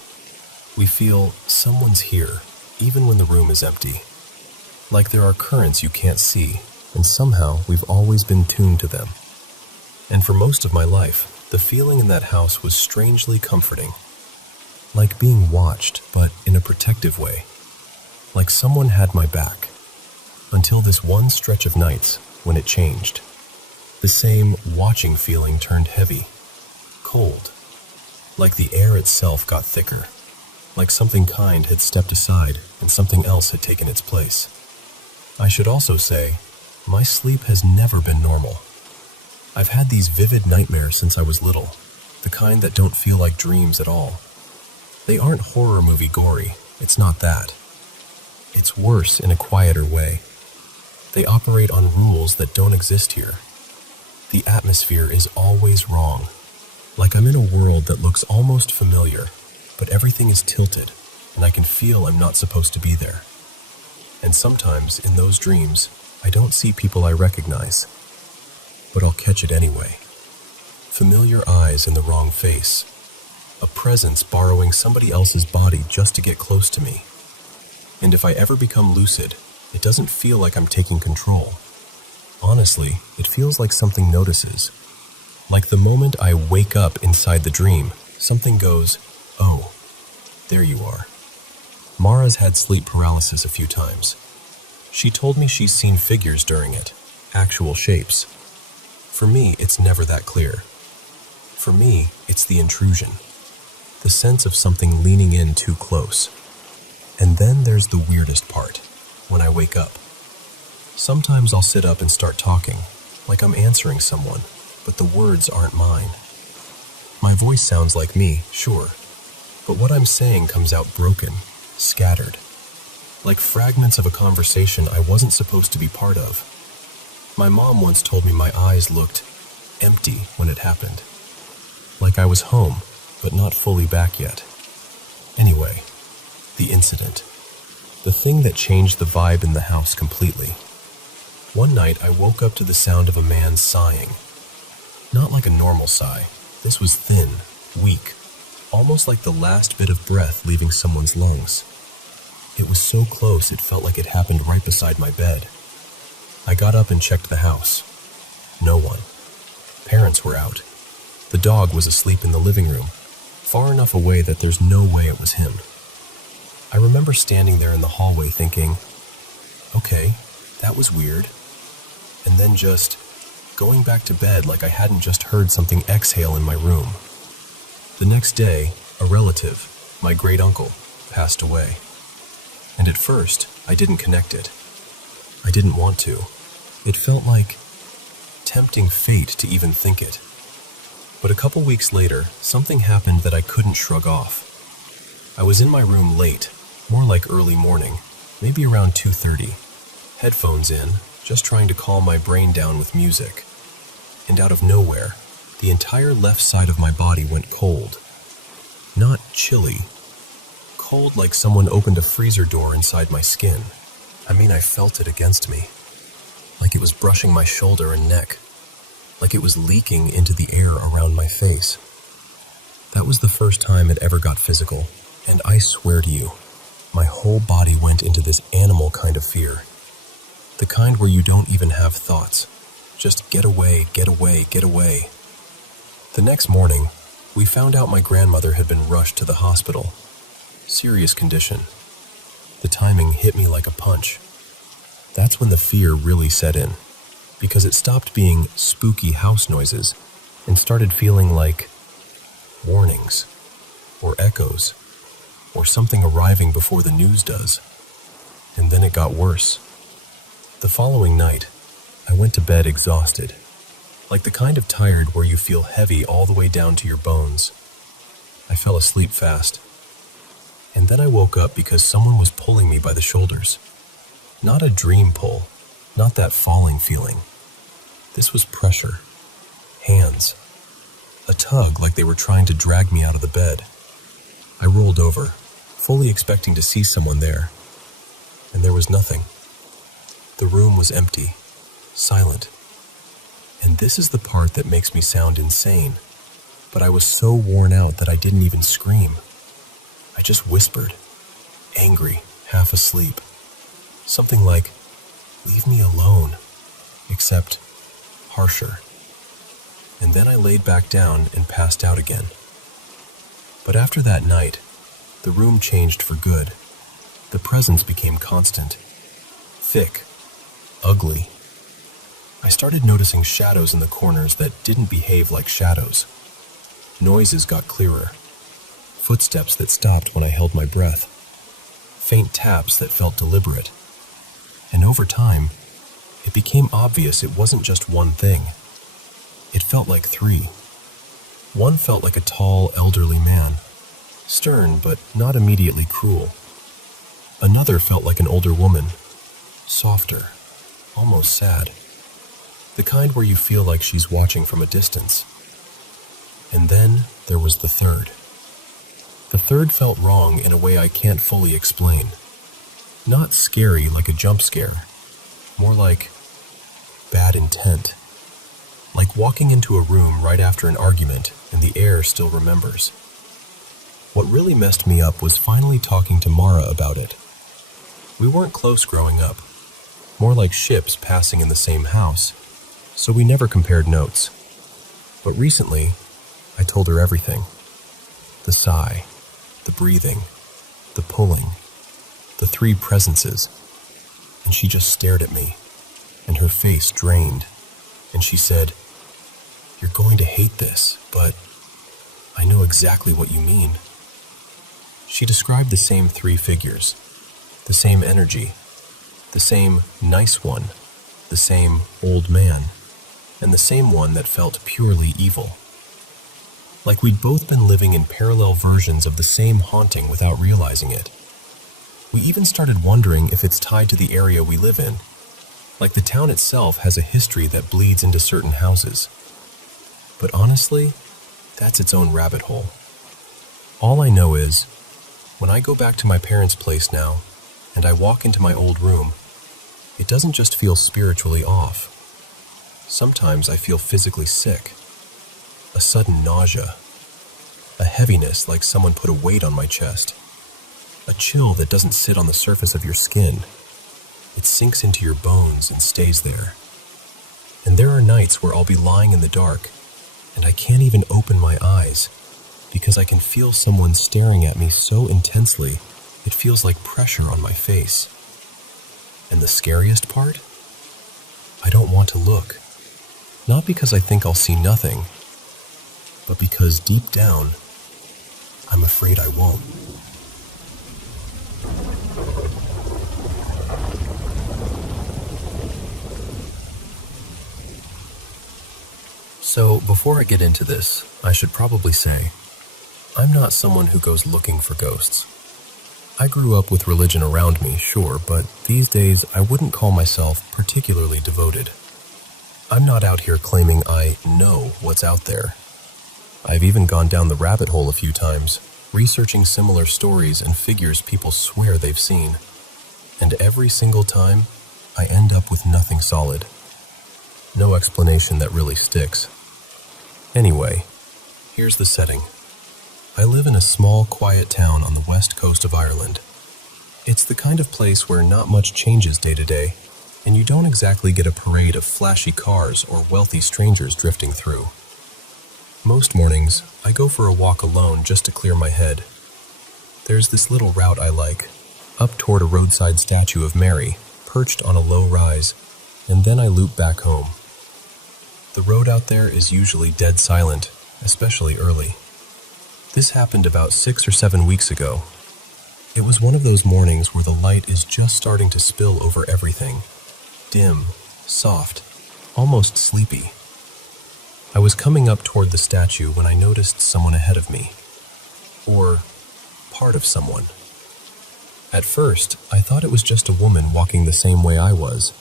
We feel someone's here, even when the room is empty. Like there are currents you can't see, and somehow we've always been tuned to them. And for most of my life, the feeling in that house was strangely comforting. like being watched, but in a protective way, like someone had my back, until this one stretch of nights when it changed. The same watching feeling turned heavy, cold, like the air itself got thicker, like something kind had stepped aside and something else had taken its place. I should also say, my sleep has never been normal. I've had these vivid nightmares since I was little, the kind that don't feel like dreams at all. They aren't horror movie gory, it's not that. It's worse in a quieter way. They operate on rules that don't exist here. The atmosphere is always wrong, like I'm in a world that looks almost familiar, but everything is tilted, and I can feel I'm not supposed to be there. And sometimes, in those dreams, I don't see people I recognize, but I'll catch it anyway. Familiar eyes in the wrong face. A presence borrowing somebody else's body just to get close to me. And if I ever become lucid, it doesn't feel like I'm taking control. Honestly, it feels like something notices. Like the moment I wake up inside the dream, something goes, "Oh, there you are." Mara's had sleep paralysis a few times. She told me she's seen figures during it, actual shapes. For me, it's never that clear. For me, it's the intrusion. The sense of something leaning in too close. And then there's the weirdest part, when I wake up. Sometimes I'll sit up and start talking, like I'm answering someone, but the words aren't mine. My voice sounds like me, sure, but what I'm saying comes out broken, scattered, like fragments of a conversation I wasn't supposed to be part of. My mom once told me my eyes looked empty when it happened, like I was home, but not fully back yet. Anyway, the incident. The thing that changed the vibe in the house completely. One night I woke up to the sound of a man sighing. Not like a normal sigh. This was thin, weak, almost like the last bit of breath leaving someone's lungs. It was so close it felt like it happened right beside my bed. I got up and checked the house. No one. Parents were out. The dog was asleep in the living room, far enough away that there's no way it was him. I remember standing there in the hallway thinking, okay, that was weird. And then just going back to bed like I hadn't just heard something exhale in my room. The next day, a relative, my great uncle, passed away. And at first, I didn't connect it. I didn't want to. It felt like tempting fate to even think it. But a couple weeks later, something happened that I couldn't shrug off. I was in my room late, more like early morning, maybe around 2:30, headphones in, just trying to calm my brain down with music. And out of nowhere, the entire left side of my body went cold. Not chilly. Cold like someone opened a freezer door inside my skin. I mean, I felt it against me. Like it was brushing my shoulder and neck. Like it was leaking into the air around my face. That was the first time it ever got physical, and I swear to you, my whole body went into this animal kind of fear. The kind where you don't even have thoughts. Just get away, get away, get away. The next morning, we found out my grandmother had been rushed to the hospital. Serious condition. The timing hit me like a punch. That's when the fear really set in, because it stopped being spooky house noises and started feeling like warnings, or echoes, or something arriving before the news does. And then it got worse. The following night, I went to bed exhausted, like the kind of tired where you feel heavy all the way down to your bones. I fell asleep fast. And then I woke up because someone was pulling me by the shoulders. Not a dream pull, not that falling feeling. This was pressure. Hands. A tug like they were trying to drag me out of the bed. I rolled over, fully expecting to see someone there. And there was nothing. The room was empty, silent. And this is the part that makes me sound insane. But I was so worn out that I didn't even scream. I just whispered, angry, half asleep. Something like, "Leave me alone," except harsher. And then I laid back down and passed out again. But after that night, the room changed for good. The presence became constant, thick, ugly. I started noticing shadows in the corners that didn't behave like shadows. Noises got clearer. Footsteps that stopped when I held my breath. Faint taps that felt deliberate. And over time, it became obvious it wasn't just one thing. It felt like three. One felt like a tall, elderly man, stern but not immediately cruel. Another felt like an older woman, softer, almost sad. The kind where you feel like she's watching from a distance. And then there was the third. The third felt wrong in a way I can't fully explain. Not scary like a jump scare, more like bad intent. Like walking into a room right after an argument and the air still remembers. What really messed me up was finally talking to Mara about it. We weren't close growing up, more like ships passing in the same house, so we never compared notes. But recently, I told her everything. The sigh, the breathing, the pulling, the three presences. And she just stared at me, and her face drained, and she said, "You're going to hate this, but I know exactly what you mean." She described the same three figures, the same energy, the same nice one, the same old man, and the same one that felt purely evil. Like we'd both been living in parallel versions of the same haunting without realizing it. We even started wondering if it's tied to the area we live in. Like the town itself has a history that bleeds into certain houses. But honestly, that's its own rabbit hole. All I know is, when I go back to my parents' place now, and I walk into my old room, it doesn't just feel spiritually off. Sometimes I feel physically sick. A sudden nausea. A heaviness like someone put a weight on my chest. A chill that doesn't sit on the surface of your skin. It sinks into your bones and stays there. And there are nights where I'll be lying in the dark, and I can't even open my eyes, because I can feel someone staring at me so intensely, it feels like pressure on my face. And the scariest part? I don't want to look. Not because I think I'll see nothing, but because deep down, I'm afraid I won't. So, before I get into this, I should probably say, I'm not someone who goes looking for ghosts. I grew up with religion around me, sure, but these days I wouldn't call myself particularly devoted. I'm not out here claiming I know what's out there. I've even gone down the rabbit hole a few times, researching similar stories and figures people swear they've seen. And every single time, I end up with nothing solid. No explanation that really sticks. Anyway, here's the setting. I live in a small, quiet town on the west coast of Ireland. It's the kind of place where not much changes day to day, and you don't exactly get a parade of flashy cars or wealthy strangers drifting through. Most mornings, I go for a walk alone just to clear my head. There's this little route I like, up toward a roadside statue of Mary, perched on a low rise, and then I loop back home. The road out there is usually dead silent, especially early. This happened about 6 or 7 weeks ago. It was one of those mornings where the light is just starting to spill over everything. Dim, soft, almost sleepy. I was coming up toward the statue when I noticed someone ahead of me. Or part of someone. At first, I thought it was just a woman walking the same way I was,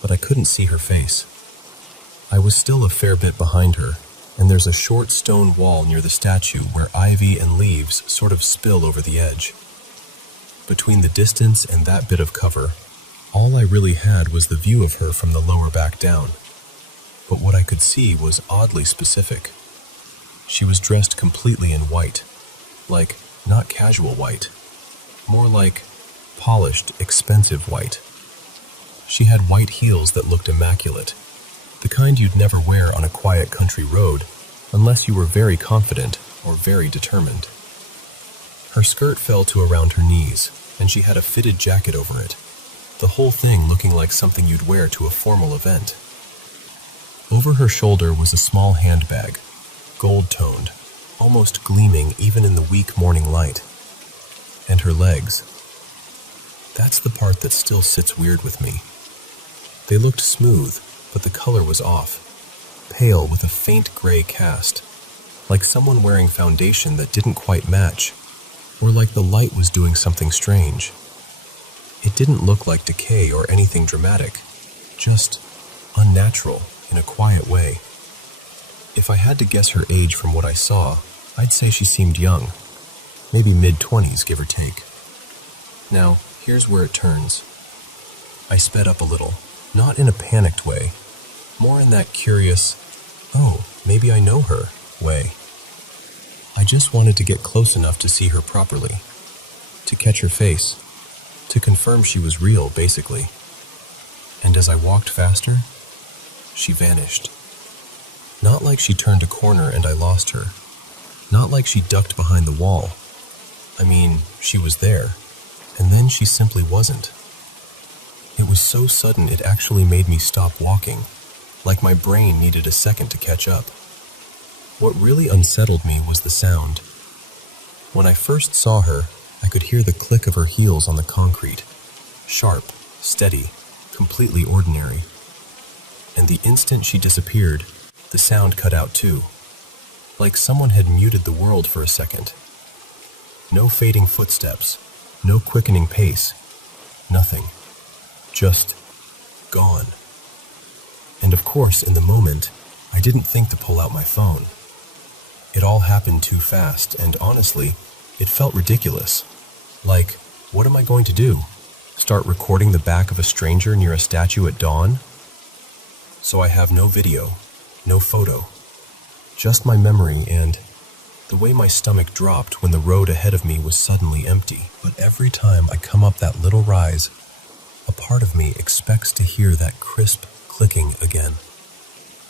but I couldn't see her face. I was still a fair bit behind her, and there's a short stone wall near the statue where ivy and leaves sort of spill over the edge. Between the distance and that bit of cover, all I really had was the view of her from the lower back down. But what I could see was oddly specific. She was dressed completely in white, like not casual white, more like polished, expensive white. She had white heels that looked immaculate, the kind you'd never wear on a quiet country road unless you were very confident or very determined. Her skirt fell to around her knees, and she had a fitted jacket over it, the whole thing looking like something you'd wear to a formal event. Over her shoulder was a small handbag, gold-toned, almost gleaming even in the weak morning light. And her legs. That's the part that still sits weird with me. They looked smooth, but the color was off, pale with a faint gray cast, like someone wearing foundation that didn't quite match, or like the light was doing something strange. It didn't look like decay or anything dramatic, just unnatural in a quiet way. If I had to guess her age from what I saw, I'd say she seemed young, maybe mid-20s, give or take. Now, here's where it turns. I sped up a little, not in a panicked way, more in that curious, oh, maybe I know her way. I just wanted to get close enough to see her properly, to catch her face, to confirm she was real, basically. And as I walked faster, she vanished. Not like she turned a corner and I lost her. Not like she ducked behind the wall. I mean, she was there, and then she simply wasn't. It was so sudden it actually made me stop walking, like my brain needed a second to catch up. What really unsettled me was the sound. When I first saw her, I could hear the click of her heels on the concrete. Sharp, steady, completely ordinary. And the instant she disappeared, the sound cut out too. Like someone had muted the world for a second. No fading footsteps, no quickening pace, nothing. Just gone. And of course, in the moment, I didn't think to pull out my phone. It all happened too fast, and honestly, it felt ridiculous. Like, what am I going to do? Start recording the back of a stranger near a statue at dawn? So I have no video, no photo, just my memory and the way my stomach dropped when the road ahead of me was suddenly empty. But every time I come up that little rise, a part of me expects to hear that crisp clicking again.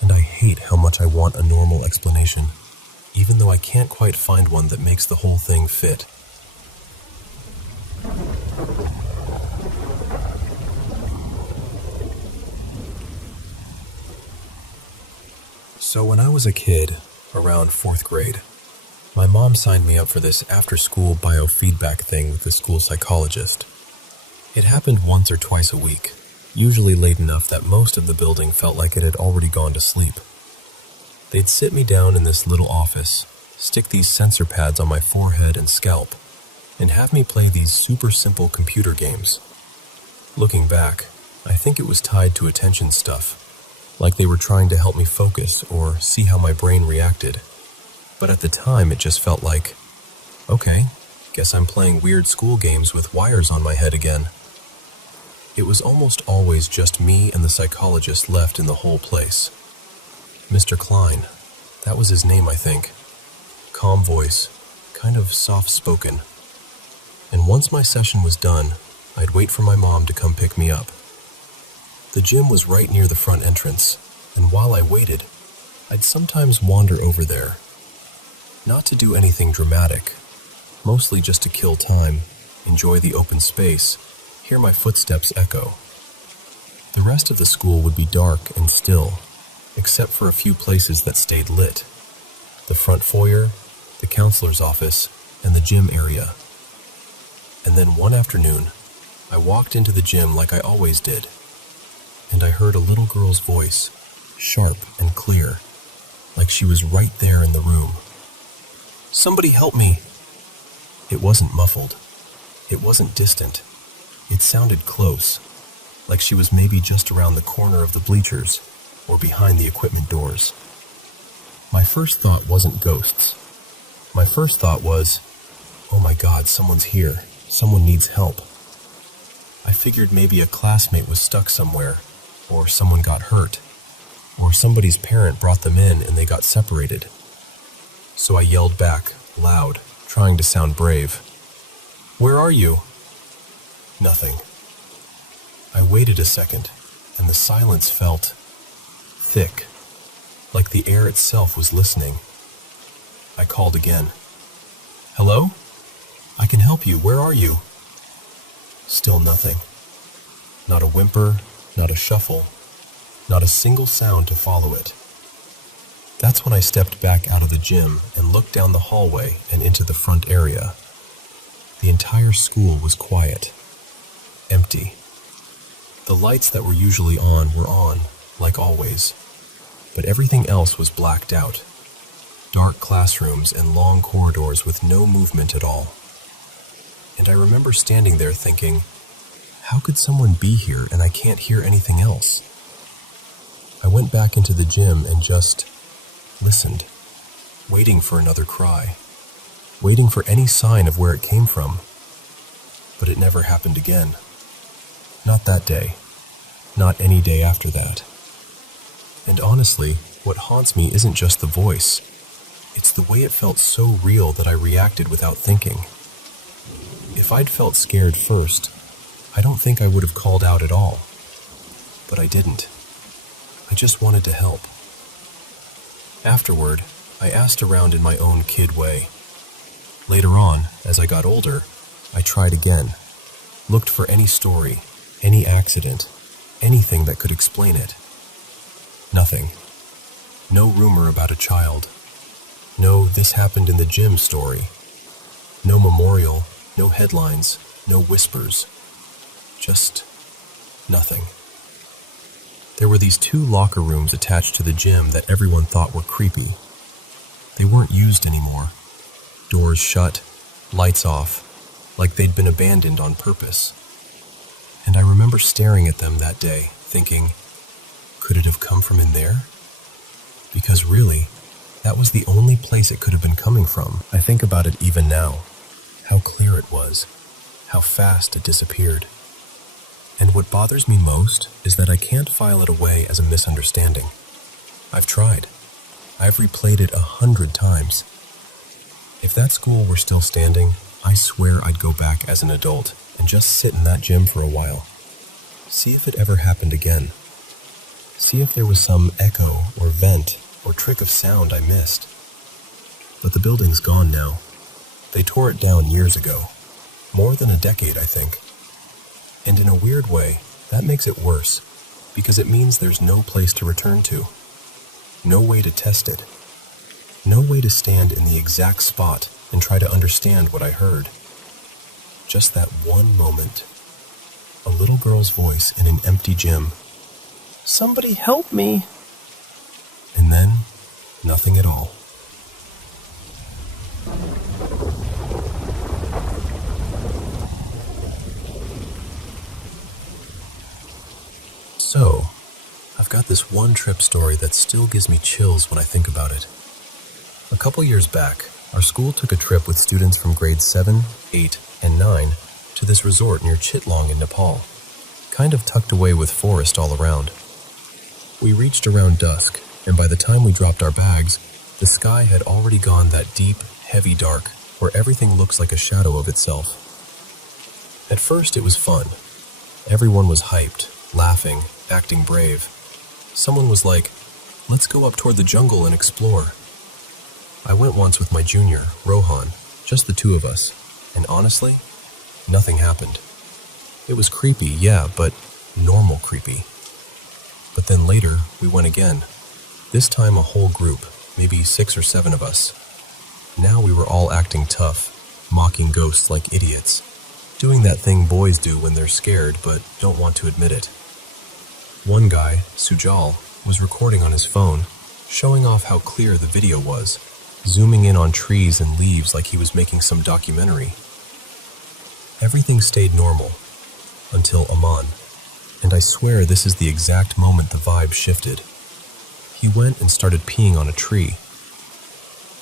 And I hate how much I want a normal explanation, even though I can't quite find one that makes the whole thing fit. So when I was a kid, around 4th grade, my mom signed me up for this after-school biofeedback thing with the school psychologist. It happened once or twice a week, usually late enough that most of the building felt like it had already gone to sleep. They'd sit me down in this little office, stick these sensor pads on my forehead and scalp, and have me play these super simple computer games. Looking back, I think it was tied to attention stuff, like they were trying to help me focus or see how my brain reacted. But at the time, it just felt like, okay, guess I'm playing weird school games with wires on my head again. It was almost always just me and the psychologist left in the whole place. Mr. Klein, that was his name, I think. Calm voice, kind of soft-spoken. And once my session was done, I'd wait for my mom to come pick me up. The gym was right near the front entrance, and while I waited, I'd sometimes wander over there. Not to do anything dramatic, mostly just to kill time, enjoy the open space, hear my footsteps echo. The rest of the school would be dark and still, except for a few places that stayed lit. The front foyer, the counselor's office, and the gym area. And then one afternoon, I walked into the gym like I always did, and I heard a little girl's voice, sharp and clear, like she was right there in the room. "Somebody help me!" It wasn't muffled. It wasn't distant. It sounded close, like she was maybe just around the corner of the bleachers or behind the equipment doors. My first thought wasn't ghosts. My first thought was, oh my God, someone's here. Someone needs help. I figured maybe a classmate was stuck somewhere, or someone got hurt, or somebody's parent brought them in and they got separated. So I yelled back, loud, trying to sound brave. "Where are you?" Nothing. I waited a second, and the silence felt thick, like the air itself was listening. I called again. "Hello? can help you. Where are you?" Still nothing. Not a whimper, not a shuffle, not a single sound to follow it. That's when I stepped back out of the gym and looked down the hallway and into the front area. The entire school was quiet, empty. The lights that were usually on were on, like always, but everything else was blacked out. Dark classrooms and long corridors with no movement at all. And I remember standing there thinking, how could someone be here and I can't hear anything else? I went back into the gym and just listened, waiting for another cry, waiting for any sign of where it came from. But it never happened again. Not that day. Not any day after that. And honestly, what haunts me isn't just the voice. It's the way it felt so real that I reacted without thinking. If I'd felt scared first, I don't think I would have called out at all. But I didn't. I just wanted to help. Afterward, I asked around in my own kid way. Later on, as I got older, I tried again. Looked for any story, any accident, anything that could explain it. Nothing. No rumor about a child. No "this happened in the gym" story. No memorial, no headlines, no whispers. Just nothing. There were these 2 locker rooms attached to the gym that everyone thought were creepy. They weren't used anymore. Doors shut, lights off, like they'd been abandoned on purpose. And I remember staring at them that day, thinking, could it have come from in there? Because really, that was the only place it could have been coming from. I think about it even now, how clear it was, how fast it disappeared. And what bothers me most is that I can't file it away as a misunderstanding. I've tried. I've replayed it 100 times. If that school were still standing, I swear I'd go back as an adult and just sit in that gym for a while. See if it ever happened again. See if there was some echo or vent or trick of sound I missed. But the building's gone now. They tore it down years ago. More than a decade, I think. And in a weird way, that makes it worse, because it means there's no place to return to. No way to test it. No way to stand in the exact spot and try to understand what I heard. Just that one moment. A little girl's voice in an empty gym. "Somebody help me!" And then, nothing at all. So, I've got this one trip story that still gives me chills when I think about it. A couple years back, our school took a trip with students from grades 7, 8, and 9 to this resort near Chittagong in Nepal, kind of tucked away with forest all around. We reached around dusk, and by the time we dropped our bags, the sky had already gone that deep, heavy dark, where everything looks like a shadow of itself. At first it was fun. Everyone was hyped, laughing, acting brave. Someone was like, "Let's go up toward the jungle and explore." I went once with my junior, Rohan, just the 2 of us, and honestly, nothing happened. It was creepy, yeah, but normal creepy. But then later, we went again. This time a whole group, maybe 6 or 7 of us. Now we were all acting tough, mocking ghosts like idiots, doing that thing boys do when they're scared but don't want to admit it. One guy, Sujal, was recording on his phone, showing off how clear the video was, zooming in on trees and leaves like he was making some documentary. Everything stayed normal, until Aman, and I swear this is the exact moment the vibe shifted. He went and started peeing on a tree.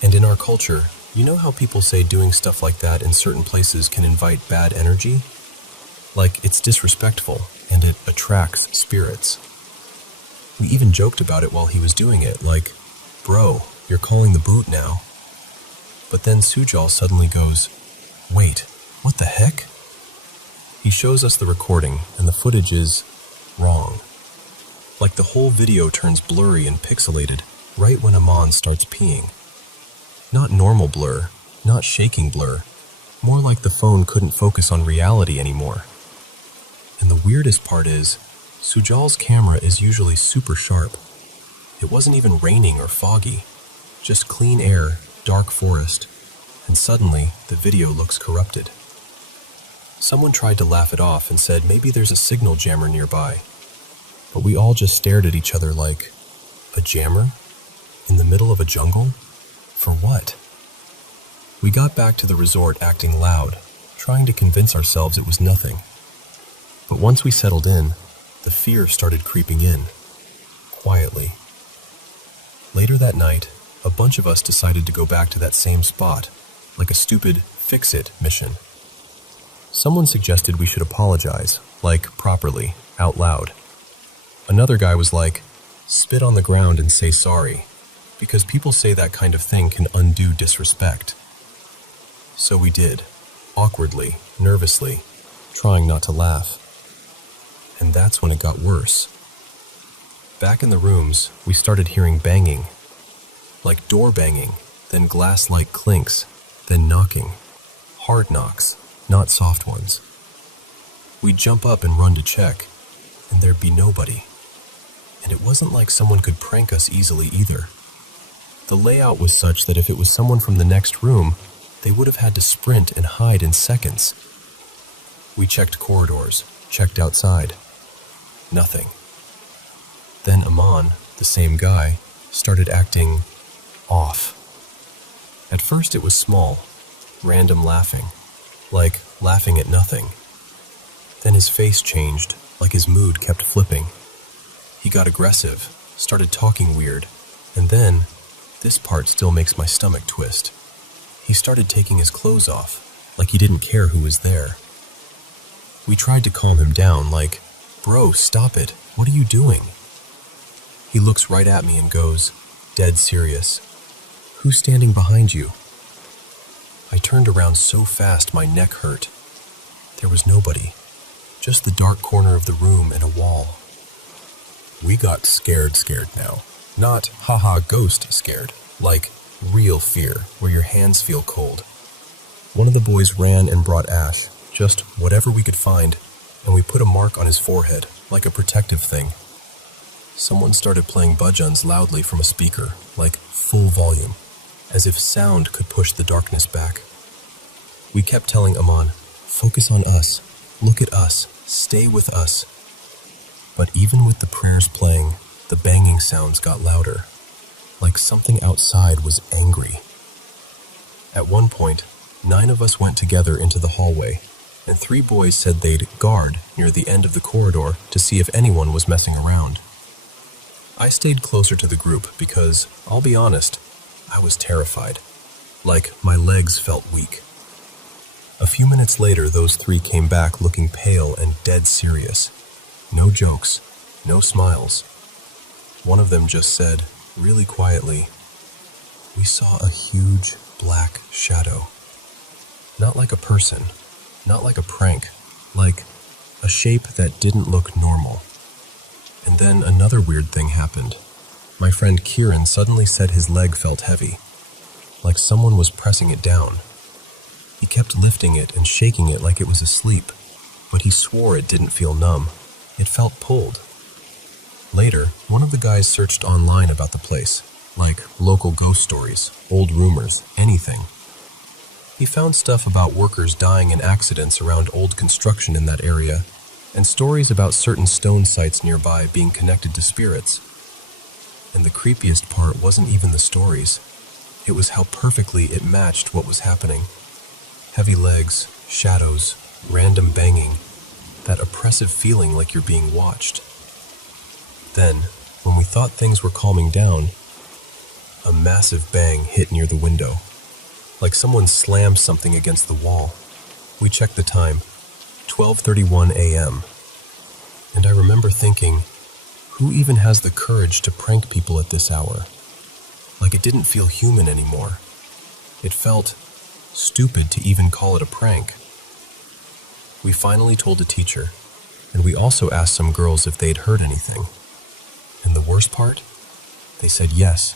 And in our culture, you know how people say doing stuff like that in certain places can invite bad energy? Like it's disrespectful, and it attracts spirits. We even joked about it while he was doing it, like, "Bro, you're calling the boot now." But then Sujal suddenly goes, "Wait, what the heck?" He shows us the recording, and the footage is wrong. Like the whole video turns blurry and pixelated right when Aman starts peeing. Not normal blur, not shaking blur, More like the phone couldn't focus on reality anymore. And the weirdest part is, Sujal's camera is usually super sharp. It wasn't even raining or foggy, just clean air, dark forest, and suddenly the video looks corrupted. Someone tried to laugh it off and said maybe there's a signal jammer nearby, but we all just stared at each other like, a jammer? In the middle of a jungle? For what? We got back to the resort acting loud, trying to convince ourselves it was nothing. But once we settled in, the fear started creeping in, quietly. Later that night, a bunch of us decided to go back to that same spot, like a stupid fix-it mission. Someone suggested we should apologize, like properly, out loud. Another guy was like, spit on the ground and say sorry, because people say that kind of thing can undo disrespect. So we did, awkwardly, nervously, trying not to laugh. And that's when it got worse. Back in the rooms, we started hearing banging, like door banging, then glass-like clinks, then knocking, hard knocks, not soft ones. We'd jump up and run to check, and there'd be nobody. And it wasn't like someone could prank us easily either. The layout was such that if it was someone from the next room, they would have had to sprint and hide in seconds. We checked corridors, checked outside. Nothing. Then Aman, the same guy, started acting off. At first it was small, random laughing, like laughing at nothing. Then his face changed, like his mood kept flipping. He got aggressive, started talking weird, and then, this part still makes my stomach twist. He started taking his clothes off, like he didn't care who was there. We tried to calm him down, like, "Bro, stop it, what are you doing?" He looks right at me and goes, dead serious, "Who's standing behind you?" I turned around so fast my neck hurt. There was nobody, just the dark corner of the room and a wall. We got scared now. Not, haha, ghost scared, like real fear, where your hands feel cold. One of the boys ran and brought ash, just whatever we could find, and we put a mark on his forehead, like a protective thing. Someone started playing bhajans loudly from a speaker, like full volume, as if sound could push the darkness back. We kept telling Aman, "Focus on us, look at us, stay with us." But even with the prayers playing, the banging sounds got louder, like something outside was angry. At one point, 9 of us went together into the hallway, and 3 boys said they'd guard near the end of the corridor to see if anyone was messing around. I stayed closer to the group because, I'll be honest, I was terrified, like my legs felt weak. A few minutes later, those 3 came back looking pale and dead serious. No jokes, no smiles. One of them just said, really quietly, "We saw a huge black shadow. Not like a person, not like a prank, like a shape that didn't look normal." And then another weird thing happened. My friend Kieran suddenly said his leg felt heavy, like someone was pressing it down. He kept lifting it and shaking it like it was asleep, but he swore it didn't feel numb. It felt pulled. Later, one of the guys searched online about the place, like local ghost stories, old rumors, anything. He found stuff about workers dying in accidents around old construction in that area, and stories about certain stone sites nearby being connected to spirits. And the creepiest part wasn't even the stories. It was how perfectly it matched what was happening. Heavy legs, shadows, random banging, that oppressive feeling like you're being watched. Then, when we thought things were calming down, a massive bang hit near the window, like someone slammed something against the wall. We checked the time, 12:31 a.m. And I remember thinking, who even has the courage to prank people at this hour? Like it didn't feel human anymore. It felt stupid to even call it a prank. We finally told the teacher, and we also asked some girls if they'd heard anything. And the worst part? They said yes.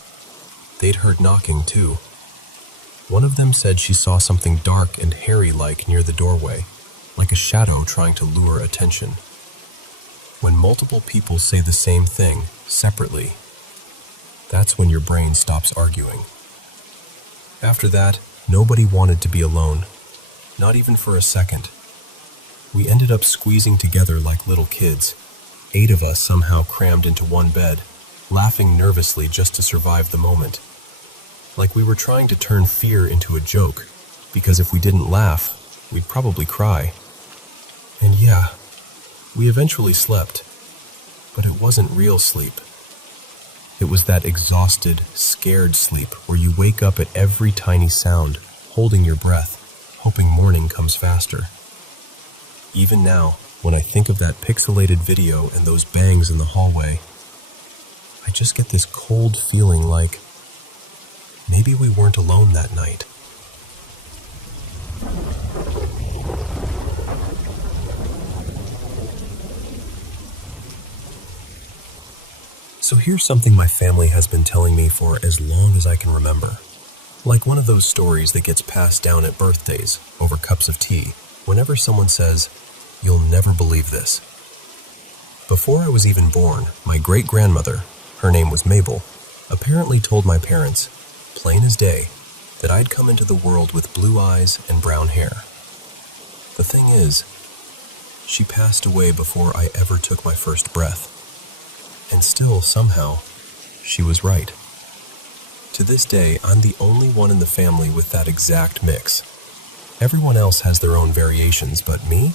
They'd heard knocking too. One of them said she saw something dark and hairy-like near the doorway, like a shadow trying to lure attention. When multiple people say the same thing, separately, that's when your brain stops arguing. After that, nobody wanted to be alone, not even for a second. We ended up squeezing together like little kids, 8 of us somehow crammed into one bed, laughing nervously just to survive the moment. Like we were trying to turn fear into a joke, because if we didn't laugh, we'd probably cry. And yeah, we eventually slept, but it wasn't real sleep. It was that exhausted, scared sleep where you wake up at every tiny sound, holding your breath, hoping morning comes faster. Even now, when I think of that pixelated video and those bangs in the hallway, I just get this cold feeling like maybe we weren't alone that night. So here's something my family has been telling me for as long as I can remember. Like one of those stories that gets passed down at birthdays over cups of tea, whenever someone says, "You'll never believe this." Before I was even born, my great-grandmother, her name was Mabel, apparently told my parents, plain as day, that I'd come into the world with blue eyes and brown hair. The thing is, she passed away before I ever took my first breath. And still, somehow, she was right. To this day, I'm the only one in the family with that exact mix. Everyone else has their own variations, but me?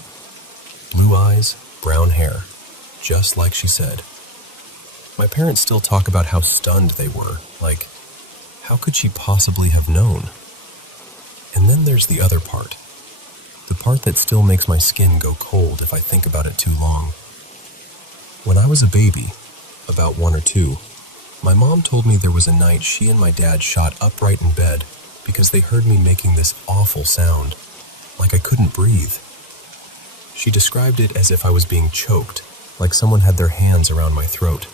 Blue eyes, brown hair, just like she said. My parents still talk about how stunned they were, like, how could she possibly have known? And then there's the other part. The part that still makes my skin go cold if I think about it too long. When I was a baby, about 1 or 2, my mom told me there was a night she and my dad shot upright in bed because they heard me making this awful sound, like I couldn't breathe. She described it as if I was being choked, like someone had their hands around my throat.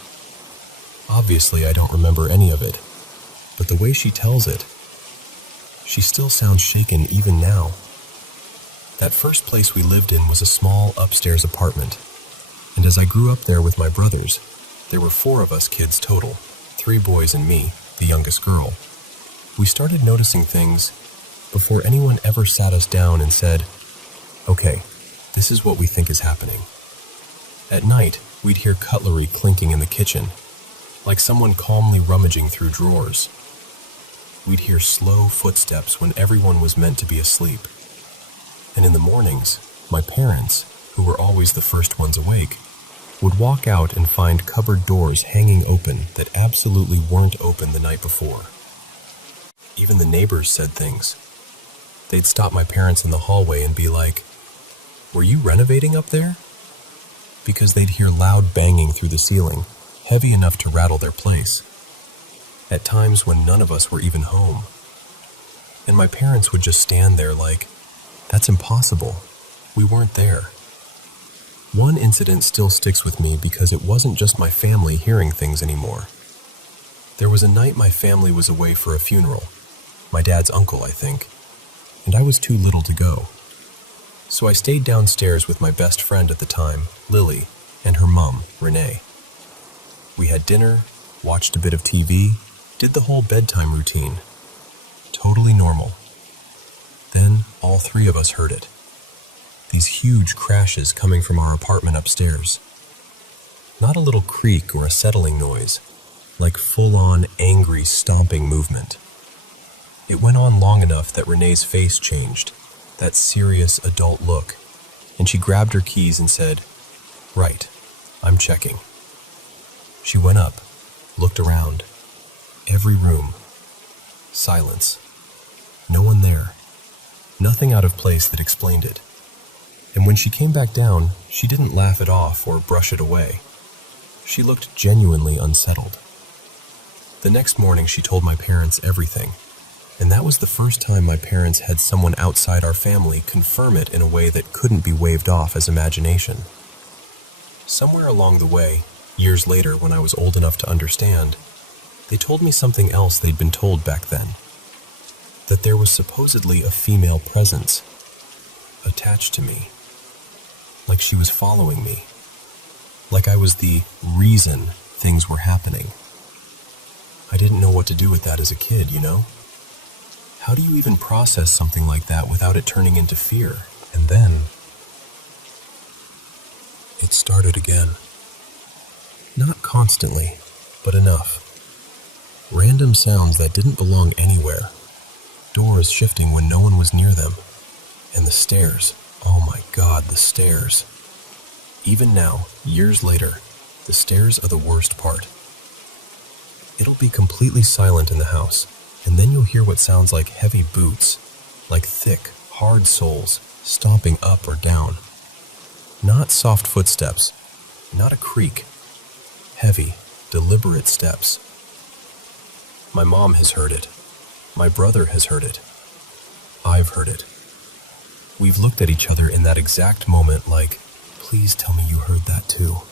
Obviously, I don't remember any of it, but the way she tells it, she still sounds shaken even now. That first place we lived in was a small upstairs apartment, and as I grew up there with my brothers, there were 4 of us kids total, 3 boys and me, the youngest girl. We started noticing things before anyone ever sat us down and said, "Okay, this is what we think is happening." At night, we'd hear cutlery clinking in the kitchen, like someone calmly rummaging through drawers. We'd hear slow footsteps when everyone was meant to be asleep. And in the mornings, my parents, who were always the first ones awake, would walk out and find cupboard doors hanging open that absolutely weren't open the night before. Even the neighbors said things. They'd stop my parents in the hallway and be like, "Were you renovating up there?" Because they'd hear loud banging through the ceiling, heavy enough to rattle their place. At times when none of us were even home. And my parents would just stand there like, "That's impossible. We weren't there." One incident still sticks with me because it wasn't just my family hearing things anymore. There was a night my family was away for a funeral, my dad's uncle, I think, and I was too little to go. So I stayed downstairs with my best friend at the time, Lily, and her mom, Renee. We had dinner, watched a bit of TV, did the whole bedtime routine. Totally normal. Then all 3 of us heard it. These huge crashes coming from our apartment upstairs. Not a little creak or a settling noise, like full-on angry stomping movement. It went on long enough that Renee's face changed, that serious adult look, and she grabbed her keys and said, "Right, I'm checking." She went up, looked around. Every room. Silence. No one there. Nothing out of place that explained it. And when she came back down, she didn't laugh it off or brush it away. She looked genuinely unsettled. The next morning, she told my parents everything, and that was the first time my parents had someone outside our family confirm it in a way that couldn't be waved off as imagination. Somewhere along the way, years later when I was old enough to understand, they told me something else they'd been told back then. that there was supposedly a female presence attached to me, like she was following me, like I was the reason things were happening. I didn't know what to do with that as a kid, you know? How do you even process something like that without it turning into fear? And then it started again. Not constantly, but enough. Random sounds that didn't belong anywhere. Doors shifting when no one was near them. And the stairs. Oh my God, the stairs. Even now, years later, the stairs are the worst part. It'll be completely silent in the house, and then you'll hear what sounds like heavy boots, like thick, hard soles, stomping up or down. Not soft footsteps, not a creak. Heavy, deliberate steps. My mom has heard it. My brother has heard it. I've heard it. We've looked at each other in that exact moment like, please tell me you heard that too.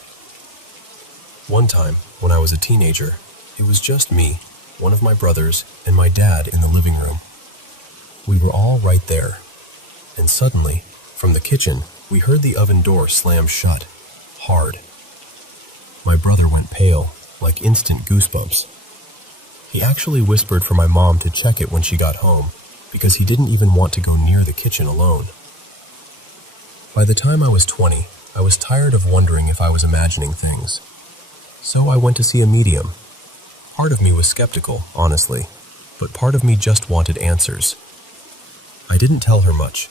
One time, when I was a teenager, it was just me, one of my brothers, and my dad in the living room. We were all right there, and suddenly, from the kitchen, we heard the oven door slam shut, hard. My brother went pale, like instant goosebumps. He actually whispered for my mom to check it when she got home, because he didn't even want to go near the kitchen alone. By the time I was 20, I was tired of wondering if I was imagining things. So I went to see a medium. Part of me was skeptical, honestly, but part of me just wanted answers. I didn't tell her much.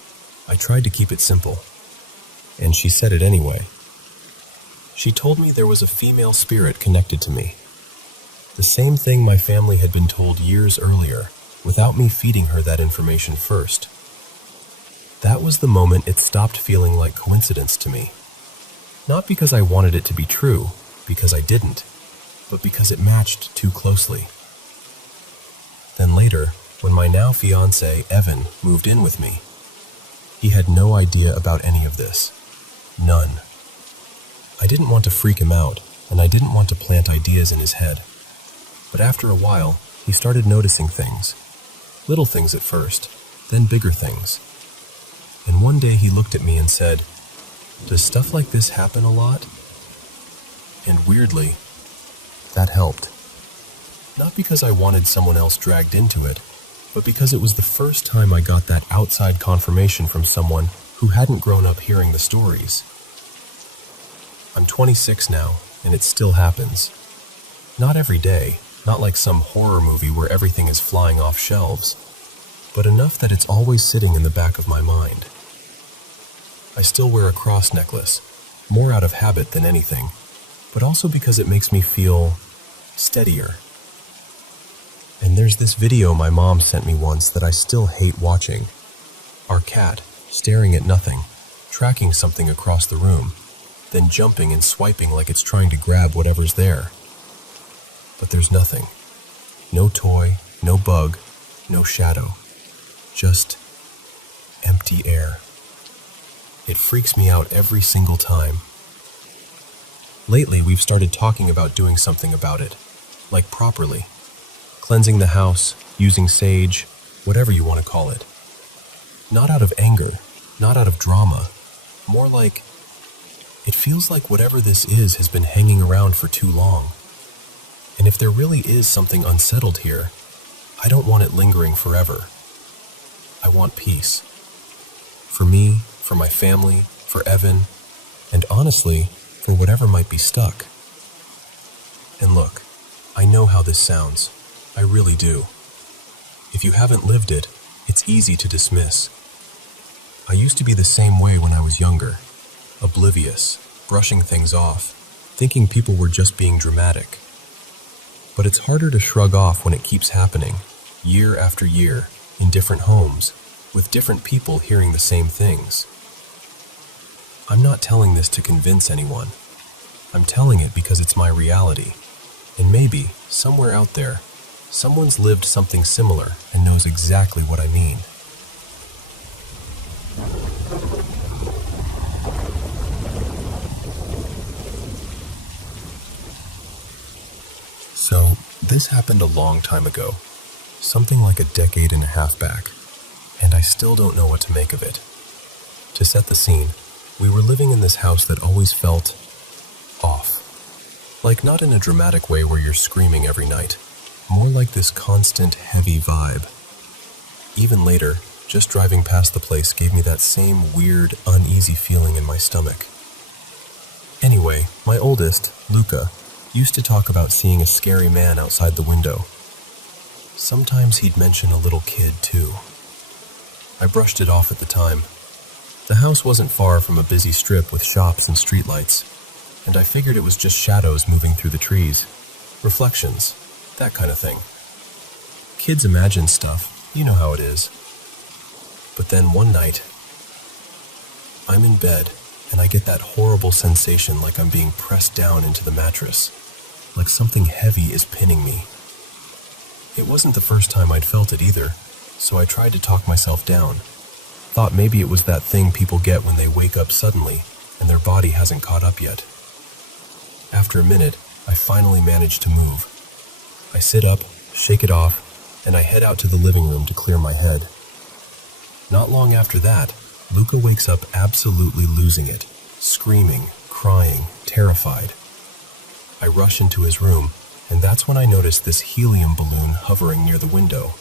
I tried to keep it simple. And she said it anyway. She told me there was a female spirit connected to me. The same thing my family had been told years earlier, without me feeding her that information first. That was the moment it stopped feeling like coincidence to me. Not because I wanted it to be true, because I didn't, but because it matched too closely. Then later, when my now fiancé, Evan, moved in with me, he had no idea about any of this. None. I didn't want to freak him out, and I didn't want to plant ideas in his head. But after a while, he started noticing things. Little things at first, then bigger things. And one day he looked at me and said, "Does stuff like this happen a lot?" And weirdly, that helped. Not because I wanted someone else dragged into it, but because it was the first time I got that outside confirmation from someone who hadn't grown up hearing the stories. I'm 26 now, and it still happens. Not every day, not like some horror movie where everything is flying off shelves, but enough that it's always sitting in the back of my mind. I still wear a cross necklace, more out of habit than anything, but also because it makes me feel steadier. And there's this video my mom sent me once that I still hate watching. Our cat, staring at nothing, tracking something across the room, then jumping and swiping like it's trying to grab whatever's there. But there's nothing. No toy, no bug, no shadow. Just empty air. It freaks me out every single time. Lately, we've started talking about doing something about it, like properly. Cleansing the house, using sage, whatever you want to call it. Not out of anger, not out of drama, more like, it feels like whatever this is has been hanging around for too long. And if there really is something unsettled here, I don't want it lingering forever. I want peace. For me, for my family, for Evan, and honestly, for whatever might be stuck. And look, I know how this sounds. I really do. If you haven't lived it, it's easy to dismiss. I used to be the same way when I was younger, oblivious, brushing things off, thinking people were just being dramatic. But it's harder to shrug off when it keeps happening, year after year, in different homes, with different people hearing the same things. I'm not telling this to convince anyone. I'm telling it because it's my reality. And maybe, somewhere out there, someone's lived something similar and knows exactly what I mean. So, this happened a long time ago. something like a decade and a half back, and I still don't know what to make of it. To set the scene, we were living in this house that always felt off. Like not in a dramatic way where you're screaming every night, more like this constant heavy vibe. Even later, just driving past the place gave me that same weird, uneasy feeling in my stomach. Anyway, my oldest, Luca, used to talk about seeing a scary man outside the window. Sometimes he'd mention a little kid, too. I brushed it off at the time. The house wasn't far from a busy strip with shops and streetlights, and I figured it was just shadows moving through the trees. Reflections, that kind of thing. Kids imagine stuff, you know how it is. But then one night, I'm in bed, and I get that horrible sensation like I'm being pressed down into the mattress, like something heavy is pinning me. It wasn't the first time I'd felt it either, so I tried to talk myself down. Thought maybe it was that thing people get when they wake up suddenly, and their body hasn't caught up yet. After a minute, I finally managed to move. I sit up, shake it off, and I head out to the living room to clear my head. Not long after that, Luca wakes up absolutely losing it, screaming, crying, terrified. I rush into his room, and that's when I notice this helium balloon hovering near the window.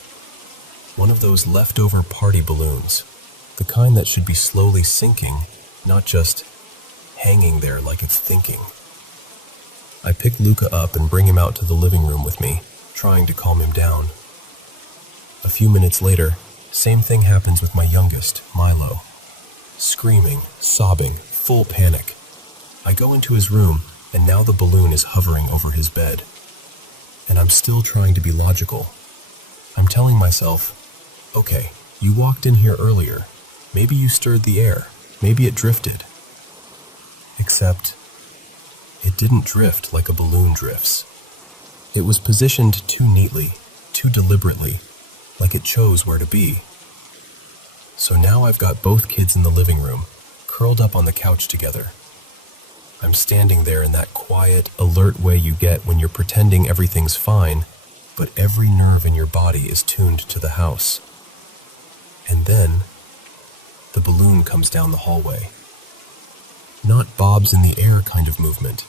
One of those leftover party balloons, the kind that should be slowly sinking, not just hanging there like it's thinking. I pick Luca up and bring him out to the living room with me, trying to calm him down. A few minutes later, same thing happens with my youngest, Milo. Screaming, sobbing, full panic. I go into his room, and now the balloon is hovering over his bed. And I'm still trying to be logical. I'm telling myself, okay, you walked in here earlier. Maybe you stirred the air. Maybe it drifted. Except, it didn't drift like a balloon drifts. It was positioned too neatly, too deliberately, like it chose where to be. So now I've got both kids in the living room, curled up on the couch together. I'm standing there in that quiet, alert way you get when you're pretending everything's fine, but every nerve in your body is tuned to the house. And then, the balloon comes down the hallway. Not bobs in the air kind of movement.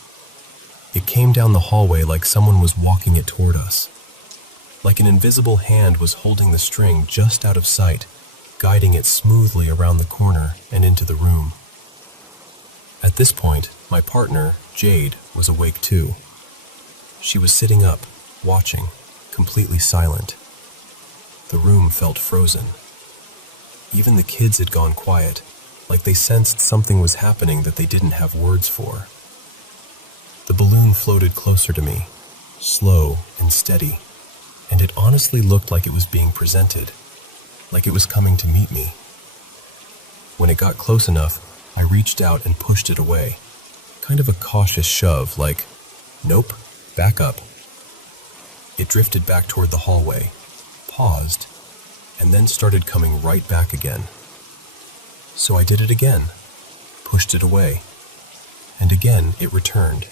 It came down the hallway like someone was walking it toward us. Like an invisible hand was holding the string just out of sight, guiding it smoothly around the corner and into the room. At this point, my partner, Jade, was awake too. She was sitting up, watching, completely silent. The room felt frozen. Even the kids had gone quiet, like they sensed something was happening that they didn't have words for. The balloon floated closer to me, slow and steady, and it honestly looked like it was being presented, like it was coming to meet me. When it got close enough, I reached out and pushed it away, kind of a cautious shove, like, nope, back up. It drifted back toward the hallway, paused, and then started coming right back again. So I did it again, pushed it away, and again it returned.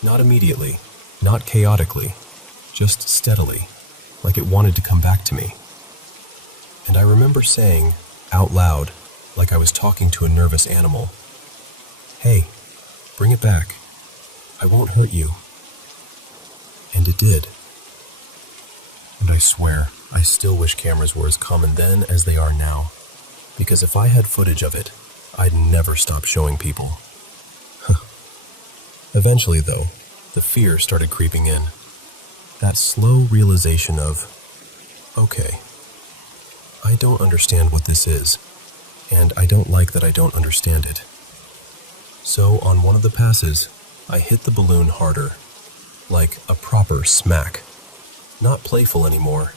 Not immediately, not chaotically, just steadily, like it wanted to come back to me. And I remember saying, out loud, like I was talking to a nervous animal, "Hey, bring it back. I won't hurt you." And it did. And I swear, I still wish cameras were as common then as they are now. Because if I had footage of it, I'd never stop showing people. Eventually, though, the fear started creeping in. That slow realization of, okay, I don't understand what this is, and I don't like that I don't understand it. So on one of the passes, I hit the balloon harder, like a proper smack. Not playful anymore,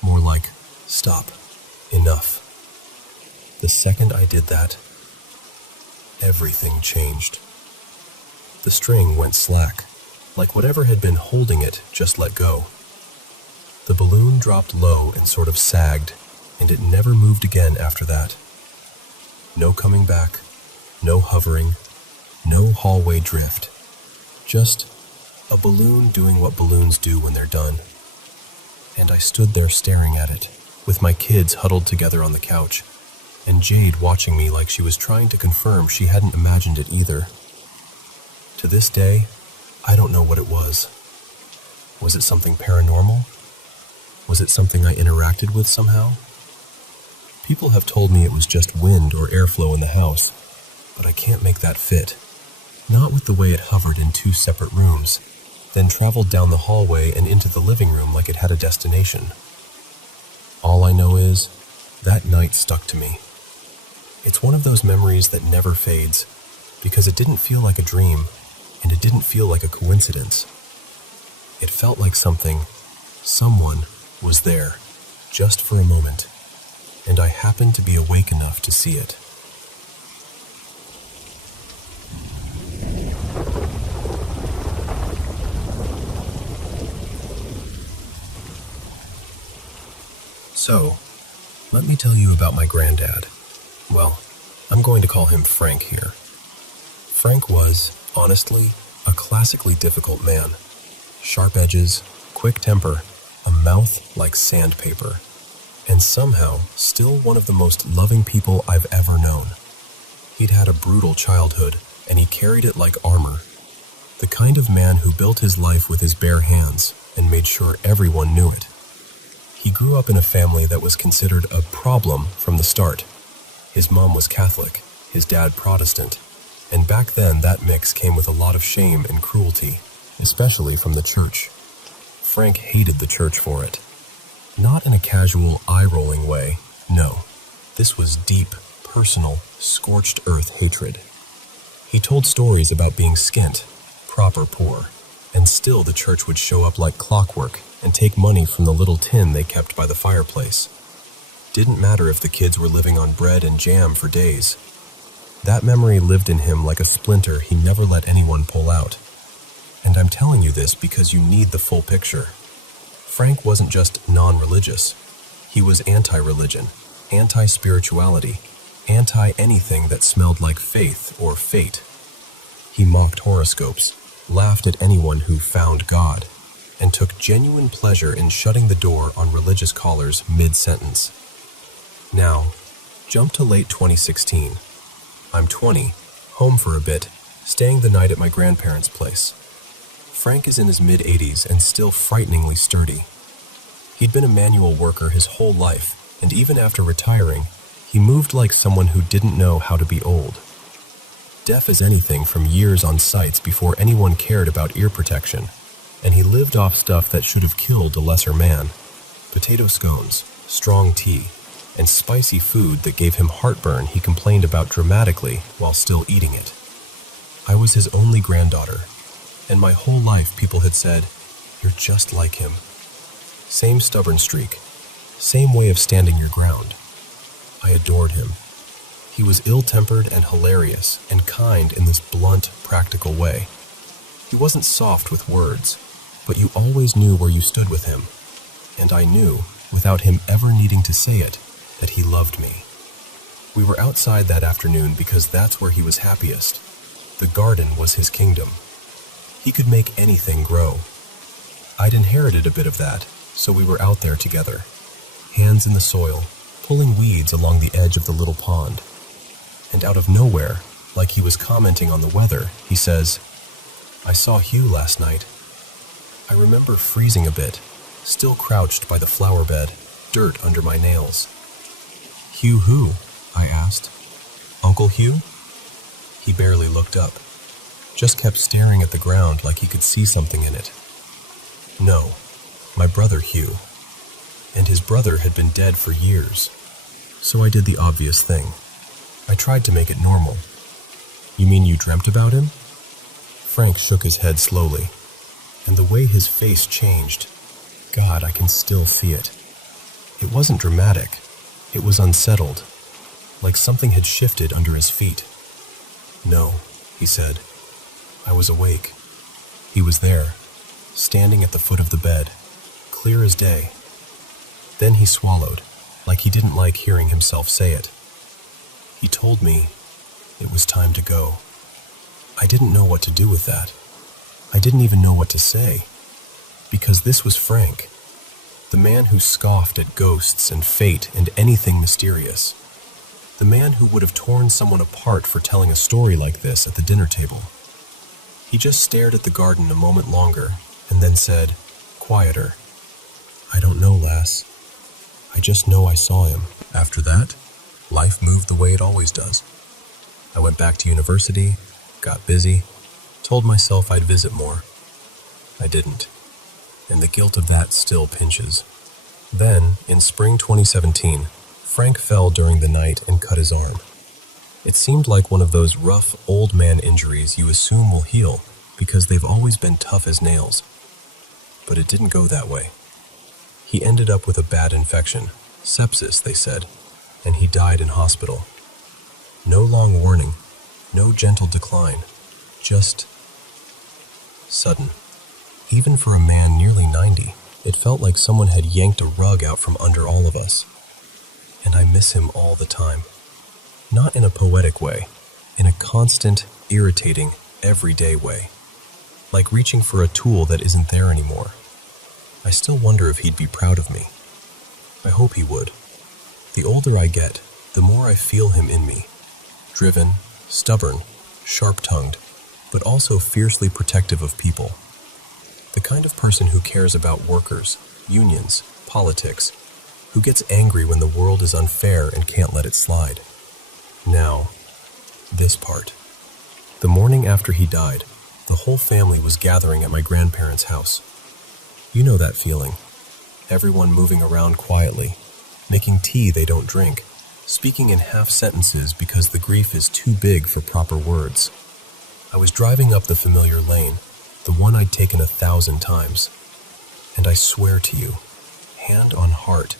more like, stop, enough. The second I did that, everything changed. The string went slack, like whatever had been holding it just let go. The balloon dropped low and sort of sagged, and it never moved again after that. No coming back, no hovering, no hallway drift. Just a balloon doing what balloons do when they're done. And I stood there staring at it, with my kids huddled together on the couch, and Jade watching me like she was trying to confirm she hadn't imagined it either. To this day, I don't know what it was. Was it something paranormal? Was it something I interacted with somehow? People have told me it was just wind or airflow in the house, but I can't make that fit. Not with the way it hovered in 2 separate rooms, then traveled down the hallway and into the living room like it had a destination. All I know is, that night stuck to me. It's one of those memories that never fades, because it didn't feel like a dream, and it didn't feel like a coincidence. It felt like someone was there, just for a moment, and I happened to be awake enough to see it. So, let me tell you about my granddad. Well, I'm going to call him Frank here. Frank was, honestly, a classically difficult man. Sharp edges, quick temper, a mouth like sandpaper, and somehow still one of the most loving people I've ever known. He'd had a brutal childhood, and he carried it like armor. The kind of man who built his life with his bare hands and made sure everyone knew it. He grew up in a family that was considered a problem from the start. His mom was Catholic, his dad Protestant, and back then that mix came with a lot of shame and cruelty, especially from the church. Frank hated the church for it. Not in a casual, eye-rolling way, no. This was deep, personal, scorched earth hatred. He told stories about being skint, proper poor, and still the church would show up like clockwork and take money from the little tin they kept by the fireplace. Didn't matter if the kids were living on bread and jam for days. That memory lived in him like a splinter he never let anyone pull out. And I'm telling you this because you need the full picture. Frank wasn't just non-religious. He was anti-religion, anti-spirituality, anti-anything that smelled like faith or fate. He mocked horoscopes, laughed at anyone who found God, and took genuine pleasure in shutting the door on religious callers mid-sentence. Now, jump to late 2016. I'm 20, home for a bit, staying the night at my grandparents' place. Frank is in his mid-80s and still frighteningly sturdy. He'd been a manual worker his whole life, and even after retiring, he moved like someone who didn't know how to be old. Deaf as anything from years on sites before anyone cared about ear protection, and he lived off stuff that should have killed a lesser man. Potato scones, strong tea, and spicy food that gave him heartburn he complained about dramatically while still eating it. I was his only granddaughter, and my whole life people had said, "You're just like him." Same stubborn streak, same way of standing your ground. I adored him. He was ill-tempered and hilarious and kind in this blunt, practical way. He wasn't soft with words, but you always knew where you stood with him. And I knew, without him ever needing to say it, that he loved me. We were outside that afternoon because that's where he was happiest. The garden was his kingdom. He could make anything grow. I'd inherited a bit of that, so we were out there together, hands in the soil, pulling weeds along the edge of the little pond. And out of nowhere, like he was commenting on the weather, he says, "I saw Hugh last night." I remember freezing a bit, still crouched by the flower bed, dirt under my nails. "Hugh who?" I asked. "Uncle Hugh?" He barely looked up, just kept staring at the ground like he could see something in it. "No, my brother Hugh." And his brother had been dead for years. So I did the obvious thing. I tried to make it normal. "You mean you dreamt about him?" Frank shook his head slowly, and the way his face changed, God, I can still see it. It wasn't dramatic. It was unsettled, like something had shifted under his feet. "No," he said. I was awake. He was there, standing at the foot of the bed, clear as day. Then he swallowed, like he didn't like hearing himself say it. He told me it was time to go. I didn't know what to do with that. I didn't even know what to say, because this was Frank. The man who scoffed at ghosts and fate and anything mysterious. The man who would have torn someone apart for telling a story like this at the dinner table. He just stared at the garden a moment longer and then said, quieter, "I don't know, lass. I just know I saw him." After that, life moved the way it always does. I went back to university, got busy, told myself I'd visit more. I didn't, and the guilt of that still pinches. Then, in spring 2017, Frank fell during the night and cut his arm. It seemed like one of those rough, old man injuries you assume will heal because they've always been tough as nails. But it didn't go that way. He ended up with a bad infection, sepsis, they said, and he died in hospital. No long warning, no gentle decline, just sudden. Even for a man nearly 90, it felt like someone had yanked a rug out from under all of us. And I miss him all the time. Not in a poetic way, in a constant, irritating, everyday way. Like reaching for a tool that isn't there anymore. I still wonder if he'd be proud of me. I hope he would. The older I get, the more I feel him in me. Driven, stubborn, sharp-tongued, but also fiercely protective of people. The kind of person who cares about workers, unions, politics, who gets angry when the world is unfair and can't let it slide. Now, this part. The morning after he died, the whole family was gathering at my grandparents' house. You know that feeling. Everyone moving around quietly, making tea they don't drink, speaking in half sentences because the grief is too big for proper words. I was driving up the familiar lane, the one I'd taken 1,000 times. And I swear to you, hand on heart,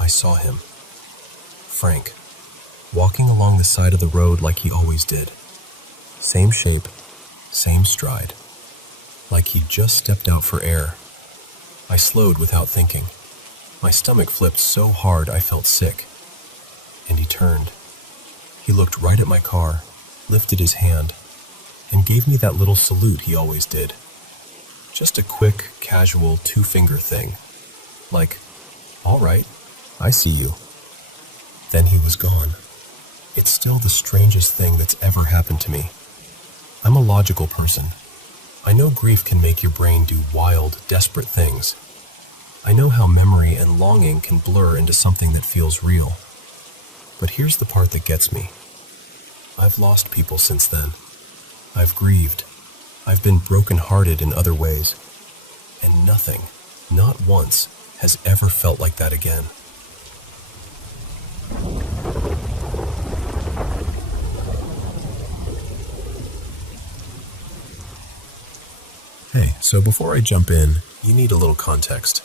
I saw him. Frank, walking along the side of the road like he always did. Same shape, same stride. Like he'd just stepped out for air. I slowed without thinking. My stomach flipped so hard I felt sick. And he turned. He looked right at my car, lifted his hand, and gave me that little salute he always did. Just a quick, casual two-finger thing. Like, all right, I see you. Then he was gone. It's still the strangest thing that's ever happened to me. I'm a logical person. I know grief can make your brain do wild, desperate things. I know how memory and longing can blur into something that feels real. But here's the part that gets me. I've lost people since then. I've grieved. I've been broken-hearted in other ways. And nothing, not once, has ever felt like that again. Hey, so before I jump in, you need a little context.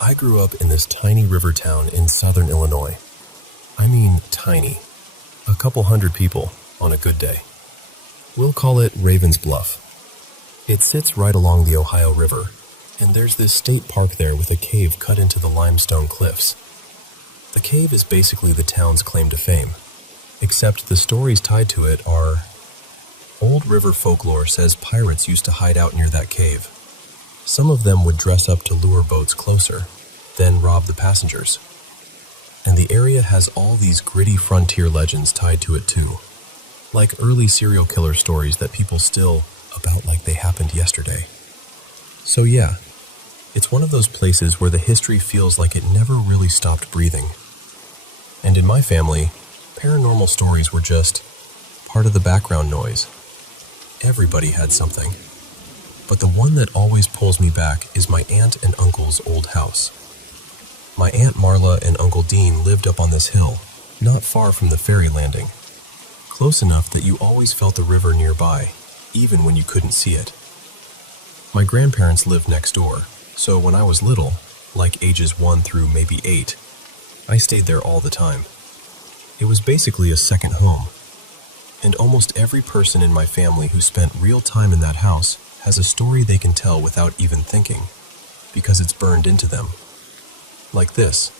I grew up in this tiny river town in southern Illinois. I mean tiny. A couple hundred people on a good day. We'll call it Ravens Bluff. It sits right along the Ohio River, and there's this state park there with a cave cut into the limestone cliffs. The cave is basically the town's claim to fame, except the stories tied to it are... Old river folklore says pirates used to hide out near that cave. Some of them would dress up to lure boats closer, then rob the passengers. And the area has all these gritty frontier legends tied to it too. Like early serial killer stories that people still about like they happened yesterday. So yeah, it's one of those places where the history feels like it never really stopped breathing. And in my family, paranormal stories were just part of the background noise. Everybody had something. But the one that always pulls me back is my aunt and uncle's old house. My Aunt Marla and Uncle Dean lived up on this hill, not far from the ferry landing. Close enough that you always felt the river nearby, even when you couldn't see it. My grandparents lived next door, so when I was little, like ages 1 through maybe 8, I stayed there all the time. It was basically a second home. And almost every person in my family who spent real time in that house has a story they can tell without even thinking, because it's burned into them. Like this.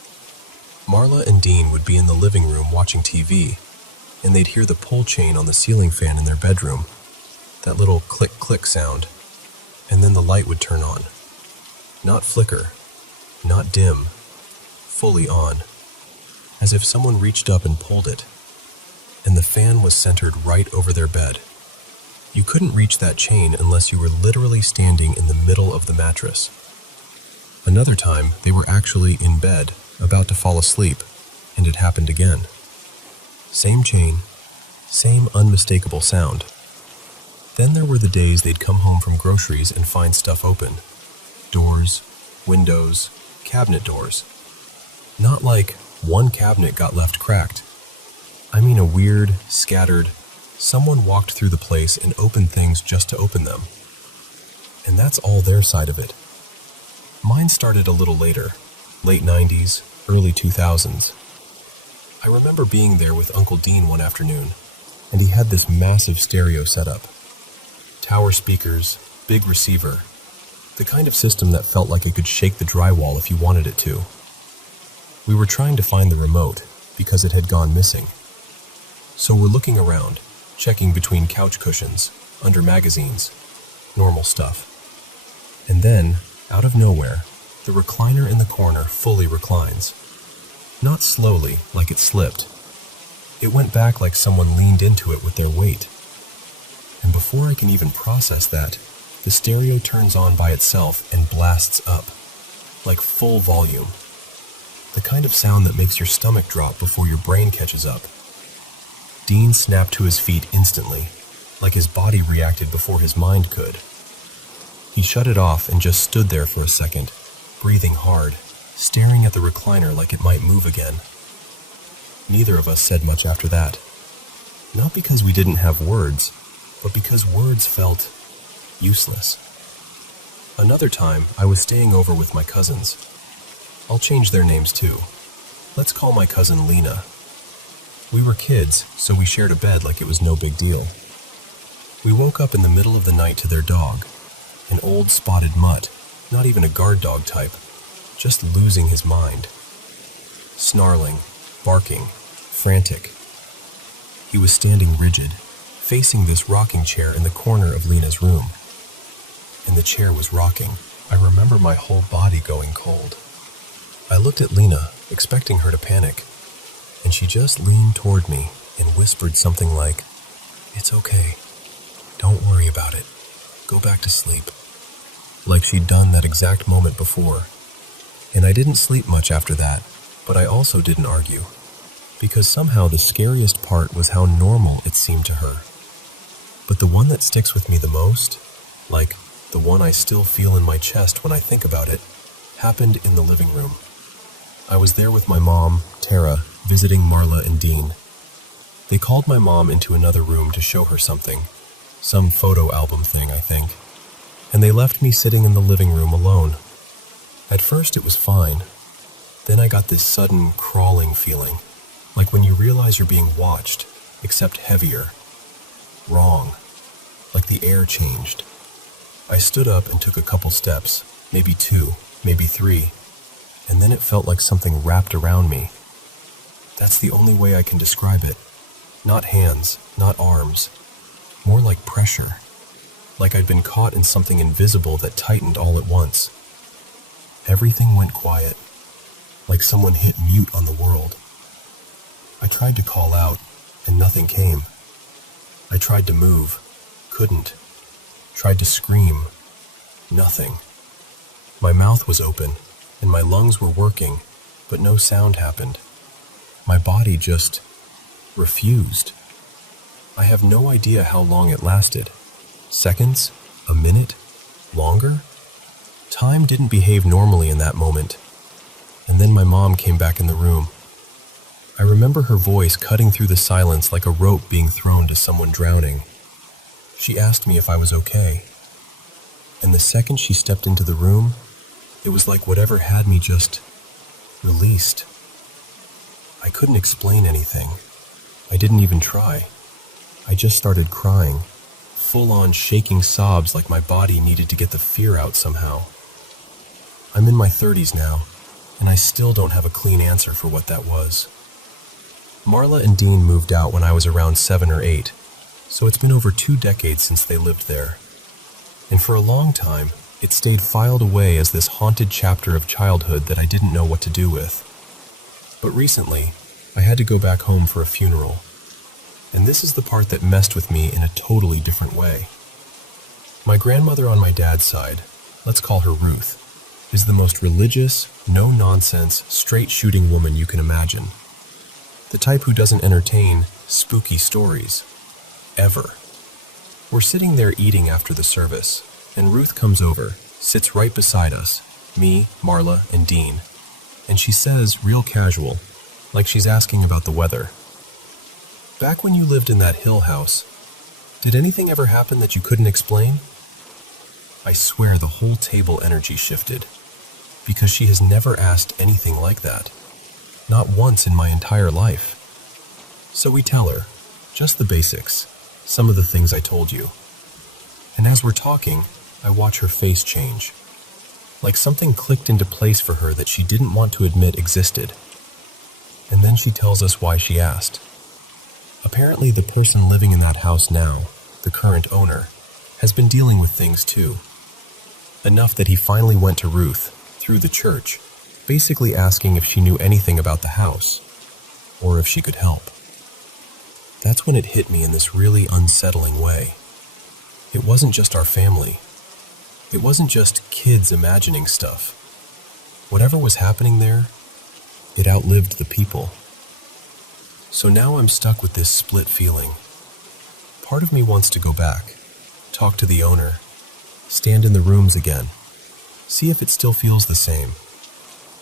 Marla and Dean would be in the living room watching TV, and they'd hear the pull chain on the ceiling fan in their bedroom, that little click-click sound, and then the light would turn on. Not flicker, not dim, fully on, as if someone reached up and pulled it, and the fan was centered right over their bed. You couldn't reach that chain unless you were literally standing in the middle of the mattress. Another time, they were actually in bed, about to fall asleep, and it happened again. Same chain, same unmistakable sound. Then there were the days they'd come home from groceries and find stuff open. Doors, windows, cabinet doors. Not like one cabinet got left cracked. I mean a weird, scattered, someone walked through the place and opened things just to open them. And that's all their side of it. Mine started a little later, late 90s, early 2000s. I remember being there with Uncle Dean one afternoon, and he had this massive stereo setup. Tower speakers, big receiver, the kind of system that felt like it could shake the drywall if you wanted it to. We were trying to find the remote because it had gone missing. So we're looking around, checking between couch cushions, under magazines, normal stuff. And then, out of nowhere, the recliner in the corner fully reclines. Not slowly, like it slipped. It went back like someone leaned into it with their weight. And before I can even process that, the stereo turns on by itself and blasts up, like full volume. The kind of sound that makes your stomach drop before your brain catches up. Dean snapped to his feet instantly, like his body reacted before his mind could. He shut it off and just stood there for a second, breathing hard, staring at the recliner like it might move again. Neither of us said much after that. Not because we didn't have words, but because words felt useless. Another time, I was staying over with my cousins. I'll change their names too. Let's call my cousin Lena. We were kids, so we shared a bed like it was no big deal. We woke up in the middle of the night to their dog, an old spotted mutt, not even a guard dog type, just losing his mind. Snarling, barking, frantic. He was standing rigid, facing this rocking chair in the corner of Lena's room. And the chair was rocking. I remember my whole body going cold. I looked at Lena, expecting her to panic, and she just leaned toward me and whispered something like, "It's okay. Don't worry about it. Go back to sleep." Like she'd done that exact moment before. And I didn't sleep much after that, but I also didn't argue, because somehow the scariest part was how normal it seemed to her. But the one that sticks with me the most, like the one I still feel in my chest when I think about it, happened in the living room. I was there with my mom, Tara, visiting Marla and Dean. They called my mom into another room to show her something, some photo album thing, I think, and they left me sitting in the living room alone. At first it was fine. Then I got this sudden crawling feeling, like when you realize you're being watched, except heavier. Wrong. Like the air changed. I stood up and took a couple steps, maybe 2, maybe 3, and then it felt like something wrapped around me. That's the only way I can describe it. Not hands, not arms. More like pressure. Like I'd been caught in something invisible that tightened all at once. Everything went quiet, like someone hit mute on the world. I tried to call out, and nothing came. I tried to move, couldn't. Tried to scream, nothing. My mouth was open, and my lungs were working, but no sound happened. My body just refused. I have no idea how long it lasted. Seconds? A minute? Longer? Time didn't behave normally in that moment. And then my mom came back in the room. I remember her voice cutting through the silence like a rope being thrown to someone drowning. She asked me if I was okay. And the second she stepped into the room, it was like whatever had me just released. I couldn't explain anything. I didn't even try. I just started crying, full-on shaking sobs like my body needed to get the fear out somehow. I'm in my 30s now, and I still don't have a clean answer for what that was. Marla and Dean moved out when I was around 7 or 8, so it's been over 2 decades since they lived there. And for a long time, It stayed filed away as this haunted chapter of childhood that I didn't know what to do with. But recently, I had to go back home for a funeral. And this is the part that messed with me in a totally different way. My grandmother on my dad's side, let's call her Ruth, is the most religious, no-nonsense, straight-shooting woman you can imagine. The type who doesn't entertain spooky stories. Ever. We're sitting there eating after the service, and Ruth comes over, sits right beside us, me, Marla, and Dean, and she says, real casual, like she's asking about the weather. Back when you lived in that hill house, did anything ever happen that you couldn't explain? I swear the whole table energy shifted, because she has never asked anything like that. Not once in my entire life. So we tell her, just the basics, some of the things I told you. And as we're talking, I watch her face change. Like something clicked into place for her that she didn't want to admit existed. And then she tells us why she asked. Apparently the person living in that house now, the current owner, has been dealing with things too. Enough that he finally went to Ruth, through the church, basically asking if she knew anything about the house, or if she could help. That's when it hit me in this really unsettling way. It wasn't just our family. It wasn't just kids imagining stuff. Whatever was happening there, it outlived the people. So now I'm stuck with this split feeling. Part of me wants to go back, talk to the owner, stand in the rooms again, see if it still feels the same.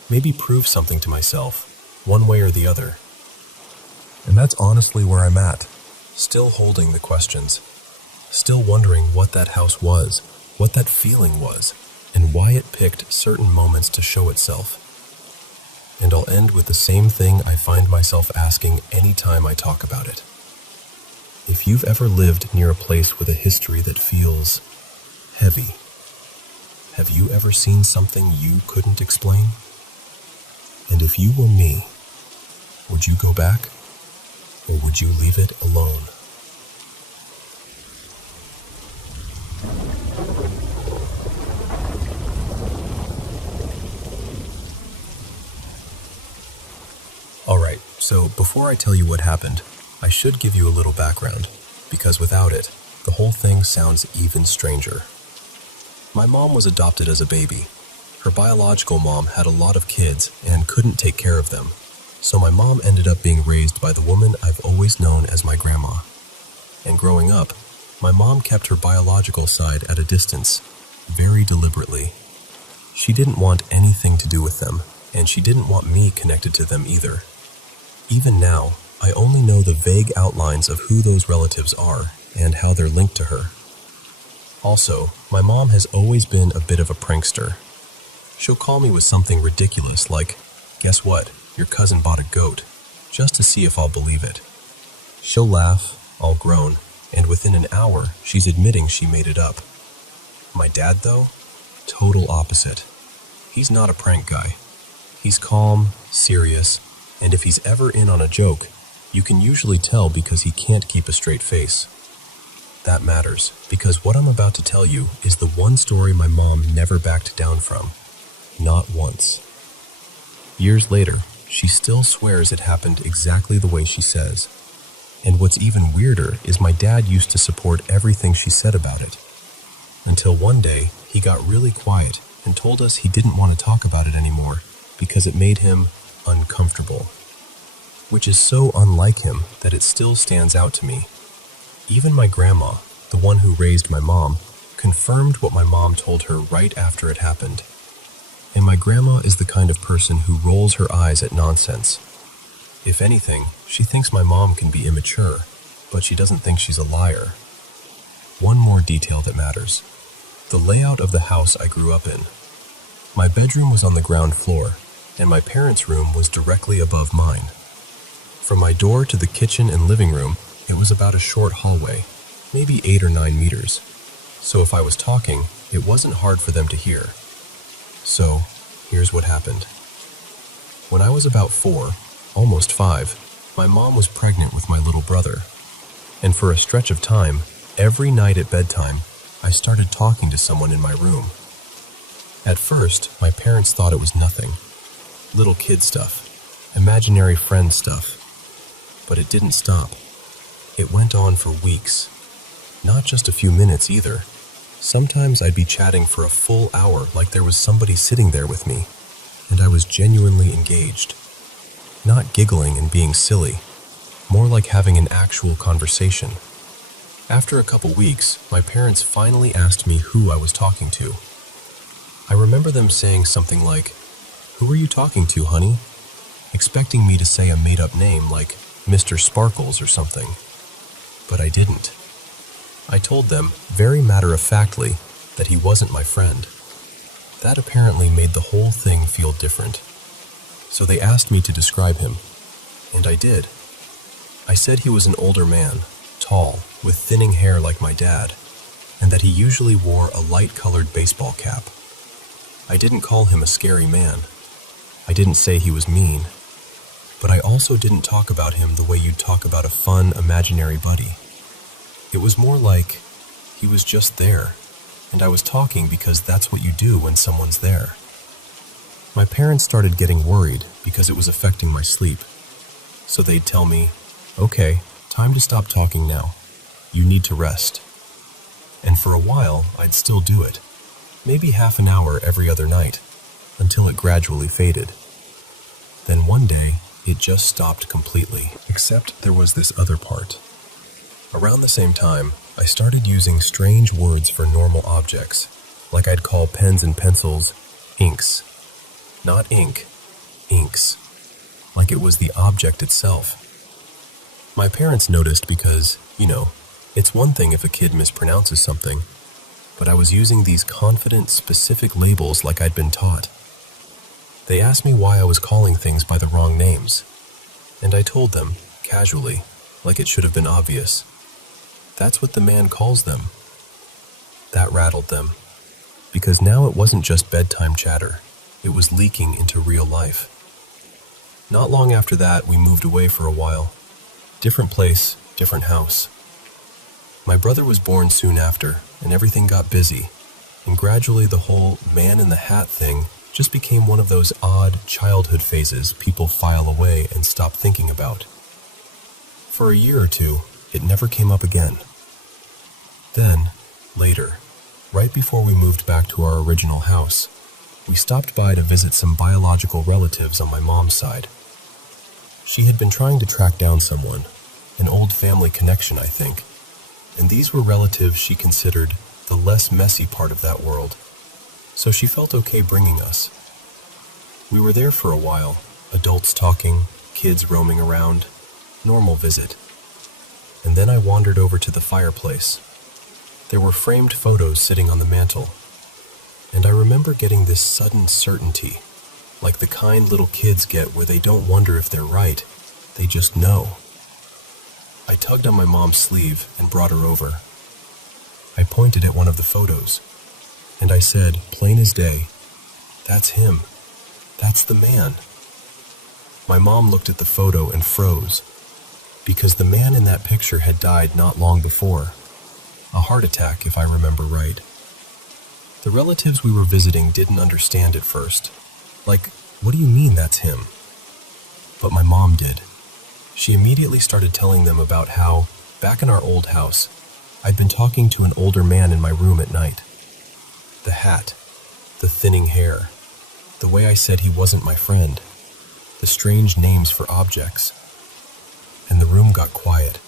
Maybe prove something to myself, one way or the other. And that's honestly where I'm at, still holding the questions, still wondering what that house was, what that feeling was, and why it picked certain moments to show itself. And I'll end with the same thing I find myself asking anytime I talk about it. If you've ever lived near a place with a history that feels heavy, have you ever seen something you couldn't explain? And if you were me, would you go back, or would you leave it alone? Alright, so before I tell you what happened, I should give you a little background, because without it, the whole thing sounds even stranger. My mom was adopted as a baby. Her biological mom had a lot of kids and couldn't take care of them, so my mom ended up being raised by the woman I've always known as my grandma. And growing up, my mom kept her biological side at a distance, very deliberately. She didn't want anything to do with them, and she didn't want me connected to them either. Even now, I only know the vague outlines of who those relatives are and how they're linked to her. Also, my mom has always been a bit of a prankster. She'll call me with something ridiculous like, "Guess what? Your cousin bought a goat," just to see if I'll believe it. She'll laugh, all groan, and within an hour, she's admitting she made it up. My dad, though? Total opposite. He's not a prank guy. He's calm, serious, and if he's ever in on a joke, you can usually tell because he can't keep a straight face. That matters, because what I'm about to tell you is the one story my mom never backed down from. Not once. Years later, she still swears it happened exactly the way she says. And what's even weirder is my dad used to support everything she said about it. Until one day, he got really quiet and told us he didn't want to talk about it anymore because it made him uncomfortable. Which is so unlike him that it still stands out to me. Even my grandma, the one who raised my mom, confirmed what my mom told her right after it happened. And my grandma is the kind of person who rolls her eyes at nonsense. If anything, she thinks my mom can be immature, but she doesn't think she's a liar. One more detail that matters. The layout of the house I grew up in. My bedroom was on the ground floor, and my parents' room was directly above mine. From my door to the kitchen and living room, it was about a short hallway, maybe 8 or 9 meters. So if I was talking, it wasn't hard for them to hear. So, here's what happened. When I was about 4, almost 5, my mom was pregnant with my little brother. And for a stretch of time, every night at bedtime, I started talking to someone in my room. At first, my parents thought it was nothing. Little kid stuff, imaginary friend stuff. But it didn't stop. It went on for weeks. Not just a few minutes either. Sometimes I'd be chatting for a full hour like there was somebody sitting there with me, and I was genuinely engaged. Not giggling and being silly, more like having an actual conversation. After a couple weeks, my parents finally asked me who I was talking to. I remember them saying something like, "Who are you talking to, honey?" Expecting me to say a made-up name like Mr. Sparkles or something. But I didn't. I told them, very matter-of-factly, that he wasn't my friend. That apparently made the whole thing feel different. So they asked me to describe him, and I did. I said he was an older man, tall, with thinning hair like my dad, and that he usually wore a light-colored baseball cap. I didn't call him a scary man. I didn't say he was mean. But I also didn't talk about him the way you'd talk about a fun, imaginary buddy. It was more like he was just there, and I was talking because that's what you do when someone's there. My parents started getting worried because it was affecting my sleep. So they'd tell me, "Okay, time to stop talking now. You need to rest." And for a while, I'd still do it. Maybe half an hour every other night, until it gradually faded. Then one day, it just stopped completely, except there was this other part. Around the same time, I started using strange words for normal objects, like I'd call pens and pencils inks. Not ink, inks, like it was the object itself. My parents noticed because, it's one thing if a kid mispronounces something, but I was using these confident, specific labels like I'd been taught. They asked me why I was calling things by the wrong names, and I told them, casually, like it should have been obvious. That's what the man calls them. That rattled them, because now it wasn't just bedtime chatter, it was leaking into real life. Not long after that, we moved away for a while. Different place, different house. My brother was born soon after, and everything got busy, and gradually the whole man in the hat thing just became one of those odd childhood phases people file away and stop thinking about. For a year or two, it never came up again. Then, later, right before we moved back to our original house, we stopped by to visit some biological relatives on my mom's side. She had been trying to track down someone, an old family connection, I think, and these were relatives she considered the less messy part of that world, so she felt okay bringing us. We were there for a while, adults talking, kids roaming around, normal visit. And then I wandered over to the fireplace. There were framed photos sitting on the mantel, and I remember getting this sudden certainty, like the kind little kids get where they don't wonder if they're right, they just know. I tugged on my mom's sleeve and brought her over. I pointed at one of the photos, and I said, plain as day, "That's him. That's the man." My mom looked at the photo and froze, because the man in that picture had died not long before. A heart attack, if I remember right. The relatives we were visiting didn't understand at first. Like, what do you mean that's him? But my mom did. She immediately started telling them about how, back in our old house, I'd been talking to an older man in my room at night. The hat, the thinning hair, the way I said he wasn't my friend, the strange names for objects. And the room got quiet,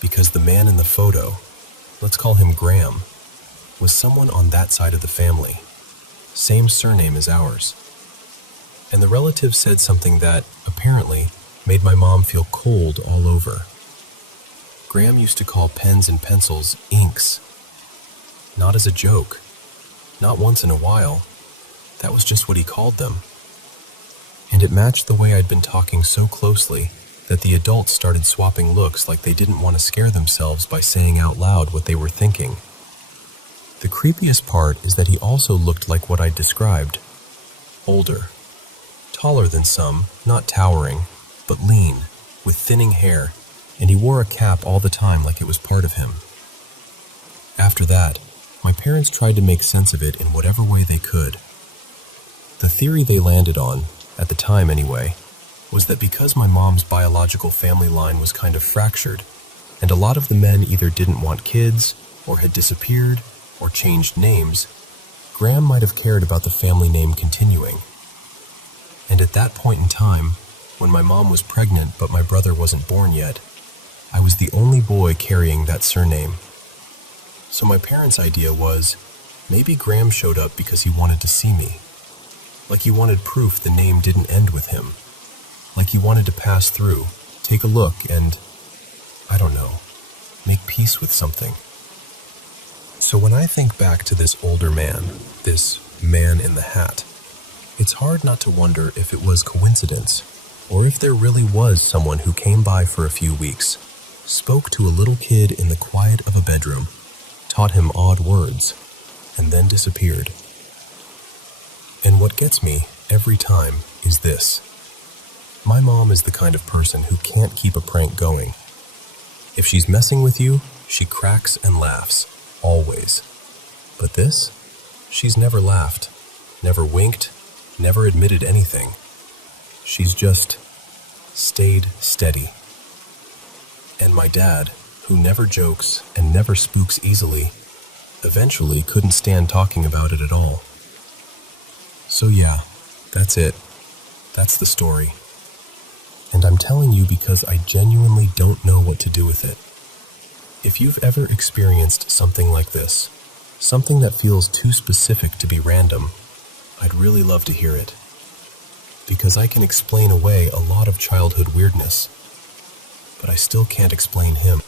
because the man in the photo, let's call him Graham, was someone on that side of the family, same surname as ours. And the relative said something that, apparently, made my mom feel cold all over. Graham used to call pens and pencils inks. Not as a joke. Not once in a while. That was just what he called them. And it matched the way I'd been talking so closely that the adults started swapping looks like they didn't want to scare themselves by saying out loud what they were thinking. The creepiest part is that he also looked like what I described. Older. Taller than some, not towering, but lean, with thinning hair, and he wore a cap all the time like it was part of him. After that, My parents tried to make sense of it in whatever way they could. The theory they landed on, at the time anyway, was that because my mom's biological family line was kind of fractured, and a lot of the men either didn't want kids, or had disappeared, or changed names, Graham might have cared about the family name continuing. And at that point in time, when my mom was pregnant but my brother wasn't born yet, I was the only boy carrying that surname. So my parents' idea was, maybe Graham showed up because he wanted to see me. Like he wanted proof the name didn't end with him. Like he wanted to pass through, take a look, and, I don't know, make peace with something. So when I think back to this older man, this man in the hat, it's hard not to wonder if it was coincidence, or if there really was someone who came by for a few weeks, spoke to a little kid in the quiet of a bedroom, taught him odd words, and then disappeared. And what gets me every time is this. My mom is the kind of person who can't keep a prank going. If she's messing with you, she cracks and laughs, always. But this? She's never laughed, never winked, never admitted anything. She's just stayed steady. And my dad, who never jokes and never spooks easily, eventually couldn't stand talking about it at all. So yeah, that's it. That's the story. And I'm telling you because I genuinely don't know what to do with it. If you've ever experienced something like this, something that feels too specific to be random, I'd really love to hear it. Because I can explain away a lot of childhood weirdness, but I still can't explain him.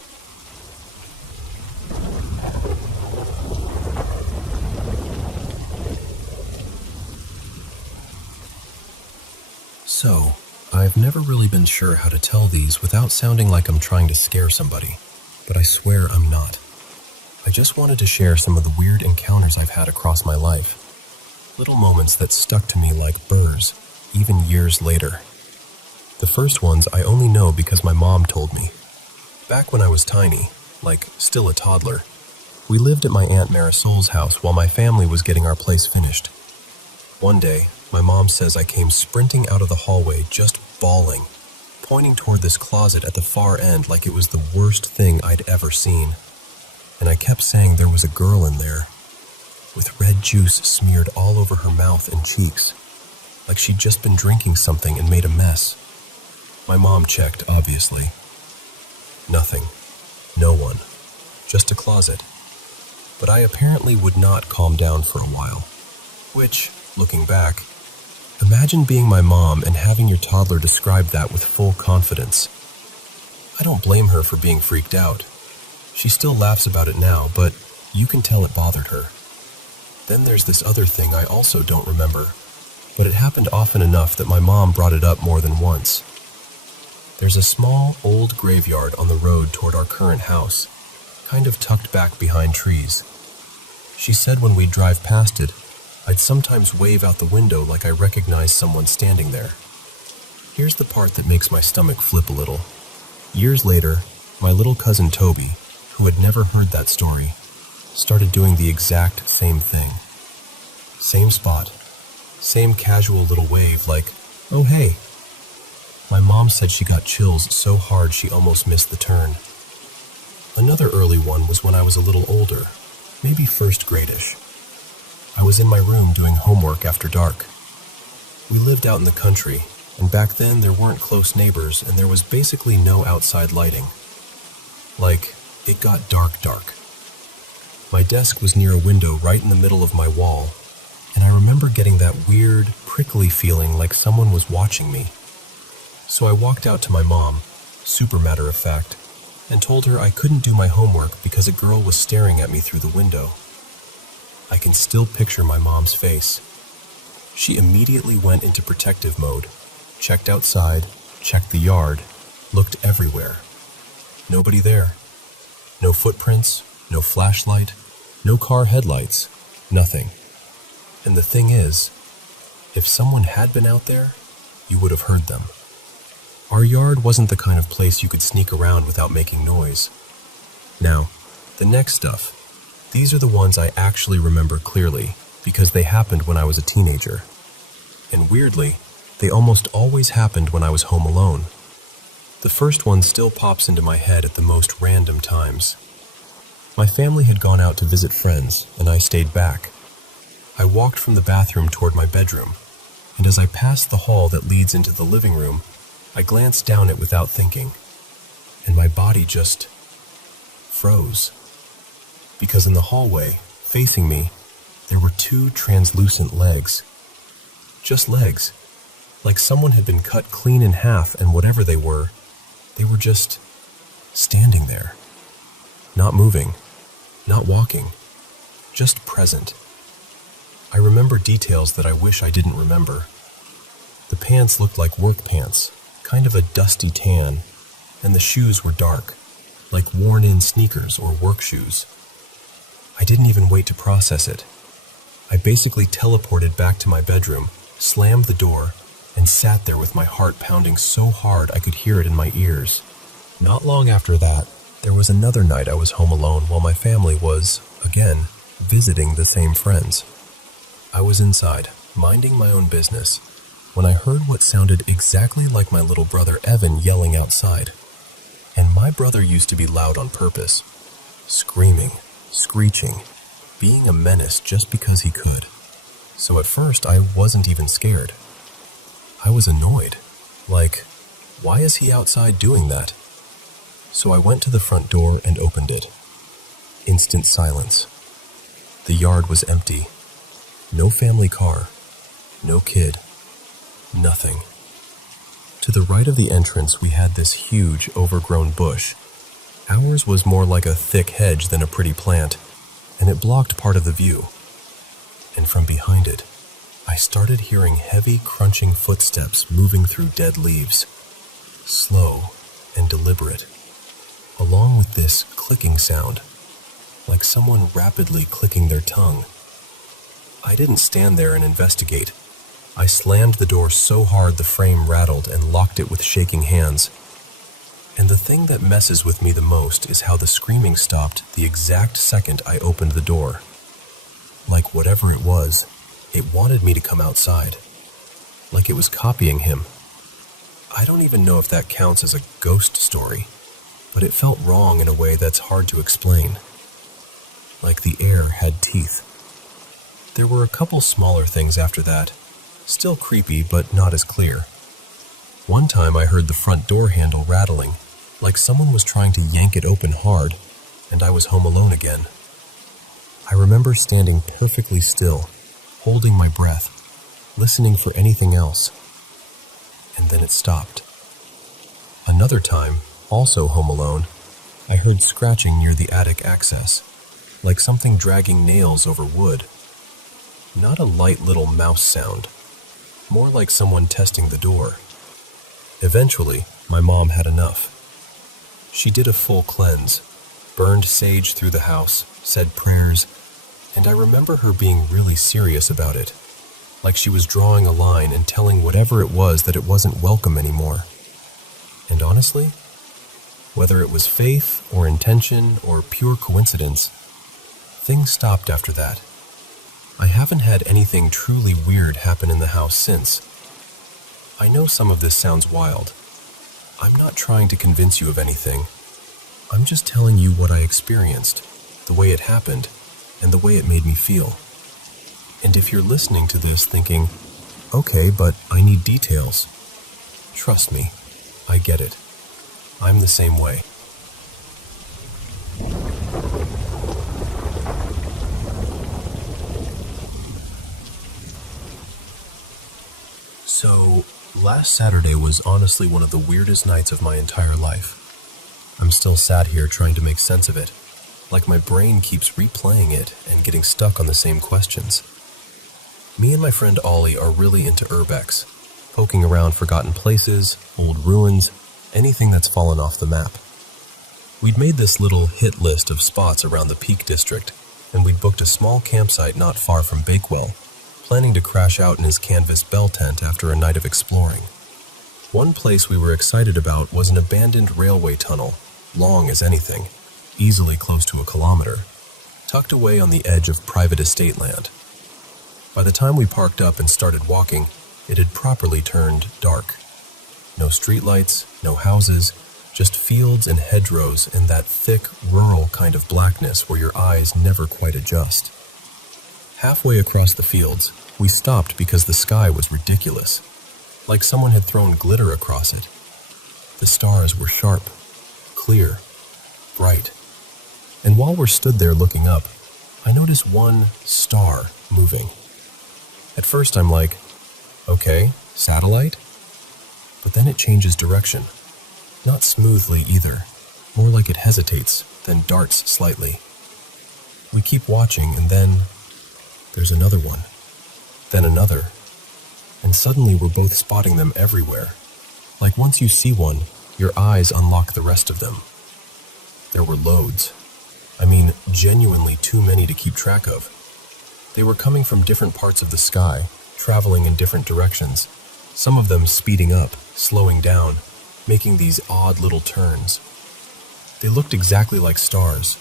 So, I've never really been sure how to tell these without sounding like I'm trying to scare somebody, but I swear I'm not. I just wanted to share some of the weird encounters I've had across my life. Little moments that stuck to me like burrs, even years later. The first ones I only know because my mom told me. Back when I was tiny, like still a toddler, we lived at my Aunt Marisol's house while my family was getting our place finished. One day, my mom says I came sprinting out of the hallway just bawling, pointing toward this closet at the far end like it was the worst thing I'd ever seen. And I kept saying there was a girl in there, with red juice smeared all over her mouth and cheeks, like she'd just been drinking something and made a mess. My mom checked, obviously. Nothing. No one. Just a closet. But I apparently would not calm down for a while. Which, looking back, imagine being my mom and having your toddler describe that with full confidence. I don't blame her for being freaked out. She still laughs about it now, but you can tell it bothered her. Then there's this other thing I also don't remember, but it happened often enough that my mom brought it up more than once. There's a small, old graveyard on the road toward our current house, kind of tucked back behind trees. She said when we'd drive past it, I'd sometimes wave out the window like I recognized someone standing there. Here's the part that makes my stomach flip a little. Years later, my little cousin Toby, who had never heard that story, started doing the exact same thing. Same spot, same casual little wave like, oh hey. My mom said she got chills so hard she almost missed the turn. Another early one was when I was a little older, maybe first grade-ish. I was in my room doing homework after dark. We lived out in the country, and back then there weren't close neighbors and there was basically no outside lighting. Like, it got dark. My desk was near a window right in the middle of my wall, and I remember getting that weird, prickly feeling like someone was watching me. So I walked out to my mom, super matter-of-fact, and told her I couldn't do my homework because a girl was staring at me through the window. I can still picture my mom's face. She immediately went into protective mode, checked outside, checked the yard, looked everywhere. Nobody there. No footprints, no flashlight, no car headlights, nothing. And the thing is, if someone had been out there, you would have heard them. Our yard wasn't the kind of place you could sneak around without making noise. Now, the next stuff, These are the ones I actually remember clearly because they happened when I was a teenager. And weirdly, they almost always happened when I was home alone. The first one still pops into my head at the most random times. My family had gone out to visit friends, and I stayed back. I walked from the bathroom toward my bedroom, and as I passed the hall that leads into the living room, I glanced down it without thinking, and my body just froze. Because in the hallway, facing me, there were two translucent legs. Just legs, like someone had been cut clean in half, and whatever they were just standing there. Not moving, not walking, just present. I remember details that I wish I didn't remember. The pants looked like work pants, kind of a dusty tan, and the shoes were dark, like worn-in sneakers or work shoes. I didn't even wait to process it. I basically teleported back to my bedroom, slammed the door, and sat there with my heart pounding so hard I could hear it in my ears. Not long after that, there was another night I was home alone while my family was, again, visiting the same friends. I was inside, minding my own business, when I heard what sounded exactly like my little brother Evan yelling outside. And my brother used to be loud on purpose, screaming, screeching, being a menace just because he could. So at first I wasn't even scared. I was annoyed, like, why is he outside doing that? So I went to the front door and opened it. Instant silence. The yard was empty. No family car. No kid. Nothing. To the right of the entrance, we had this huge, overgrown bush. Ours was more like a thick hedge than a pretty plant, and it blocked part of the view. And from behind it, I started hearing heavy, crunching footsteps moving through dead leaves. Slow and deliberate. Along with this clicking sound, like someone rapidly clicking their tongue. I didn't stand there and investigate. I slammed the door so hard the frame rattled and locked it with shaking hands. And the thing that messes with me the most is how the screaming stopped the exact second I opened the door. Like whatever it was, it wanted me to come outside. Like it was copying him. I don't even know if that counts as a ghost story, but it felt wrong in a way that's hard to explain. Like the air had teeth. There were a couple smaller things after that, still creepy but not as clear. One time I heard the front door handle rattling, like someone was trying to yank it open hard, and I was home alone again. I remember standing perfectly still, holding my breath, listening for anything else. And then it stopped. Another time, also home alone, I heard scratching near the attic access, like something dragging nails over wood. Not a light little mouse sound, more like someone testing the door. Eventually, my mom had enough. She did a full cleanse, burned sage through the house, said prayers, and I remember her being really serious about it, like she was drawing a line and telling whatever it was that it wasn't welcome anymore. And honestly, whether it was faith or intention or pure coincidence, things stopped after that. I haven't had anything truly weird happen in the house since. I know some of this sounds wild. I'm not trying to convince you of anything. I'm just telling you what I experienced, the way it happened, and the way it made me feel. And if you're listening to this thinking, okay, but I need details, trust me, I get it. I'm the same way. So, last Saturday was honestly one of the weirdest nights of my entire life. I'm still sat here trying to make sense of it, like my brain keeps replaying it and getting stuck on the same questions. Me and my friend Ollie are really into urbex, poking around forgotten places, old ruins, anything that's fallen off the map. We'd made this little hit list of spots around the Peak District, and we'd booked a small campsite not far from Bakewell, planning to crash out in his canvas bell tent after a night of exploring. One place we were excited about was an abandoned railway tunnel, long as anything, easily close to 1 kilometer. tucked away on the edge of private estate land. By the time we parked up and started walking, it had properly turned dark. No streetlights, no houses, just fields and hedgerows and that thick, rural kind of blackness where your eyes never quite adjust. Halfway across the fields, we stopped because the sky was ridiculous, like someone had thrown glitter across it. The stars were sharp, clear, bright. And while we're stood there looking up, I notice one star moving. At first I'm like, okay, satellite? But then it changes direction. Not smoothly either, more like it hesitates, then darts slightly. We keep watching and then there's another one, then another, and suddenly we're both spotting them everywhere. Like once you see one, your eyes unlock the rest of them. There were loads. I mean, genuinely too many to keep track of. They were coming from different parts of the sky, traveling in different directions, some of them speeding up, slowing down, making these odd little turns. They looked exactly like stars,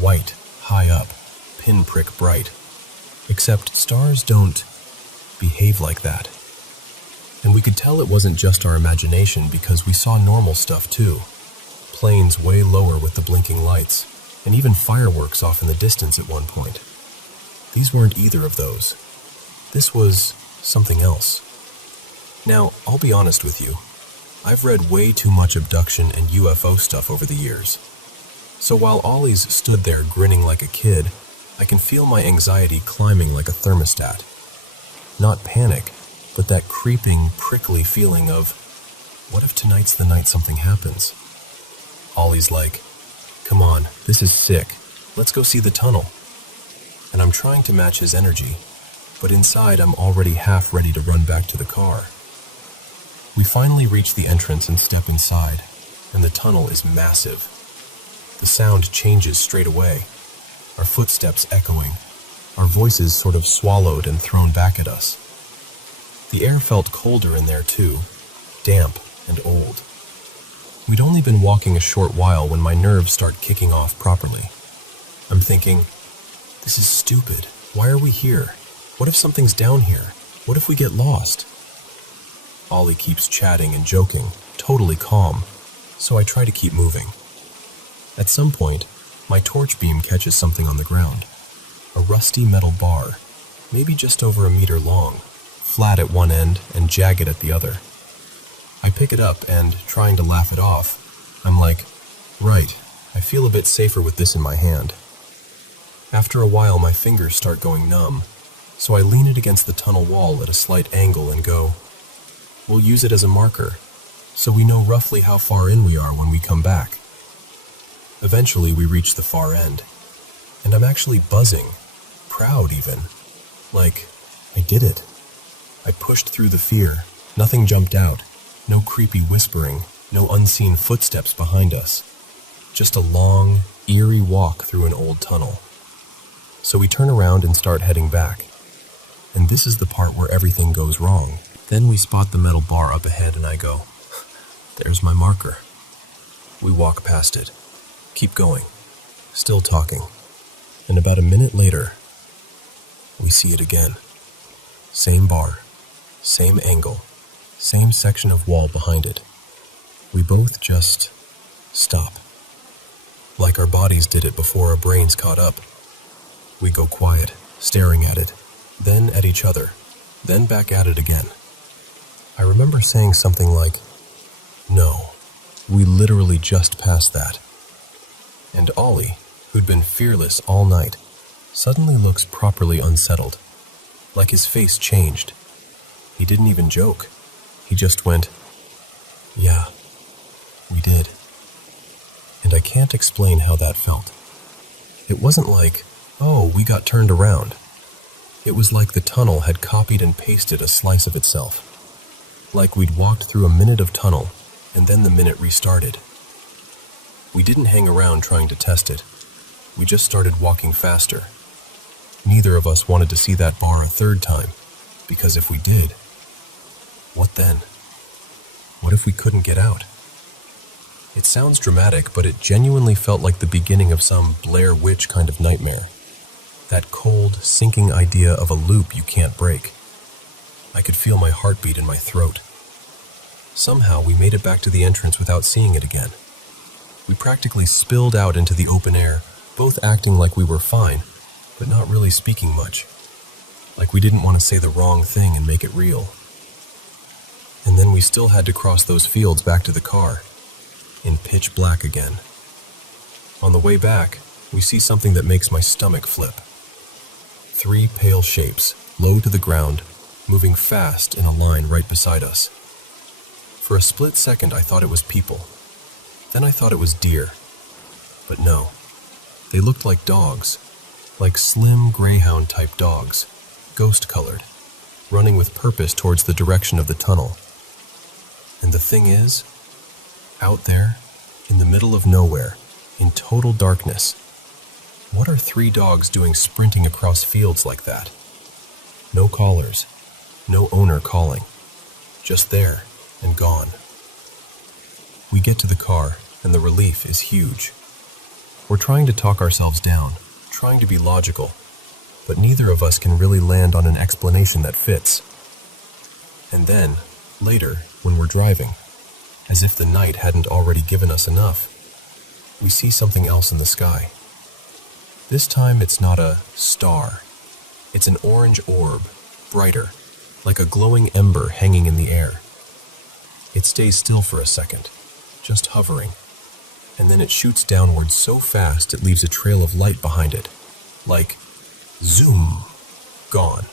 white, high up, pinprick bright. Except stars don't behave like that. And we could tell it wasn't just our imagination because we saw normal stuff too. Planes way lower with the blinking lights, and even fireworks off in the distance at one point. These weren't either of those. This was something else. Now, I'll be honest with you. I've read way too much abduction and UFO stuff over the years. So while Ollie's stood there grinning like a kid, I can feel my anxiety climbing like a thermostat. Not panic, but that creeping, prickly feeling of, what if tonight's the night something happens? Ollie's like, come on, this is sick. Let's go see the tunnel. And I'm trying to match his energy, but inside I'm already half ready to run back to the car. We finally reach the entrance and step inside, and the tunnel is massive. The sound changes straight away, our footsteps echoing, our voices sort of swallowed and thrown back at us. The air felt colder in there too, damp and old. We'd only been walking a short while when my nerves start kicking off properly. I'm thinking, this is stupid. Why are we here? What if something's down here? What if we get lost? Ollie keeps chatting and joking, totally calm, so I try to keep moving. At some point, my torch beam catches something on the ground. A rusty metal bar, maybe just over a meter long, flat at one end and jagged at the other. I pick it up and, trying to laugh it off, I'm like, right, I feel a bit safer with this in my hand. After a while, my fingers start going numb, so I lean it against the tunnel wall at a slight angle and go, we'll use it as a marker, so we know roughly how far in we are when we come back. Eventually, we reach the far end, and I'm actually buzzing, proud even, like, I did it. I pushed through the fear, nothing jumped out, no creepy whispering, no unseen footsteps behind us, just a long, eerie walk through an old tunnel. So we turn around and start heading back, and this is the part where everything goes wrong. Then we spot the metal bar up ahead and I go, there's my marker. We walk past it, keep going, still talking, and about a minute later, we see it again. Same bar, same angle, same section of wall behind it. We both just stop. Like our bodies did it before our brains caught up. We go quiet, staring at it, then at each other, then back at it again. I remember saying something like, no, we literally just passed that. And Ollie, who'd been fearless all night, suddenly looks properly unsettled, like his face changed. He didn't even joke. He just went, yeah, we did. And I can't explain how that felt. It wasn't like, oh, we got turned around. It was like the tunnel had copied and pasted a slice of itself. Like we'd walked through a minute of tunnel, and then the minute restarted. We didn't hang around trying to test it. We just started walking faster. Neither of us wanted to see that bar a third time, because if we did, what then? What if we couldn't get out? It sounds dramatic, but it genuinely felt like the beginning of some Blair Witch kind of nightmare. That cold, sinking idea of a loop you can't break. I could feel my heartbeat in my throat. Somehow we made it back to the entrance without seeing it again. We practically spilled out into the open air, both acting like we were fine, but not really speaking much. Like we didn't want to say the wrong thing and make it real. And then we still had to cross those fields back to the car, in pitch black again. On the way back, we see something that makes my stomach flip. 3 pale shapes, low to the ground, moving fast in a line right beside us. For a split second, I thought it was people. Then I thought it was deer. But no, they looked like dogs, like slim greyhound-type dogs, ghost-colored, running with purpose towards the direction of the tunnel. And the thing is, out there, in the middle of nowhere, in total darkness, what are 3 dogs doing sprinting across fields like that? No callers, no owner calling, just there and gone. We get to the car, and the relief is huge. We're trying to talk ourselves down, trying to be logical, but neither of us can really land on an explanation that fits. And then, later, when we're driving, as if the night hadn't already given us enough, we see something else in the sky. This time it's not a star. It's an orange orb, brighter, like a glowing ember hanging in the air. It stays still for a second, just hovering, and then it shoots downward so fast it leaves a trail of light behind it, like zoom, gone.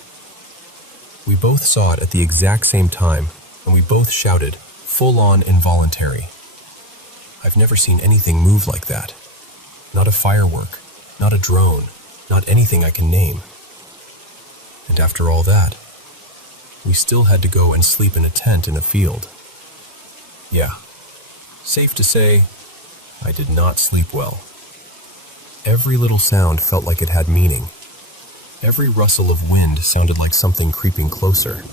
We both saw it at the exact same time, and we both shouted, full-on involuntary. I've never seen anything move like that. Not a firework, not a drone, not anything I can name. And after all that, we still had to go and sleep in a tent in a field. Yeah, safe to say, I did not sleep well. Every little sound felt like it had meaning. Every rustle of wind sounded like something creeping closer.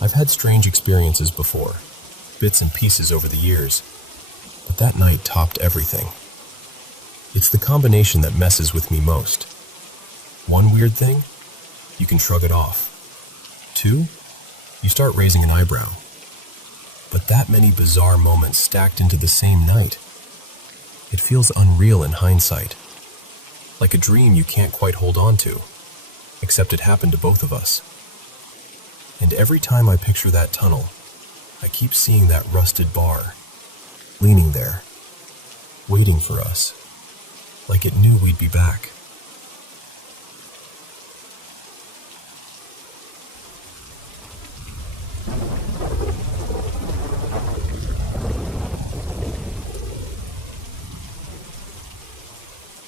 I've had strange experiences before, bits and pieces over the years, but that night topped everything. It's the combination that messes with me most. 1 weird thing, you can shrug it off. 2, you start raising an eyebrow. But that many bizarre moments stacked into the same night, it feels unreal in hindsight. Like a dream you can't quite hold on to, except it happened to both of us. And every time I picture that tunnel, I keep seeing that rusted bar, leaning there, waiting for us, like it knew we'd be back.